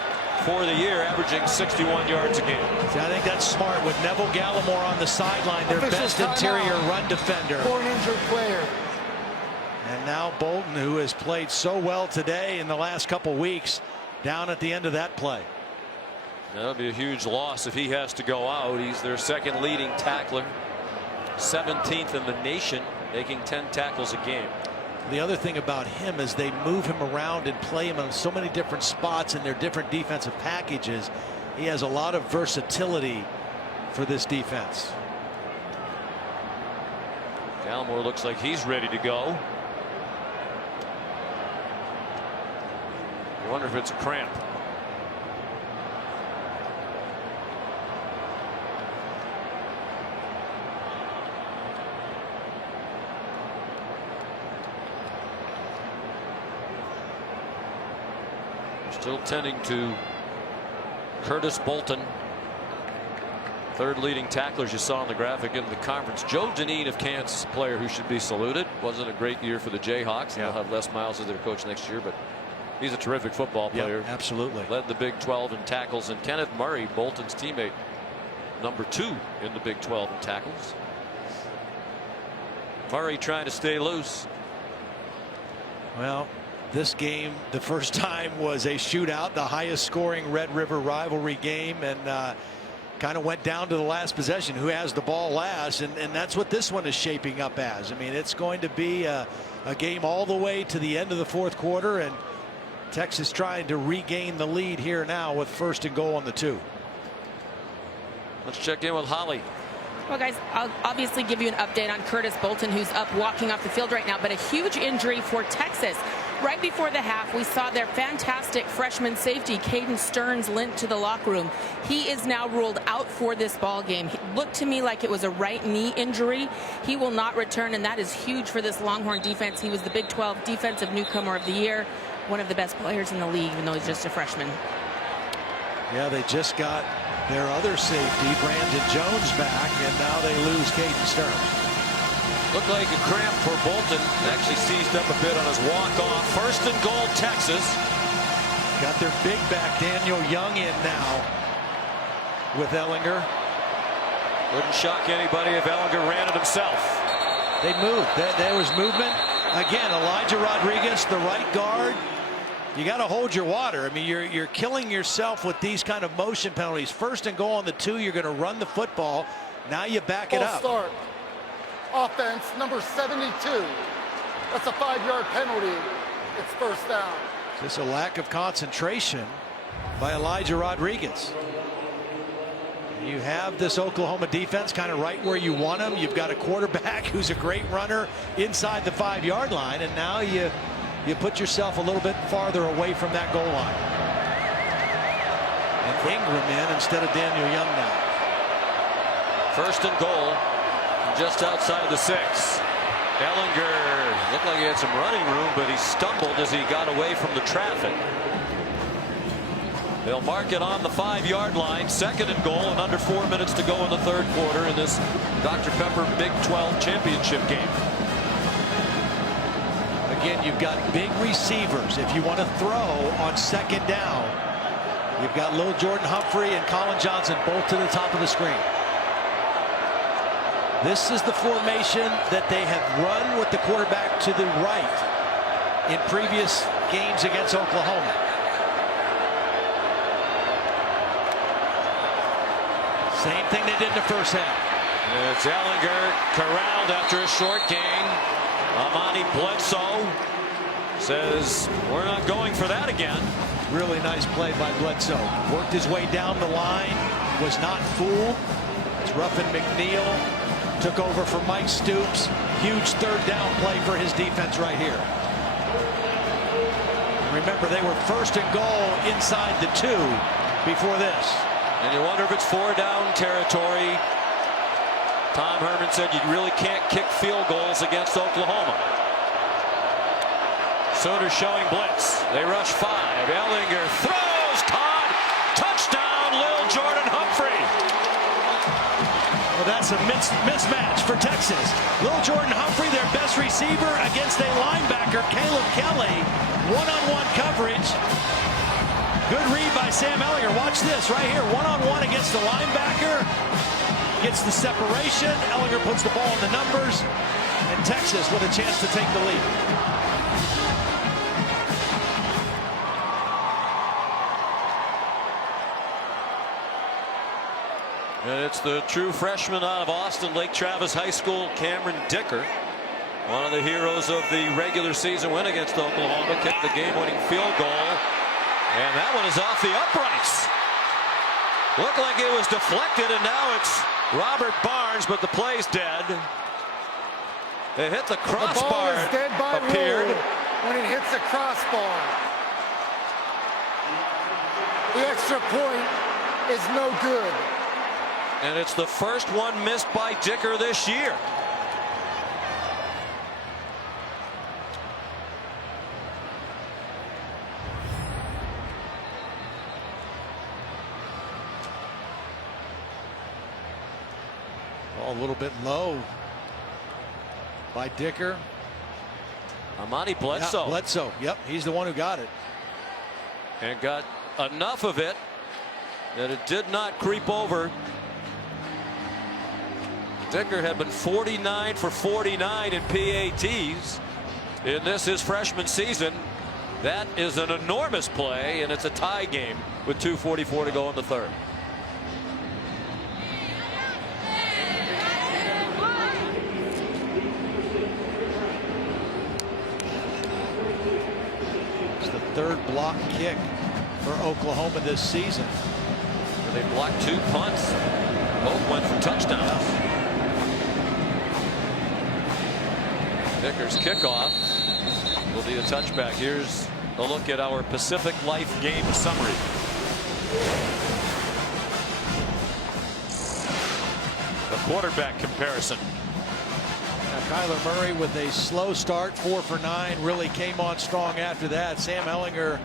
for the year, averaging 61 yards a game. See, I think that's smart with Neville Gallimore on the sideline, their best interior run defender. For an injured player. And now Bolton, who has played so well today in the last couple weeks, down at the end of that play. That'll be a huge loss if he has to go out. He's their second leading tackler, 17th in the nation, making 10 tackles a game. The other thing about him is they move him around and play him on so many different spots in their different defensive packages. He has a lot of versatility for this defense. Gallimore looks like he's ready to go. I wonder if it's a cramp. Still tending to Curtis Bolton, third leading tackler, as you saw in the graphic in the conference. Joe Dineen of Kansas, a player who should be saluted. Wasn't a great year for the Jayhawks. They'll have Les Miles as their coach next year, but he's a terrific football player. Yeah, absolutely. Led the Big 12 in tackles. And Kenneth Murray, Bolton's teammate, number 2 in the Big 12 in tackles. Murray trying to stay loose. Well, this game, the first time, was a shootout, the highest scoring Red River rivalry game, and kind of went down to the last possession, who has the ball last, and that's what this one is shaping up as. I mean, it's going to be a game all the way to the end of the fourth quarter, and Texas trying to regain the lead here now with 1st and goal on the 2. Let's check in with Holly. Well, guys, I'll obviously give you an update on Curtis Bolton, who's up walking off the field right now, but a huge injury for Texas. Right before the half, we saw their fantastic freshman safety, Caden Stearns, limped to the locker room. He is now ruled out for this ball game. It looked to me like it was a right knee injury. He will not return, and that is huge for this Longhorn defense. He was the Big 12 Defensive Newcomer of the Year, one of the best players in the league, even though he's just a freshman. Yeah, they just got their other safety, Brandon Jones, back, and now they lose Caden Stearns. Looked like a cramp for Bolton. Actually seized up a bit on his walk-off. 1st and goal, Texas. Got their big back, Daniel Young, in now with Ellinger. Wouldn't shock anybody if Ellinger ran it himself. They moved. There was movement. Again, Elijah Rodriguez, the right guard. You got to hold your water. I mean, you're killing yourself with these kind of motion penalties. 1st and goal on the 2. You're going to run the football. Now you back it up. Start. Offense number 72. That's a 5-yard penalty. It's first down. Just a lack of concentration by Elijah Rodriguez. You have this Oklahoma defense kind of right where you want them. You've got a quarterback who's a great runner inside the 5-yard line, and now you put yourself a little bit farther away from that goal line. And Ingram in instead of Daniel Young now. 1st and goal. Just outside the 6. Ellinger looked like he had some running room, but he stumbled as he got away from the traffic. They'll mark it on the 5-yard line. 2nd and goal, and under 4 minutes to go in the 3rd quarter in this Dr. Pepper Big 12 championship game. Again, you've got big receivers. If you want to throw on 2nd down, you've got little Jordan Humphrey and Colin Johnson both to the top of the screen. This is the formation that they have run with the quarterback to the right in previous games against Oklahoma. Same thing they did in the first half. It's Ellinger corralled after a short gain. Amani Bledsoe says we're not going for that again. Really nice play by Bledsoe. Worked his way down the line, was not fooled. It's Ruffin McNeil. Took over for Mike Stoops. Huge 3rd down play for his defense right here. Remember, they were 1st and goal inside the 2 before this. And you wonder if it's 4 down territory. Tom Herman said you really can't kick field goals against Oklahoma. Sooners showing blitz. They rush 5. Ellinger throws, caught, touchdown, Lil Jordan Humphrey. Well, that's a mismatch for Texas. Lil Jordan Humphrey, their best receiver, against a linebacker, Caleb Kelly. One-on-one coverage. Good read by Sam Ellinger. Watch this right here. One-on-one against the linebacker. Gets the separation. Ellinger puts the ball in the numbers. And Texas with a chance to take the lead. And it's the true freshman out of Austin Lake Travis High School, Cameron Dicker. One of the heroes of the regular season win against Oklahoma. Kicked the game-winning field goal. And that one is off the uprights. Looked like it was deflected, and now it's Robert Barnes, but the play's dead. It hit the crossbar. The ball is dead by appeared rule when it hits the crossbar. The extra point is no good. And it's the first one missed by Dicker this year. A little bit low by Dicker. Amani Bledsoe. Yeah, Bledsoe. Yep, he's the one who got it. And got enough of it that it did not creep over. Dicker had been 49 for 49 in PATs in this his freshman season. That is an enormous play, and it's a tie game with 2:44 to go in the 3rd. It's the 3rd block kick for Oklahoma this season. They blocked 2 punts. Both went for touchdowns. Dicker's kickoff will be a touchback. Here's a look at our Pacific Life game summary. The quarterback comparison. Now, Kyler Murray with a slow start, 4 for 9, really came on strong after that. Sam Ellinger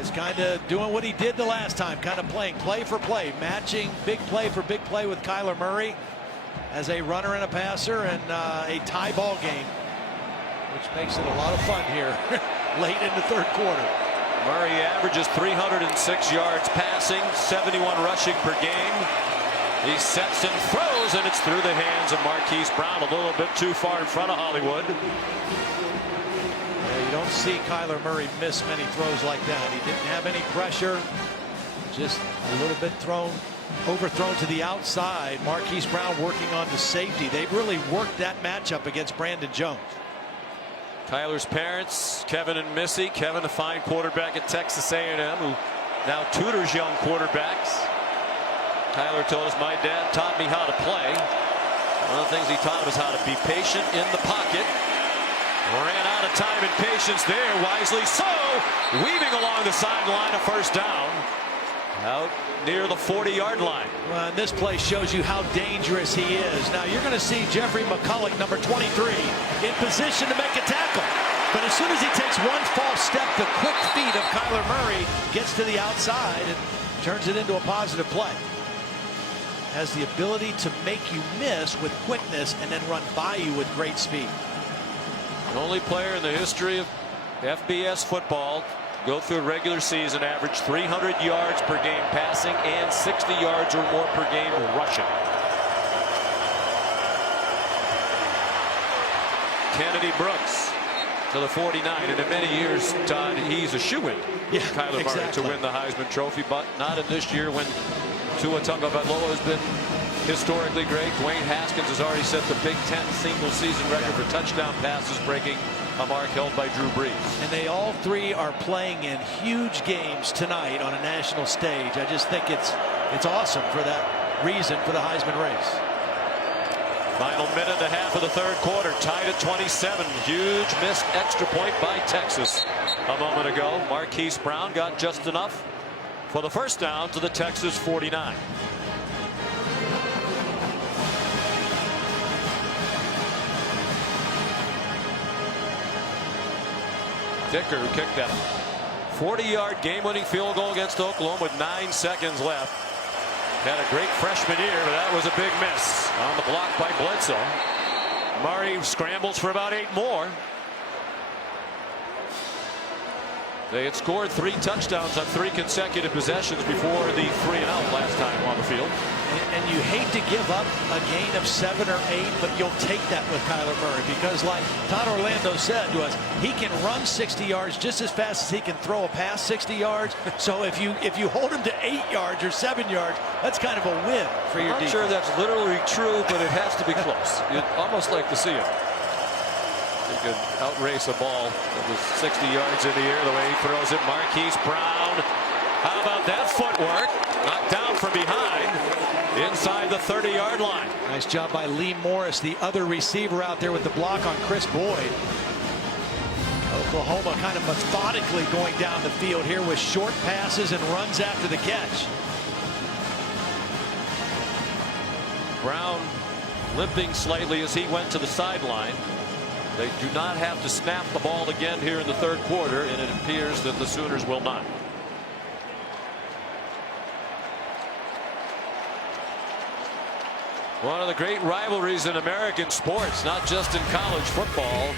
is kind of doing what he did the last time, kind of playing play for play, matching big play for big play with Kyler Murray as a runner and a passer, and a tie ball game, which makes it a lot of fun here late in the 3rd quarter. Murray averages 306 yards passing, 71 rushing per game. He sets and throws, and it's through the hands of Marquise Brown, a little bit too far in front of Hollywood. Yeah, you don't see Kyler Murray miss many throws like that. He didn't have any pressure, just a little bit overthrown to the outside. Marquise Brown working on the safety. They've really worked that matchup against Brandon Jones. Kyler's parents, Kevin and Missy. Kevin, a fine quarterback at Texas A&M, who now tutors young quarterbacks. Kyler told us, my dad taught me how to play. One of the things he taught him is how to be patient in the pocket. Ran out of time and patience there, wisely so. Weaving along the sideline, a 1st down. Out near the 40-yard line. Well, and this play shows you how dangerous he is. Now you're going to see Jeffrey McCulloch, number 23, in position to make a tackle. But as soon as he takes one fall step, the quick feet of Kyler Murray gets to the outside and turns it into a positive play. Has the ability to make you miss with quickness and then run by you with great speed. The only player in the history of FBS football go through a regular season average 300 yards per game passing and 60 yards or more per game rushing. Kennedy Brooks to the 49, and in many years, Todd, he's a shoo-in. Yeah, Kyler Murray to win the Heisman Trophy, but not in this year when Tua Tagovailoa has been historically great. Dwayne Haskins has already set the Big Ten single-season record for touchdown passes, breaking a mark held by Drew Brees. And they all three are playing in huge games tonight on a national stage. I just think it's awesome for that reason for the Heisman race. Final minute and a half of the third quarter, tied at 27. Huge missed extra point by Texas a moment ago. Marquise Brown got just enough for the first down to the Texas 49. Dicker, who kicked that 40-yard game-winning field goal against Oklahoma with 9 seconds left. Had a great freshman year, but that was a big miss on the block by Bledsoe. Murray scrambles for about 8 more. They had scored 3 touchdowns on 3 consecutive possessions before the 3-and-out last time on the field. And you hate to give up a gain of 7 or 8, but you'll take that with Kyler Murray because, like Todd Orlando said to us, he can run 60 yards just as fast as he can throw a pass 60 yards. So if you hold him to 8 yards or 7 yards, that's kind of a win for your defense. I'm sure that's literally true, but it has to be close. You'd almost like to see him. He could outrace a ball that was 60 yards in the air the way he throws it. Marquise Brown. How about that footwork? Knocked down from behind inside the 30-yard line. Nice job by Lee Morris, the other receiver out there with the block on Chris Boyd. Oklahoma kind of methodically going down the field here with short passes and runs after the catch. Brown limping slightly as he went to the sideline. They do not have to snap the ball again here in the third quarter, and it appears that the Sooners will not. One of the great rivalries in American sports, not just in college football.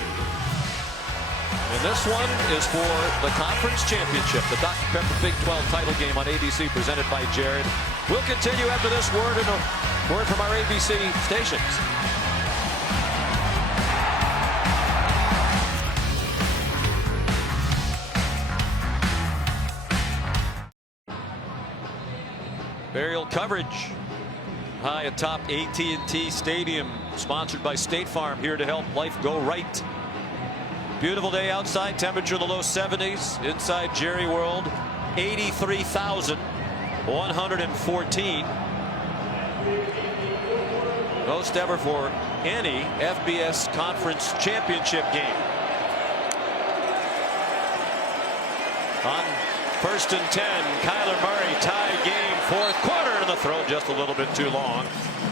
And this one is for the conference championship, the Dr. Pepper Big 12 title game on ABC, presented by Jared. We'll continue after this word and a word from our ABC stations. Aerial coverage high atop AT&T Stadium, sponsored by State Farm, here to help life go right. Beautiful day outside, temperature in the low 70s. Inside Jerry World, 83,114. Most ever for any FBS conference championship game. On 1st and 10, Kyler Murray, tie game, fourth quarter, and the throw just a little bit too long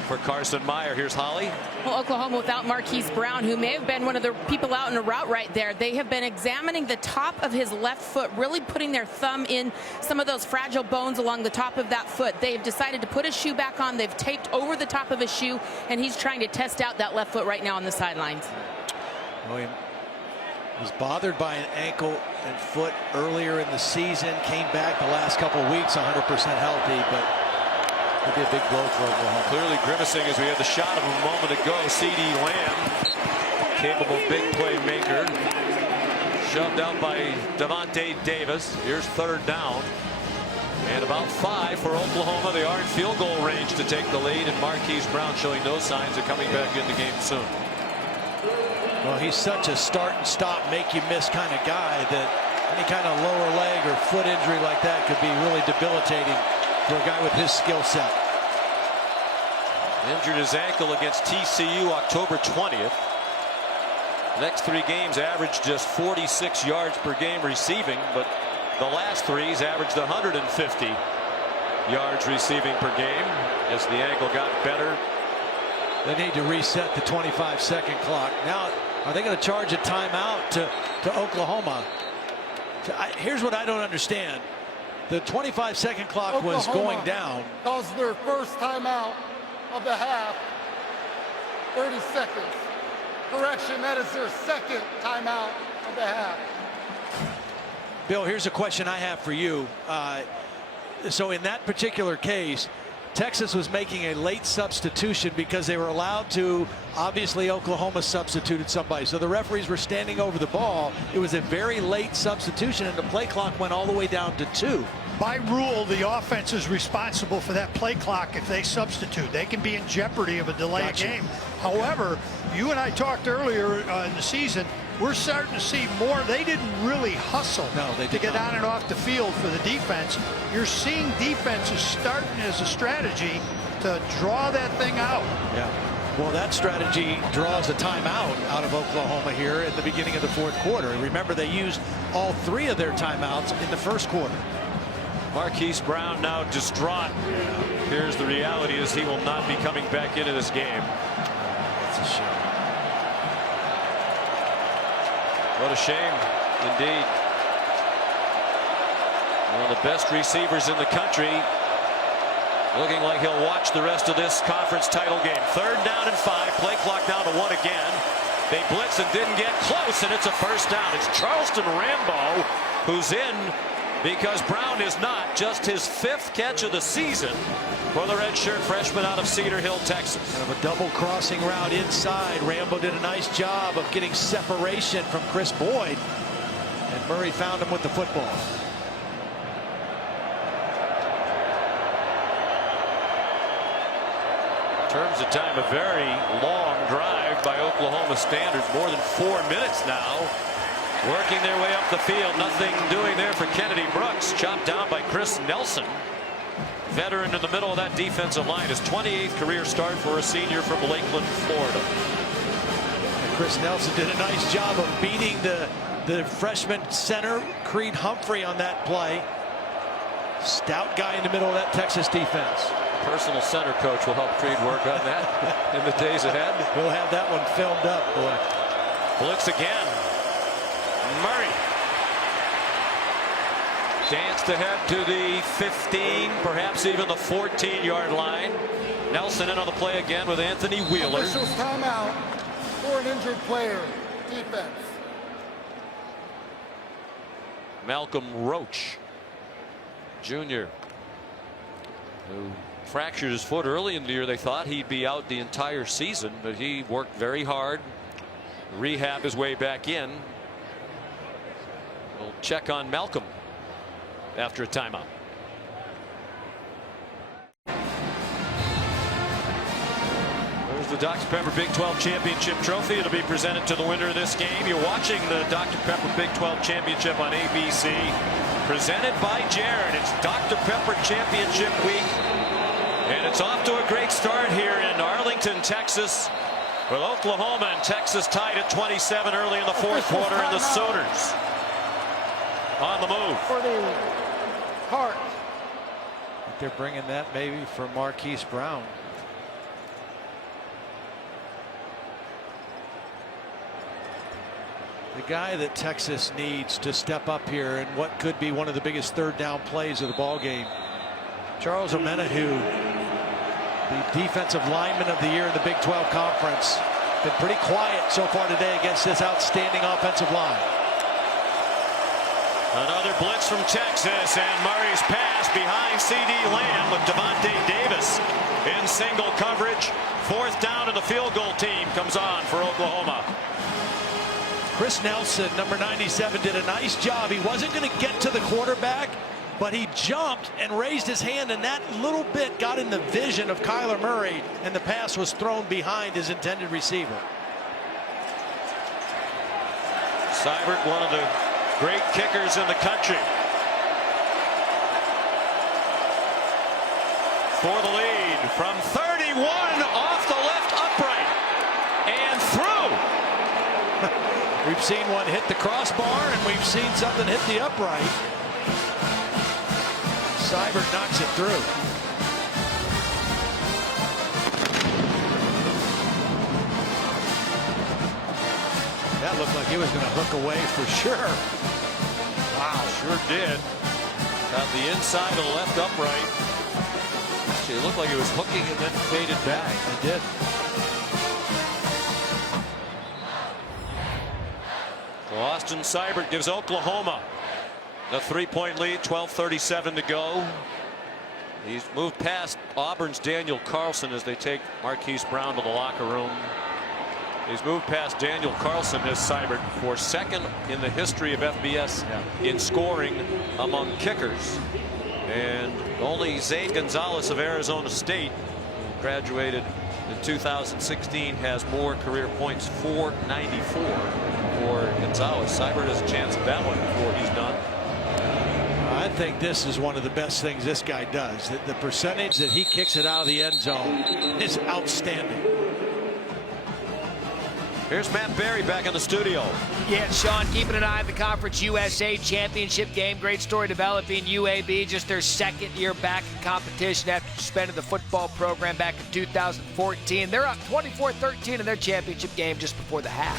for Carson Meyer. Here's Holly. Well, Oklahoma without Marquise Brown, who may have been one of the people out in a route right there. They have been examining the top of his left foot, really putting their thumb in some of those fragile bones along the top of that foot. They've decided to put his shoe back on. They've taped over the top of his shoe, and he's trying to test out that left foot right now on the sidelines. Well, he was bothered by an ankle and foot earlier in the season, came back the last couple of weeks 100% healthy, but it'll be a big blow for Oklahoma. Clearly grimacing as we had the shot of him a moment ago. CeeDee Lamb, capable big playmaker, shoved out by Devontae Davis. Here's third down. And about 5 for Oklahoma. They are in field goal range to take the lead, and Marquise Brown showing no signs of coming back in the game soon. Well, he's such a start and stop, make you miss kind of guy that any kind of lower leg or foot injury like that could be really debilitating for a guy with his skill set. Injured his ankle against TCU October 20th. Next 3 games averaged just 46 yards per game receiving, but the last 3 he's averaged 150 yards receiving per game as the ankle got better. They need to reset the 25-second clock. Now, are they going to charge a timeout to Oklahoma? Here's what I don't understand. The 25-second clock was going down. Calls their first timeout of the half. 30 seconds. Correction, that is their second timeout of the half. Bill, here's a question I have for you. So in that particular case, Texas was making a late substitution because they were allowed to. Obviously, Oklahoma substituted somebody. So the referees were standing over the ball. It was a very late substitution, and the play clock went all the way down to 2. By rule, the offense is responsible for that play clock if they substitute. They can be in jeopardy of a delayed game. However, you and I talked earlier in the season, we're starting to see more. They didn't really hustle to get on and off the field for the defense. You're seeing defenses starting as a strategy to draw that thing out. Yeah. Well, that strategy draws a timeout out of Oklahoma here at the beginning of the fourth quarter. And remember, they used all 3 of their timeouts in the first quarter. Marquise Brown now distraught. Here's the reality: is he will not be coming back into this game. That's a shame. What a shame, indeed. One of the best receivers in the country, looking like he'll watch the rest of this conference title game. 3rd down and 5. Play clock down to 1 again. They blitz and didn't get close, and it's a first down. It's Charleston Rambo who's in because Brown is not. Just his 5th catch of the season for the redshirt freshman out of Cedar Hill, Texas. Kind of a double crossing route inside. Rambo did a nice job of getting separation from Chris Boyd, and Murray found him with the football. In terms of time, a very long drive by Oklahoma standards, more than 4 minutes now. Working their way up the field. Nothing doing there for Kennedy Brooks. Chopped down by Chris Nelson. Veteran in the middle of that defensive line. His 28th career start for a senior from Lakeland, Florida. And Chris Nelson did a nice job of beating the freshman center, Creed Humphrey, on that play. Stout guy in the middle of that Texas defense. Personal center coach will help Creed work on that in the days ahead. We'll have that one filmed up, boy. Blitz again. Murray danced ahead to the 15, perhaps even the 14-yard line. Nelson in on the play again with Anthony Wheeler. Officials timeout for an injured player. Defense. Malcolm Roach, Jr., who fractured his foot early in the year. They thought he'd be out the entire season, but he worked very hard, rehab his way back in. We'll check on Malcolm after a timeout. There's the Dr. Pepper Big 12 Championship Trophy. It'll be presented to the winner of this game. You're watching the Dr. Pepper Big 12 Championship on ABC. Presented by Jared. It's Dr. Pepper Championship Week. And it's off to a great start here in Arlington, Texas, with Oklahoma and Texas tied at 27 early in the fourth quarter, and the Sooners on the move. For the Hart. They're bringing that maybe for Marquise Brown. The guy that Texas needs to step up here in what could be one of the biggest 3rd down plays of the ball game. Charles Omenihu, the defensive lineman of the year in the Big 12 Conference, been pretty quiet so far today against this outstanding offensive line. Another blitz from Texas, and Murray's pass behind C.D. Lamb with Devontae Davis in single coverage. 4th down, and the field goal team comes on for Oklahoma. Chris Nelson, number 97, did a nice job. He wasn't going to get to the quarterback, but he jumped and raised his hand, and that little bit got in the vision of Kyler Murray, and the pass was thrown behind his intended receiver. Seibert, one of the great kickers in the country. For the lead from 31 off the left upright and through. We've seen one hit the crossbar, and we've seen something hit the upright. Seibert knocks it through. That looked like he was going to hook away for sure. Wow. Sure did. Got the inside of the left upright. Actually, it looked like it was hooking and then faded back. It did. So Austin Seibert gives Oklahoma a 3-point lead, 12:37 to go. He's moved past Auburn's Daniel Carlson as they take Marquise Brown to the locker room. He's moved past Daniel Carlson as Seibert for second in the history of FBS in scoring among kickers. And only Zane Gonzalez of Arizona State, who graduated in 2016, has more career points, 494 for Gonzalez. Seibert has a chance at that one before he's done. I think this is one of the best things this guy does. The percentage that he kicks it out of the end zone is outstanding. Here's Matt Berry back in the studio. Yeah, Sean, keeping an eye on the Conference USA Championship game. Great story developing. UAB, just their second year back in competition after suspending the football program back in 2014. They're up 24-13 in their championship game just before the half.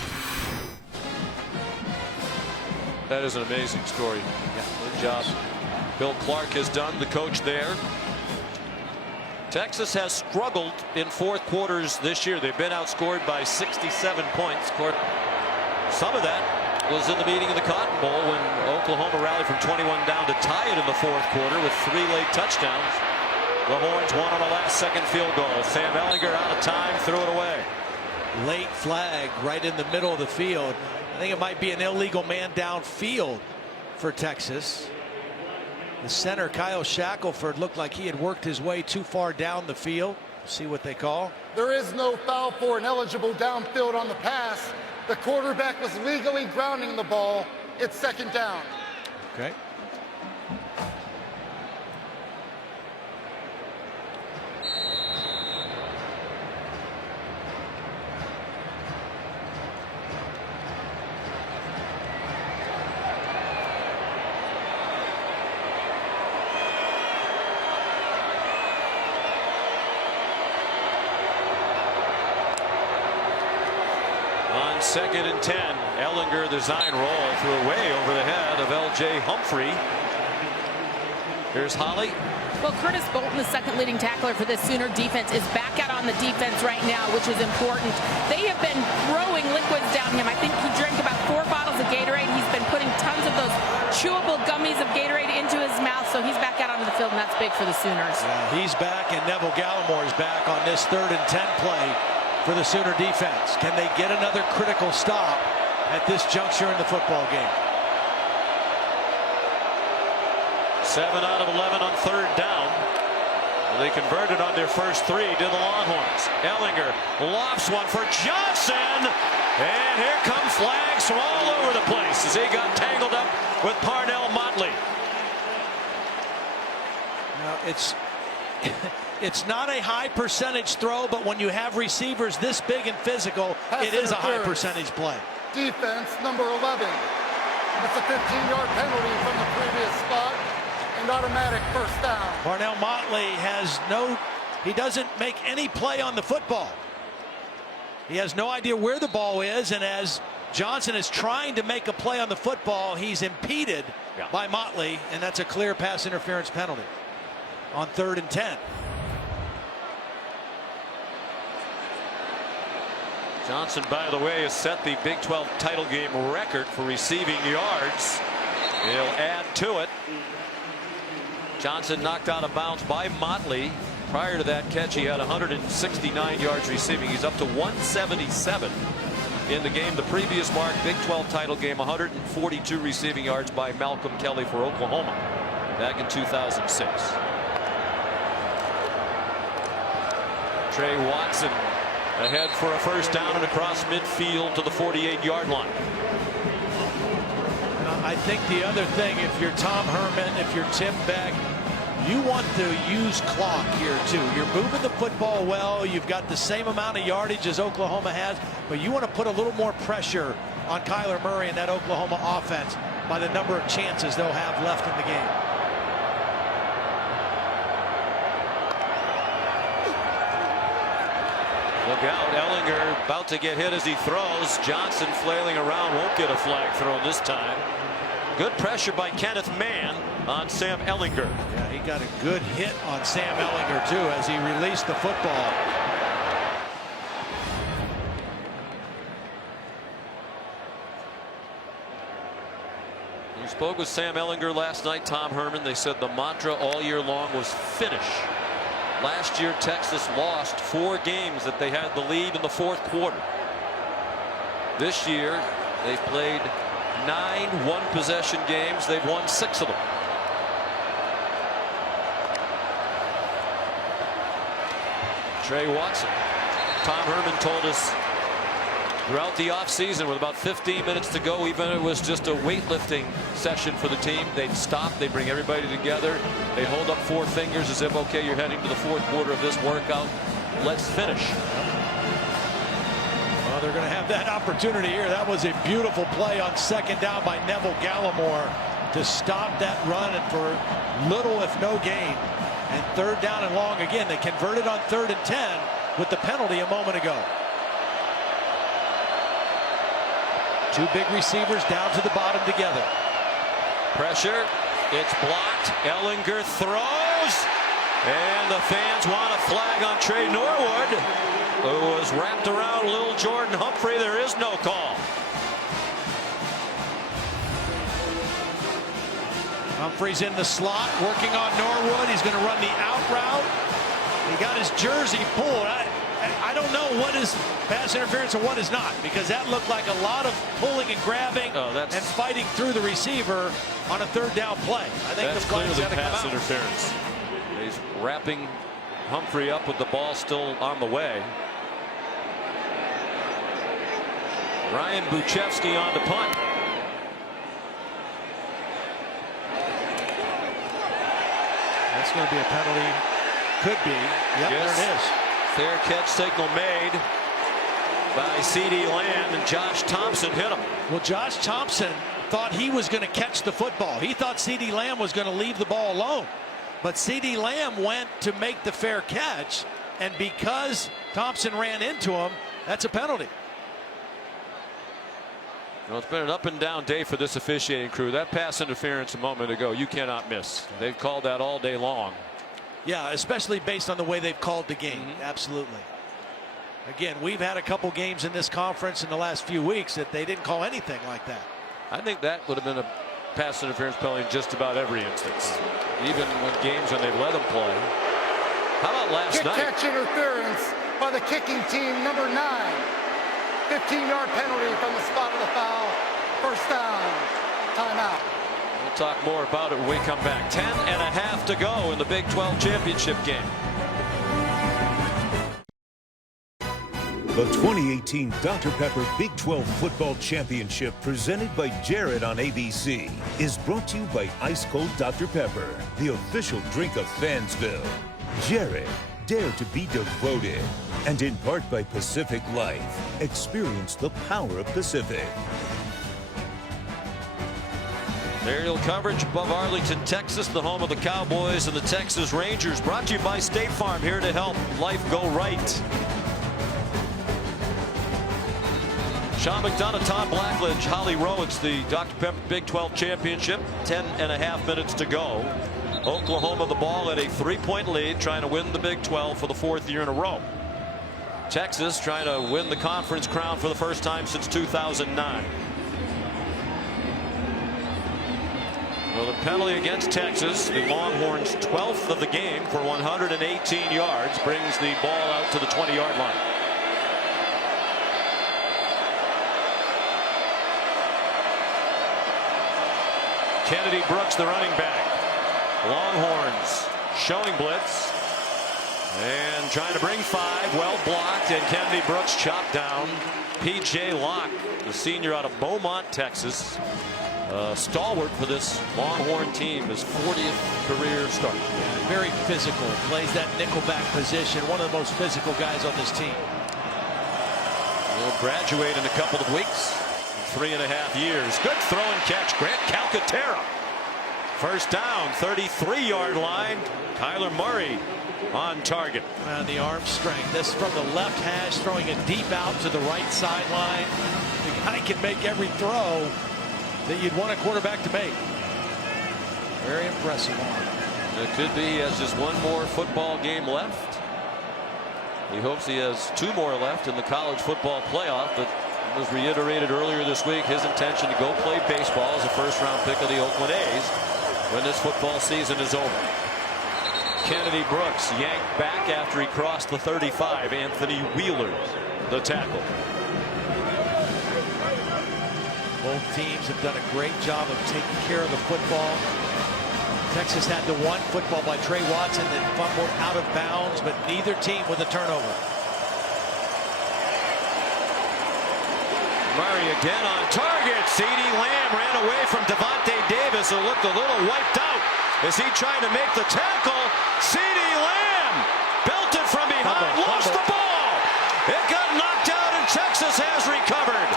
That is an amazing story. Good job Bill Clark has done, the coach there. Texas has struggled in fourth quarters this year. They've been outscored by 67 points. Some of that was in the meeting of the Cotton Bowl when Oklahoma rallied from 21 down to tie it in the fourth quarter with 3 late touchdowns. The Horns won on a last-second field goal. Sam Ehlinger out of time, threw it away. Late flag right in the middle of the field. I think it might be an illegal man downfield for Texas. The center, Kyle Shackelford, looked like he had worked his way too far down the field. See what they call. There is no foul for an eligible downfield on the pass. The quarterback was legally grounding the ball. It's second down. Okay. On 2nd and 10, Ehlinger, the design roll, threw way over the head of L.J. Humphrey. Here's Holly. Well, Curtis Bolton, the second leading tackler for this Sooner defense, is back out on the defense right now, which is important. They have been throwing liquids down him. I think he drank about 4 bottles of Gatorade. He's been putting tons of those chewable gummies of Gatorade into his mouth, so he's back out onto the field, and that's big for the Sooners. Yeah, he's back, and Neville Gallimore is back on this 3rd and 10 play for the Sooner defense. Can they get another critical stop at this juncture in the football game? 7 out of 11 on 3rd down. They converted on their first 3 to the Longhorns. Ehlinger lofts one for Johnson. And here come flags from all over the place as he got tangled up with Parnell Motley. Now, it's not a high percentage throw, but when you have receivers this big and physical, it is a high percentage play. Defense number 11. That's a 15-yard penalty from the previous spot. And automatic first down. Parnell Motley he doesn't make any play on the football. He has no idea where the ball is, and as Johnson is trying to make a play on the football, he's impeded by Motley, and that's a clear pass interference penalty on 3rd and 10. Johnson, by the way, has set the Big 12 title game record for receiving yards. He'll add to it. Johnson knocked out of bounds by Motley. Prior to that catch, he had 169 yards receiving. He's up to 177 in the game. The previous mark, Big 12 title game, 142 receiving yards by Malcolm Kelly for Oklahoma back in 2006. Trey Watson ahead for a first down and across midfield to the 48-yard line. I think the other thing, if you're Tom Herman, if you're Tim Beck, you want to use clock here too. You're moving the football well. You've got the same amount of yardage as Oklahoma has, but you want to put a little more pressure on Kyler Murray and that Oklahoma offense by the number of chances they'll have left in the game. Look out, Ehlinger about to get hit as he throws. Johnson flailing around, won't get a flag thrown this time. Good pressure by Kenneth Mann on Sam Ehlinger. Yeah, he got a good hit on Sam Ehlinger too as he released the football. We spoke with Sam Ehlinger last night, Tom Herman. They said the mantra all year long was finish. Last year, Texas lost 4 games that they had the lead in the fourth quarter. This year, they've played 9 one-possession games. They've won 6 of them. Trey Watson. Tom Herman told us throughout the offseason, with about 15 minutes to go, even if it was just a weightlifting session for the team, they'd stop, they'd bring everybody together, they'd hold up 4 fingers as if, okay, you're heading to the fourth quarter of this workout. Let's finish. Well, they're going to have that opportunity here. That was a beautiful play on second down by Neville Gallimore to stop that run and for little if no gain. And third down and long again. They converted on 3rd and 10 with the penalty a moment ago. 2 big receivers down to the bottom together. Pressure. It's blocked. Ehlinger throws. And the fans want a flag on Trey Norwood, who was wrapped around little Jordan Humphrey. There is no call. Humphrey's in the slot, working on Norwood. He's going to run the out route. He got his jersey pulled. I don't know what is pass interference and what is not, because that looked like a lot of pulling and grabbing and fighting through the receiver on a 3rd down play. I think that's the flag's clearly got to come pass out. interference. He's wrapping Humphrey up with the ball still on the way. Ryan Buchevsky on the punt. That's going to be a penalty. Could be. Yep, yes. There it is. Fair catch signal made by C.D. Lamb, and Josh Thompson hit him. Well, Josh Thompson thought he was going to catch the football. He thought C.D. Lamb was going to leave the ball alone. But C.D. Lamb went to make the fair catch, and because Thompson ran into him, that's a penalty. Well, it's been an up and down day for this officiating crew. That pass interference a moment ago, you cannot miss. They've called that all day long. Yeah, especially based on the way they've called the game. Absolutely. Again, we've had a couple games in this conference in the last few weeks that they didn't call anything like that. I think that would have been a pass interference penalty in just about every instance, even when games when they've let them play. How about last night? Catch interference by the kicking team, number 9. 15-yard penalty from the spot of the foul. First down. Timeout. We'll talk more about it when we come back. 10.5 to go in the Big 12 championship game. The 2018 Dr. Pepper Big 12 Football Championship, presented by Jared on ABC, is brought to you by Ice Cold Dr. Pepper, the official drink of Fansville. Jared, dare to be devoted. And in part by Pacific Life. Experience the power of Pacific. Aerial coverage above Arlington, Texas, the home of the Cowboys and the Texas Rangers. Brought to you by State Farm, here to help life go right. Sean McDonough, Tom Blackledge, Holly Rowe. It's the Dr. Pepper Big 12 Championship. 10.5 minutes to go. Oklahoma the ball at a 3-point lead, trying to win the Big 12 for the 4th year in a row. Texas trying to win the conference crown for the first time since 2009. Well, the penalty against Texas, the Longhorns' 12th of the game for 118 yards, brings the ball out to the 20-yard line. Kennedy Brooks, the running back. Longhorns showing blitz and trying to bring 5. Well blocked, and Kennedy Brooks chopped down. P.J. Locke, the senior out of Beaumont, Texas. Stalwart for this Longhorn team, his 40th career start. Very physical, plays that nickelback position, one of the most physical guys on this team. Will graduate in a couple of weeks, 3.5 years. Good throw and catch, Grant Calcaterra. First down, 33-yard line. Kyler Murray on target. And the arm strength. This from the left hash, throwing it deep out to the right sideline. The guy can make every throw. that you'd want a quarterback to make. Very impressive arm. It could be he has just one more football game left. He hopes he has 2 more left in the college football playoff, but it was reiterated earlier this week his intention to go play baseball as a first-round pick of the Oakland A's when this football season is over. Kennedy Brooks yanked back after he crossed the 35. Anthony Wheeler, the tackle. Both teams have done a great job of taking care of the football. Texas had the 1 football by Trey Watson that fumbled out of bounds, but neither team with a turnover. Murray again on target. CeeDee Lamb ran away from Devontae Davis, who looked a little wiped out as he tried to make the tackle. CeeDee Lamb belted from behind, lost the ball. It got knocked out, and Texas has recovered.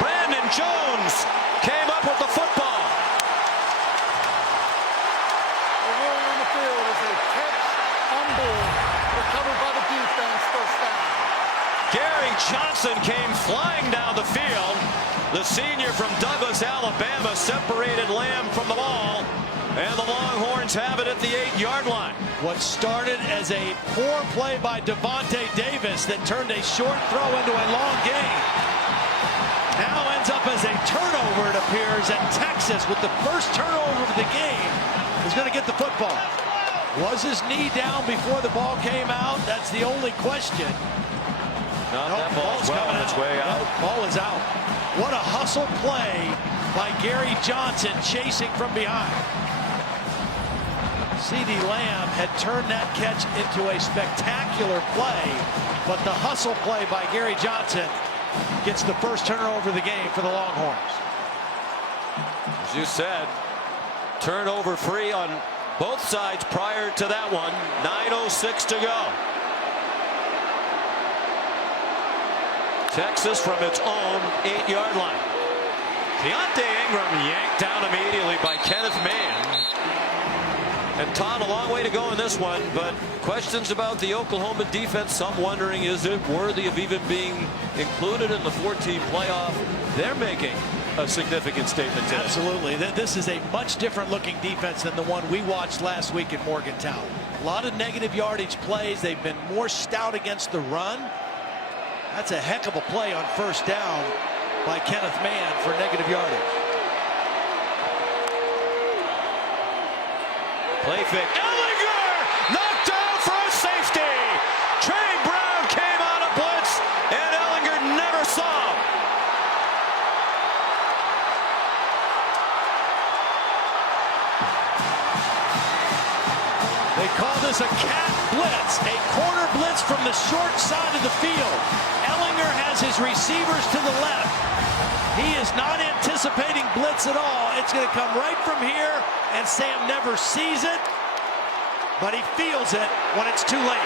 Brandon Jones came up with the football. The rule on the field is a catch, fumble, recovered by the defense, first down. Gary Johnson came flying down the field. The senior from Douglas, Alabama, separated Lamb from the ball, and the Longhorns have it at the 8-yard line. What started as a poor play by Devontae Davis that turned a short throw into a long gain now ends up as a turnover, it appears, and Texas, with the first turnover of the game, is going to get the football. Was his knee down before the ball came out? That's the only question. No, that ball's well on its way out. Ball is out. What a hustle play by Gary Johnson, chasing from behind. CeeDee Lamb had turned that catch into a spectacular play, but the hustle play by Gary Johnson gets the first turnover of the game for the Longhorns. As you said, turnover free on both sides prior to that one. 9:06 to go. Texas from its own 8-yard line. Deontay Ingram yanked down immediately by Kenneth Mann. And Todd, a long way to go in this one, but questions about the Oklahoma defense. Some wondering, is it worthy of even being included in the 4-team playoff? They're making a significant statement today. Absolutely. This is a much different looking defense than the one we watched last week in Morgantown. A lot of negative yardage plays. They've been more stout against the run. That's a heck of a play on first down by Kenneth Mann for negative yardage. Play fake. Ellinger knocked down for a safety. Trey Brown came out of blitz, and Ellinger never saw him. They call this a cat blitz, a corner blitz from the short side of the field. Ellinger has his receivers to the left. He is not anticipating blitz at all. It's going to come right from here, and Sam never sees it, but he feels it when it's too late.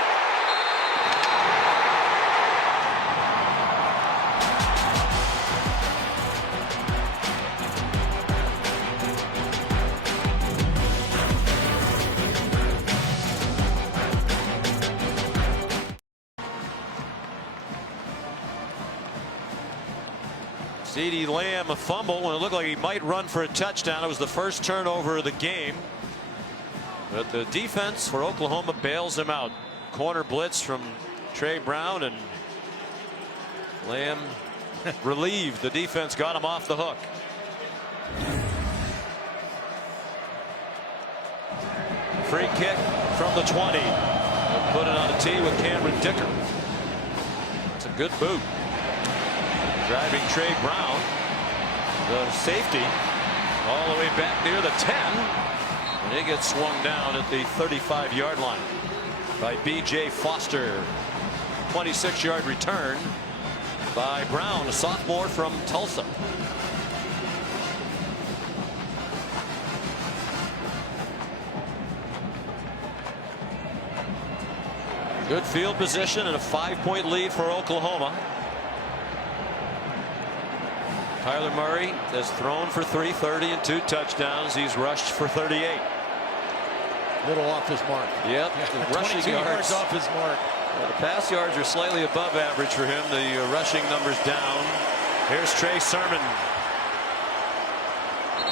CeeDee Lamb a fumble when it looked like he might run for a touchdown. It was the first turnover of the game. But the defense for Oklahoma bails him out. Corner blitz from Trey Brown, and Lamb relieved. The defense got him off the hook. Free kick from the 20. They'll put it on a tee with Cameron Dicker. It's a good boot. Driving Trey Brown, the safety, all the way back near the 10. And he gets swung down at the 35-yard line by B.J. Foster. 26-yard return by Brown, a sophomore from Tulsa. Good field position and a 5-point lead for Oklahoma. Kyler Murray has thrown for 330 and 2 touchdowns. He's rushed for 38. Little off his mark. Yep. The rushing yards off his mark. Well, the pass yards are slightly above average for him. The rushing numbers down. Here's Trey Sermon.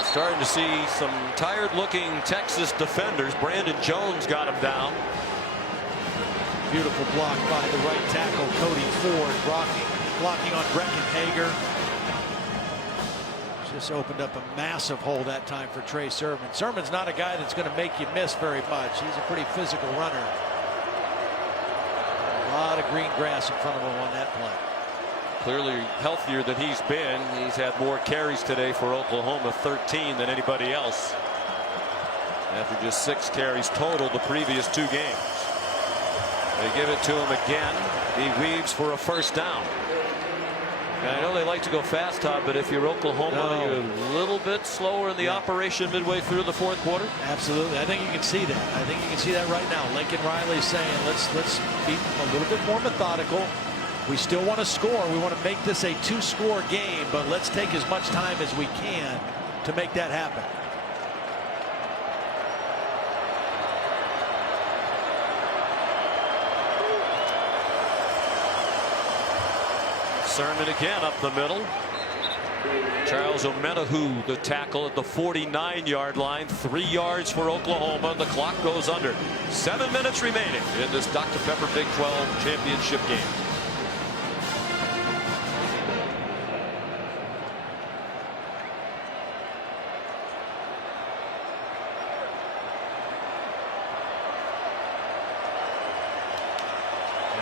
Starting to see some tired-looking Texas defenders. Brandon Jones got him down. Beautiful block by the right tackle, Cody Ford, blocking on Breckenhager. Just opened up a massive hole that time for Trey Sermon. Sermon's not a guy that's going to make you miss very much. He's a pretty physical runner. A lot of green grass in front of him on that play. Clearly healthier than he's been. He's had more carries today for Oklahoma, 13 than anybody else. After just 6 carries total the previous 2 games. They give it to him again. He weaves for a first down. And I know they like to go fast, Todd, but if you're Oklahoma, you're a little bit slower in the operation midway through the 4th quarter. Absolutely. I think you can see that. I think you can see that right now. Lincoln Riley saying, let's be a little bit more methodical. We still want to score. We want to make this a 2-score game, but let's take as much time as we can to make that happen. Sermon again up the middle. Charles Omenihu, the tackle at the 49-yard line. 3 yards for Oklahoma. The clock goes under. 7 minutes remaining in this Dr. Pepper Big 12 championship game.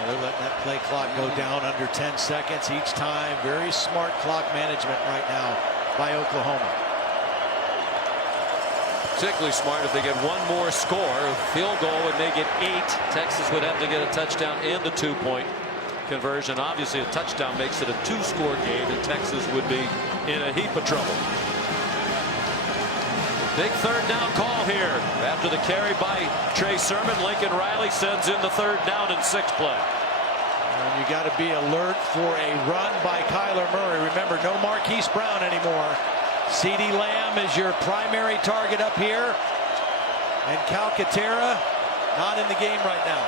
They're letting that play clock go down under 10 seconds each time. Very smart clock management right now by Oklahoma. Particularly smart if they get one more score. A field goal would make it 8. Texas would have to get a touchdown and the 2-point conversion. Obviously, a touchdown makes it a 2-score game, and Texas would be in a heap of trouble. Big 3rd down call here. After the carry by Trey Sermon, Lincoln Riley sends in the 3rd down and 6 play. And you got to be alert for a run by Kyler Murray. Remember, no Marquise Brown anymore. CeeDee Lamb is your primary target up here. And Calcaterra not in the game right now.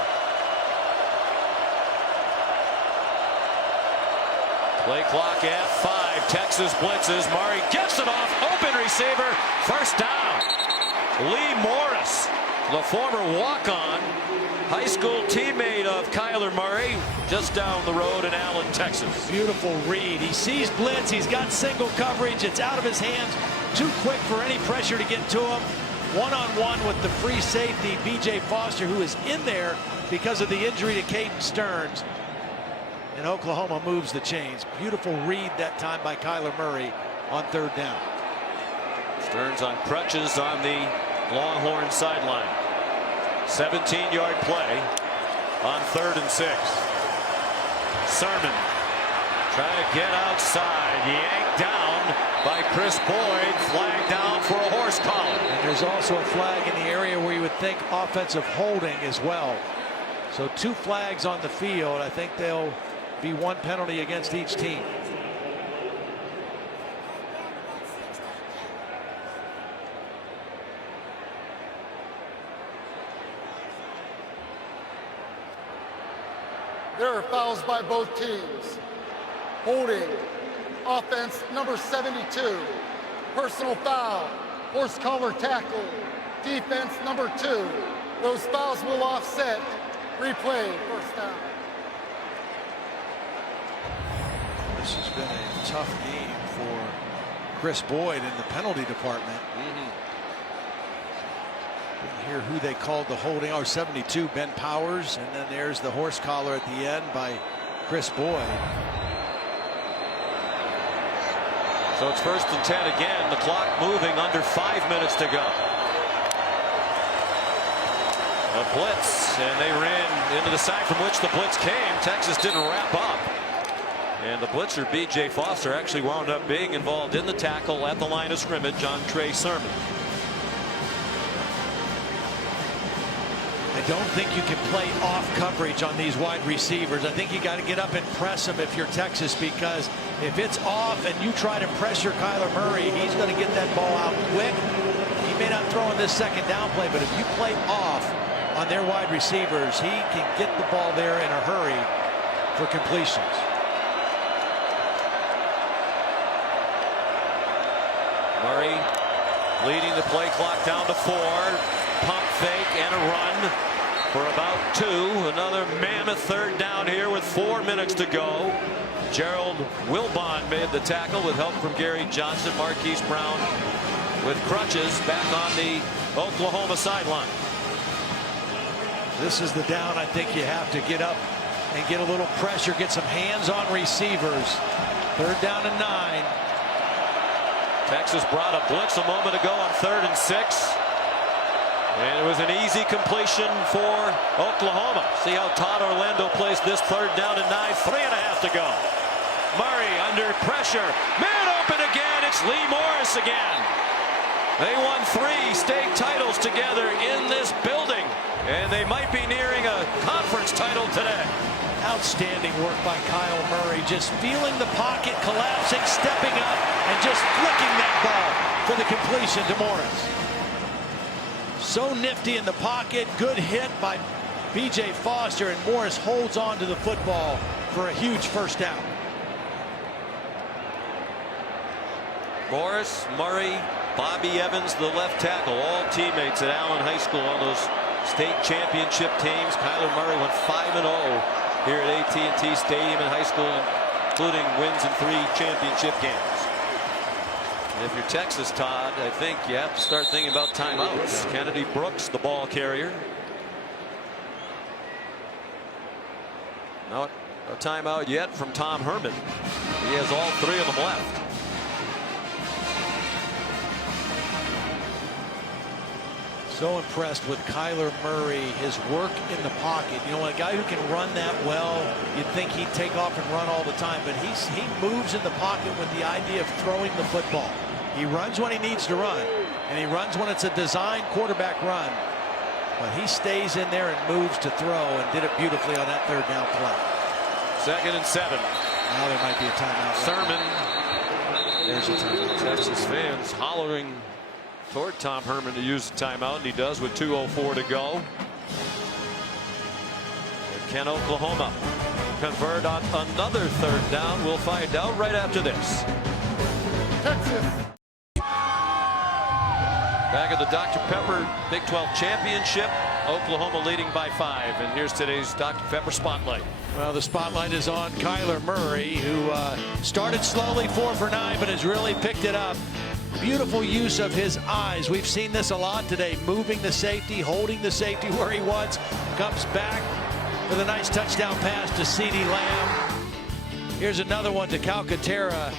Play clock at 5. Texas blitzes. Murray gets it off. Open receiver. First down. Lee Morris, the former walk-on, high school teammate of Kyler Murray, just down the road in Allen, Texas. Beautiful read. He sees blitz. He's got single coverage. It's out of his hands. Too quick for any pressure to get to him. One-on-one with the free safety, B.J. Foster, who is in there because of the injury to Caden Stearns. And Oklahoma moves the chains. Beautiful read that time by Kyler Murray on 3rd down. Stearns on crutches on the Longhorn sideline. 17-yard play on 3rd and 6. Sermon trying to get outside. Yanked down by Chris Boyd. Flag down for a horse collar. And there's also a flag in the area where you would think offensive holding as well. So 2 flags on the field. I think they'll be 1 penalty against each team. There are fouls by both teams. Holding, offense number 72. Personal foul, horse collar tackle, defense number 2. Those fouls will offset. Replay, first down. This has been a tough game for Chris Boyd in the penalty department. Didn't hear who they called the holding. 72, Ben Powers, and then there's the horse collar at the end by Chris Boyd. So it's 1st and 10 again. The clock moving under 5 minutes to go. A blitz, and they ran into the side from which the blitz came. Texas didn't wrap up. And the blitzer, B.J. Foster, actually wound up being involved in the tackle at the line of scrimmage on Trey Sermon. I don't think you can play off coverage on these wide receivers. I think you got to get up and press them if you're Texas, because if it's off and you try to pressure Kyler Murray, he's going to get that ball out quick. He may not throw in this 2nd down play, but if you play off on their wide receivers, he can get the ball there in a hurry for completions. Murray leading the play clock down to 4. Pump fake and a run for about 2. Another mammoth third down here with 4 minutes to go. Gerald Wilbon made the tackle with help from Gary Johnson. Marquise Brown with crutches back on the Oklahoma sideline. This is the down I think you have to get up and get a little pressure, get some hands on receivers. 3rd down and 9. Texas brought a blitz a moment ago on 3rd and 6. And it was an easy completion for Oklahoma. See how Todd Orlando plays this 3rd down and 9. 3.5 to go. Murray under pressure. Man open again. It's Lee Morris again. They won 3 state titles together in this building. And they might be nearing a conference title today. Outstanding work by Kyle Murray. Just feeling the pocket, collapsing, stepping up, and just flicking that ball for the completion to Morris. So nifty in the pocket. Good hit by B.J. Foster, and Morris holds on to the football for a huge first down. Morris, Murray, Bobby Evans, the left tackle, all teammates at Allen High School on those state championship teams. Kyler Murray went 5-0 here at AT&T Stadium in high school, including wins in 3 championship games. And if you're Texas, Todd, I think you have to start thinking about timeouts. Kennedy Brooks, the ball carrier. Not a timeout yet from Tom Herman. He has all 3 of them left. So impressed with Kyler Murray, his work in the pocket. You know, a guy who can run that well, you'd think he'd take off and run all the time, but he moves in the pocket with the idea of throwing the football. He runs when he needs to run, and he runs when it's a designed quarterback run. But he stays in there and moves to throw, and did it beautifully on that 3rd down play. 2nd and 7. Now there might be a timeout. Sermon. There's a timeout. Texas fans hollering toward Tom Herman to use the timeout, and he does with 2:04 to go. And can Oklahoma convert on another 3rd down? We'll find out right after this. Texas. Back at the Dr. Pepper Big 12 Championship, Oklahoma leading by 5. And here's today's Dr. Pepper Spotlight. Well, the spotlight is on Kyler Murray, who started slowly 4 for 9, but has really picked it up. Beautiful use of his eyes. We've seen this a lot today. Moving the safety, holding the safety where he wants. Comes back with a nice touchdown pass to CeeDee Lamb. Here's another one to Calcaterra.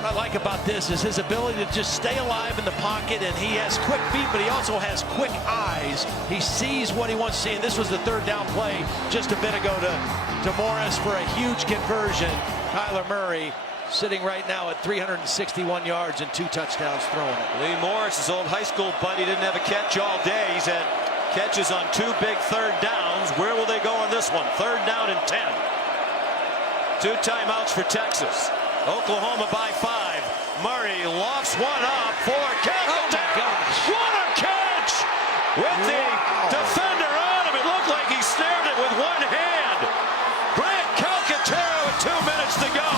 What I like about this is his ability to just stay alive in the pocket, and he has quick feet, but he also has quick eyes. He sees what he wants to see, and this was the 3rd down play just a bit ago to Morris for a huge conversion. Kyler Murray sitting right now at 361 yards and 2 touchdowns throwing it. Lee Morris, his old high school buddy, didn't have a catch all day. He's had catches on 2 big 3rd downs. Where will they go on this one? 3rd down and 10. 2 timeouts for Texas. Oklahoma by 5. Murray lofts one up for Calcaterra. Oh what a catch! With the defender on him, it looked like he snared it with one hand. Grant Calcaterra with 2 minutes to go.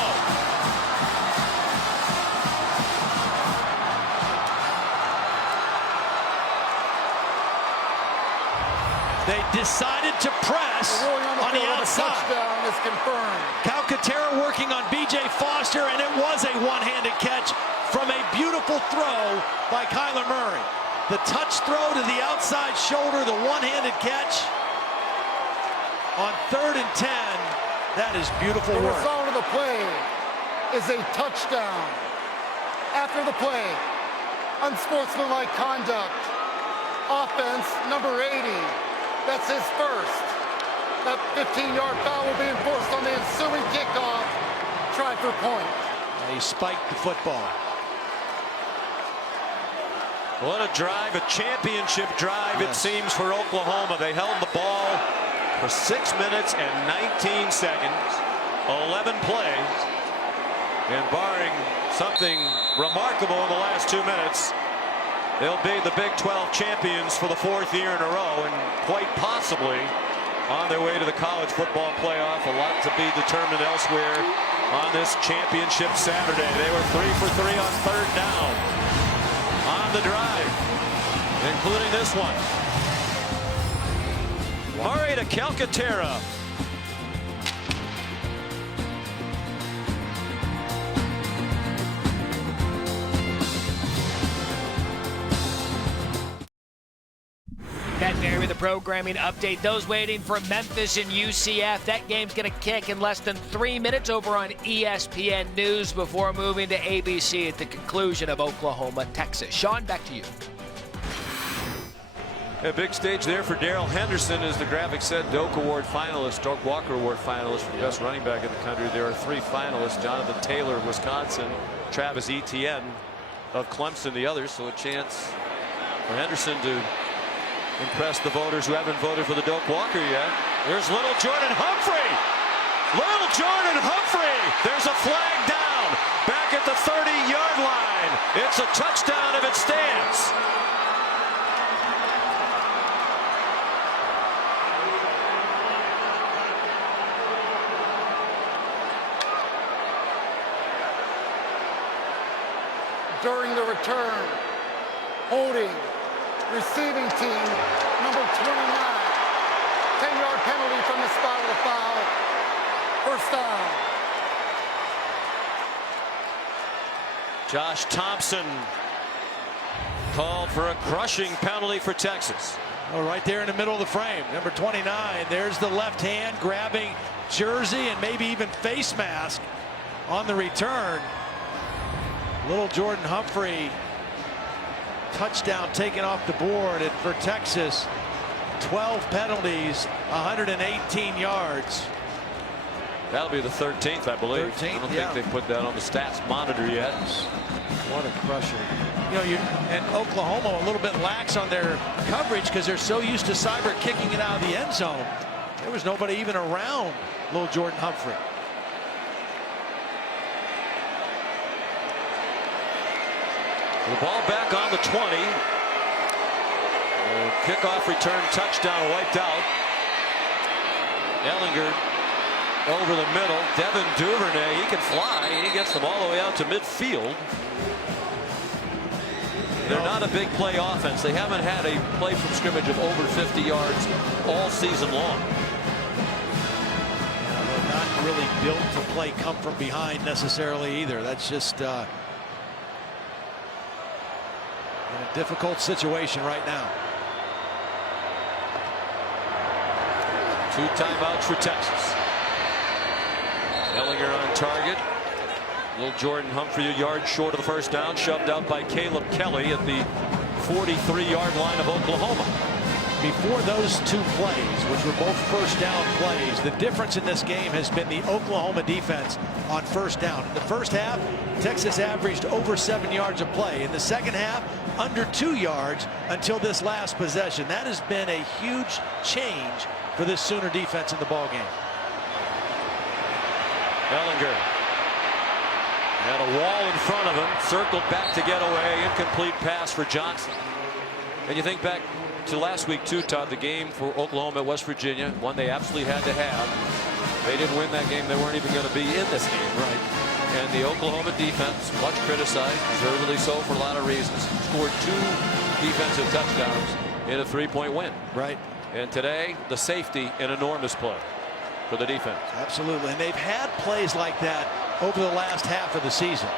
They decided to press on the outside. Touchdown is confirmed. Calcaterra working on B.J. Foster, and it was a one-handed catch from a beautiful throw by Kyler Murray. The touch throw to the outside shoulder, the one-handed catch on 3rd and 10. That is beautiful work. The result of the play is a touchdown. After the play, unsportsmanlike conduct. Offense number 80. That's his first. That 15-yard foul will be enforced on the ensuing kickoff. Try for point. He spiked the football. What a drive, a championship drive, yes. It seems, for Oklahoma. They held the ball for 6 minutes and 19 seconds, 11 plays, and barring something remarkable in the last 2 minutes, they'll be the Big 12 champions for the 4th year in a row, and quite possibly on their way to the college football playoff. A lot to be determined elsewhere on this championship Saturday. They were 3 for 3 on 3rd down. the drive, including this one. Murray to Calcaterra. That there with the programming update. Those waiting for Memphis and UCF. That game's going to kick in less than 3 minutes over on ESPN News before moving to ABC at the conclusion of Oklahoma, Texas. Sean, back to you. A big stage there for Darrell Henderson, as the graphic said, Doak Award finalist, Doak Walker Award finalist for best running back in the country. There are 3 finalists: Jonathan Taylor of Wisconsin, Travis Etienne of Clemson, the others. So a chance for Henderson to impress the voters who haven't voted for the Doak Walker yet. There's little Jordan Humphrey. Little Jordan Humphrey. There's a flag down back at the 30-yard line. It's a touchdown if it stands. During the return, holding receiving team number 29. 10-yard penalty from the spot of the foul. First down. Josh Thompson called for a crushing penalty for Texas. Oh, right there in the middle of the frame. Number 29. There's the left hand grabbing jersey and maybe even face mask on the return. Little Jordan Humphrey. Touchdown taken off the board, and for Texas, 12 penalties, 118 yards. That'll be the 13th, I believe. 13th, I don't think they put that on the stats monitor yet. What a crusher. You know, and Oklahoma a little bit lax on their coverage because they're so used to Cyber kicking it out of the end zone. There was nobody even around little Jordan Humphrey. The ball back on the 20. Kickoff return touchdown wiped out. Ehlinger over the middle. Devin Duvernay, he can fly. He gets them all the way out to midfield. They're not a big play offense. They haven't had a play from scrimmage of over 50 yards all season long. They're not really built to play come from behind necessarily either. That's just in a difficult situation right now. 2 timeouts for Texas. Ehlinger on target. Little Jordan Humphrey a yard short of the first down, shoved out by Caleb Kelly at the 43-yard line of Oklahoma. Before those 2 plays, which were both first down plays, the difference in this game has been the Oklahoma defense on first down. In the first half, Texas averaged over 7 yards a play. In the second half, under 2 yards until this last possession. That has been a huge change for this Sooner defense in the ballgame. Ehlinger had a wall in front of him, circled back to get away, incomplete pass for Johnson. And you think back to last week too, Todd, the game for Oklahoma at West Virginia, one they absolutely had to have. They didn't win that game. They weren't even going to be in this game. Right. And the Oklahoma defense, much criticized, deservedly so for a lot of reasons, scored 2 defensive touchdowns in a 3-point win. Right. And today, the safety, an enormous play for the defense. Absolutely. And they've had plays like that over the last half of the season.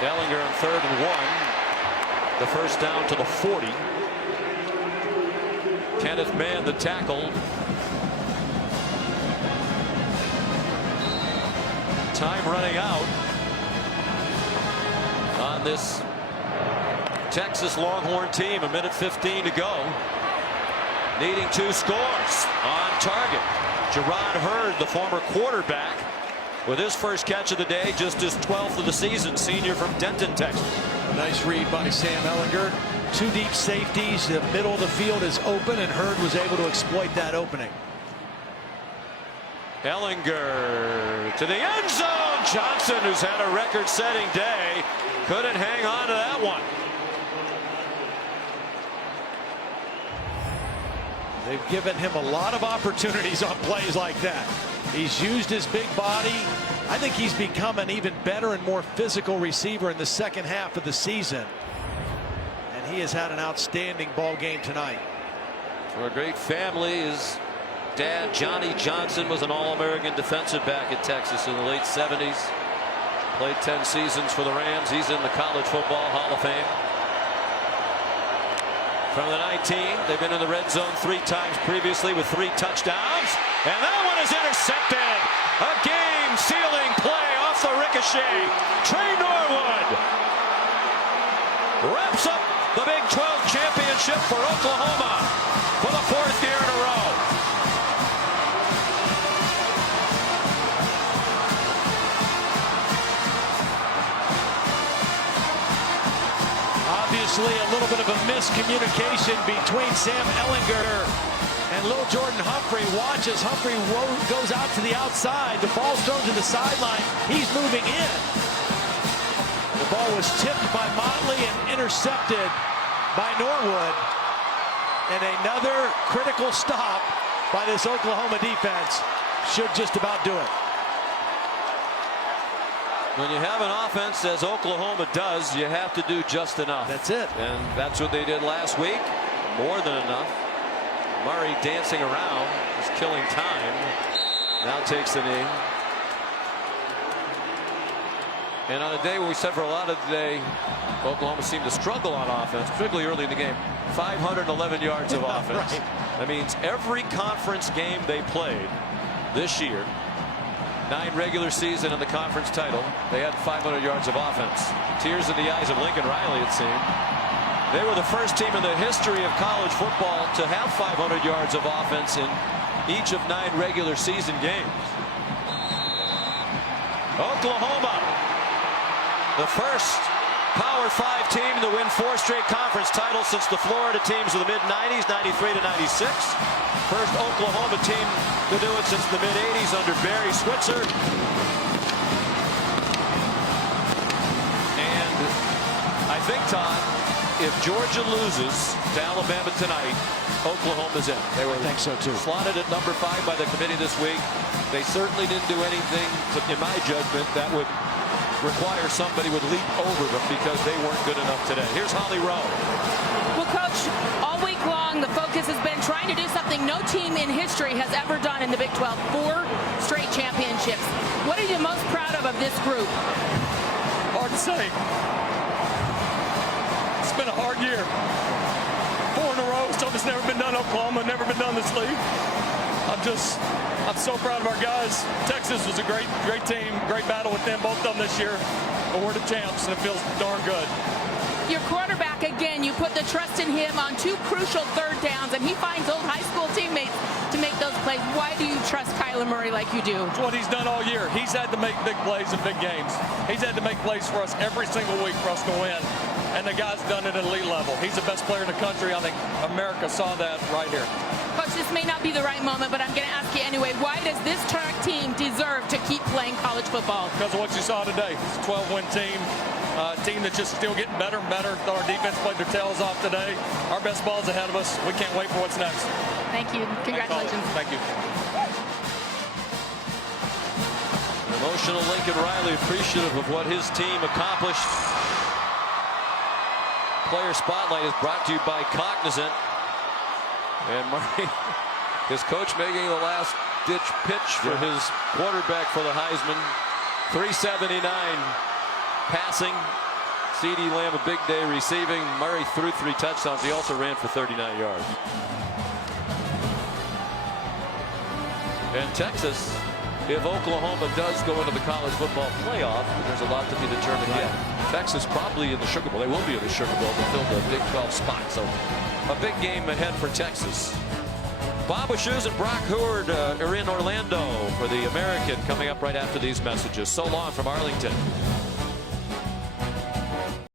Ehlinger on 3rd and 1. The first down to the 40. Kenneth Mann, the tackle. Time running out on this Texas Longhorn team. 1:15 to go. Needing 2 scores on target. Jerron Hurd, the former quarterback, with his first catch of the day, just his 12th of the season, senior from Denton, Texas. A nice read by Sam Ehlinger. 2 deep safeties. The middle of the field is open, and Hurd was able to exploit that opening. Ehlinger to the end zone. Johnson, who's had a record-setting day, couldn't hang on to that one. They've given him a lot of opportunities on plays like that. He's used his big body. I think he's become an even better and more physical receiver in the second half of the season. he has had an outstanding ball game tonight. For a great family, his dad, Johnny Johnson, was an All-American defensive back at Texas in the late 70s. Played 10 seasons for the Rams. He's in the College Football Hall of Fame. From the 19, they've been in the red zone 3 times previously with 3 touchdowns. And that one is intercepted. A game-sealing play off the ricochet. Trey Norwood wraps up the Big 12 championship for Oklahoma for the 4th year in a row. Obviously, a little bit of a miscommunication between Sam Ehlinger and Lil Jordan Humphrey. Watch as Humphrey goes out to the outside. The ball's thrown to the sideline. He's moving in. The ball was tipped by Motley and intercepted by Norwood. And another critical stop by this Oklahoma defense should just about do it. When you have an offense, as Oklahoma does, you have to do just enough. That's it. And that's what they did last week. More than enough. Murray dancing around, is killing time. Now takes the knee. And on a day when we said for a lot of the day, Oklahoma seemed to struggle on offense, particularly early in the game. 511 yards of offense. Right. That means every conference game they played this year, 9 regular season and the conference title, they had 500 yards of offense. Tears in the eyes of Lincoln Riley, it seemed. They were the first team in the history of college football to have 500 yards of offense in each of 9 regular season games. Oklahoma, the first Power 5 team to win 4 straight conference titles since the Florida teams of the mid-90s, 93 to 96. First Oklahoma team to do it since the mid-80s under Barry Switzer. And I think, Todd, if Georgia loses to Alabama tonight, Oklahoma's in. They were, I think so too, slotted at number 5 by the committee this week. They certainly didn't do anything, in my judgment, that would require somebody would leap over them because they weren't good enough today. Here's Holly Rowe. Well, Coach, all week long the focus has been trying to do something no team in history has ever done in the Big 12. 4 straight championships. What are you most proud of this group? Hard to say. It's been a hard year. 4 in a row. Something that's never been done in Oklahoma, never been done in this league. I'm so proud of our guys. Texas was a great team, great battle with them, both of them this year. But we're the champs, and it feels darn good. Your quarterback, again, you put the trust in him on 2 crucial 3rd downs, and he finds old high school teammates to make those plays. Why do you trust Kyler Murray like you do? It's what he's done all year. He's had to make big plays in big games. He's had to make plays for us every single week for us to win. And the guy's done it at elite level. He's the best player in the country. I think America saw that right here. Coach, this may not be the right moment, but I'm going to ask you anyway. Why does this team deserve to keep playing college football? Because of what you saw today. It's a 12-win team. Team that's just still getting better and better. Thought our defense played their tails off today. Our best ball's ahead of us. We can't wait for what's next. Thank you. Congratulations. Thank you. Emotional Lincoln Riley, appreciative of what his team accomplished. Player Spotlight is brought to you by Cognizant. And Murray, his coach making the last-ditch pitch for his quarterback for the Heisman. 379 passing. CeeDee Lamb a big day receiving. Murray threw 3 touchdowns. He also ran for 39 yards. And Texas, if Oklahoma does go into the college football playoff, there's a lot to be determined yet. Texas probably in the Sugar Bowl. They will be in the Sugar Bowl to fill the Big 12 spot. So a big game ahead for Texas. Bob Wischusen and Brock Howard are in Orlando for the American coming up right after these messages. So long from Arlington.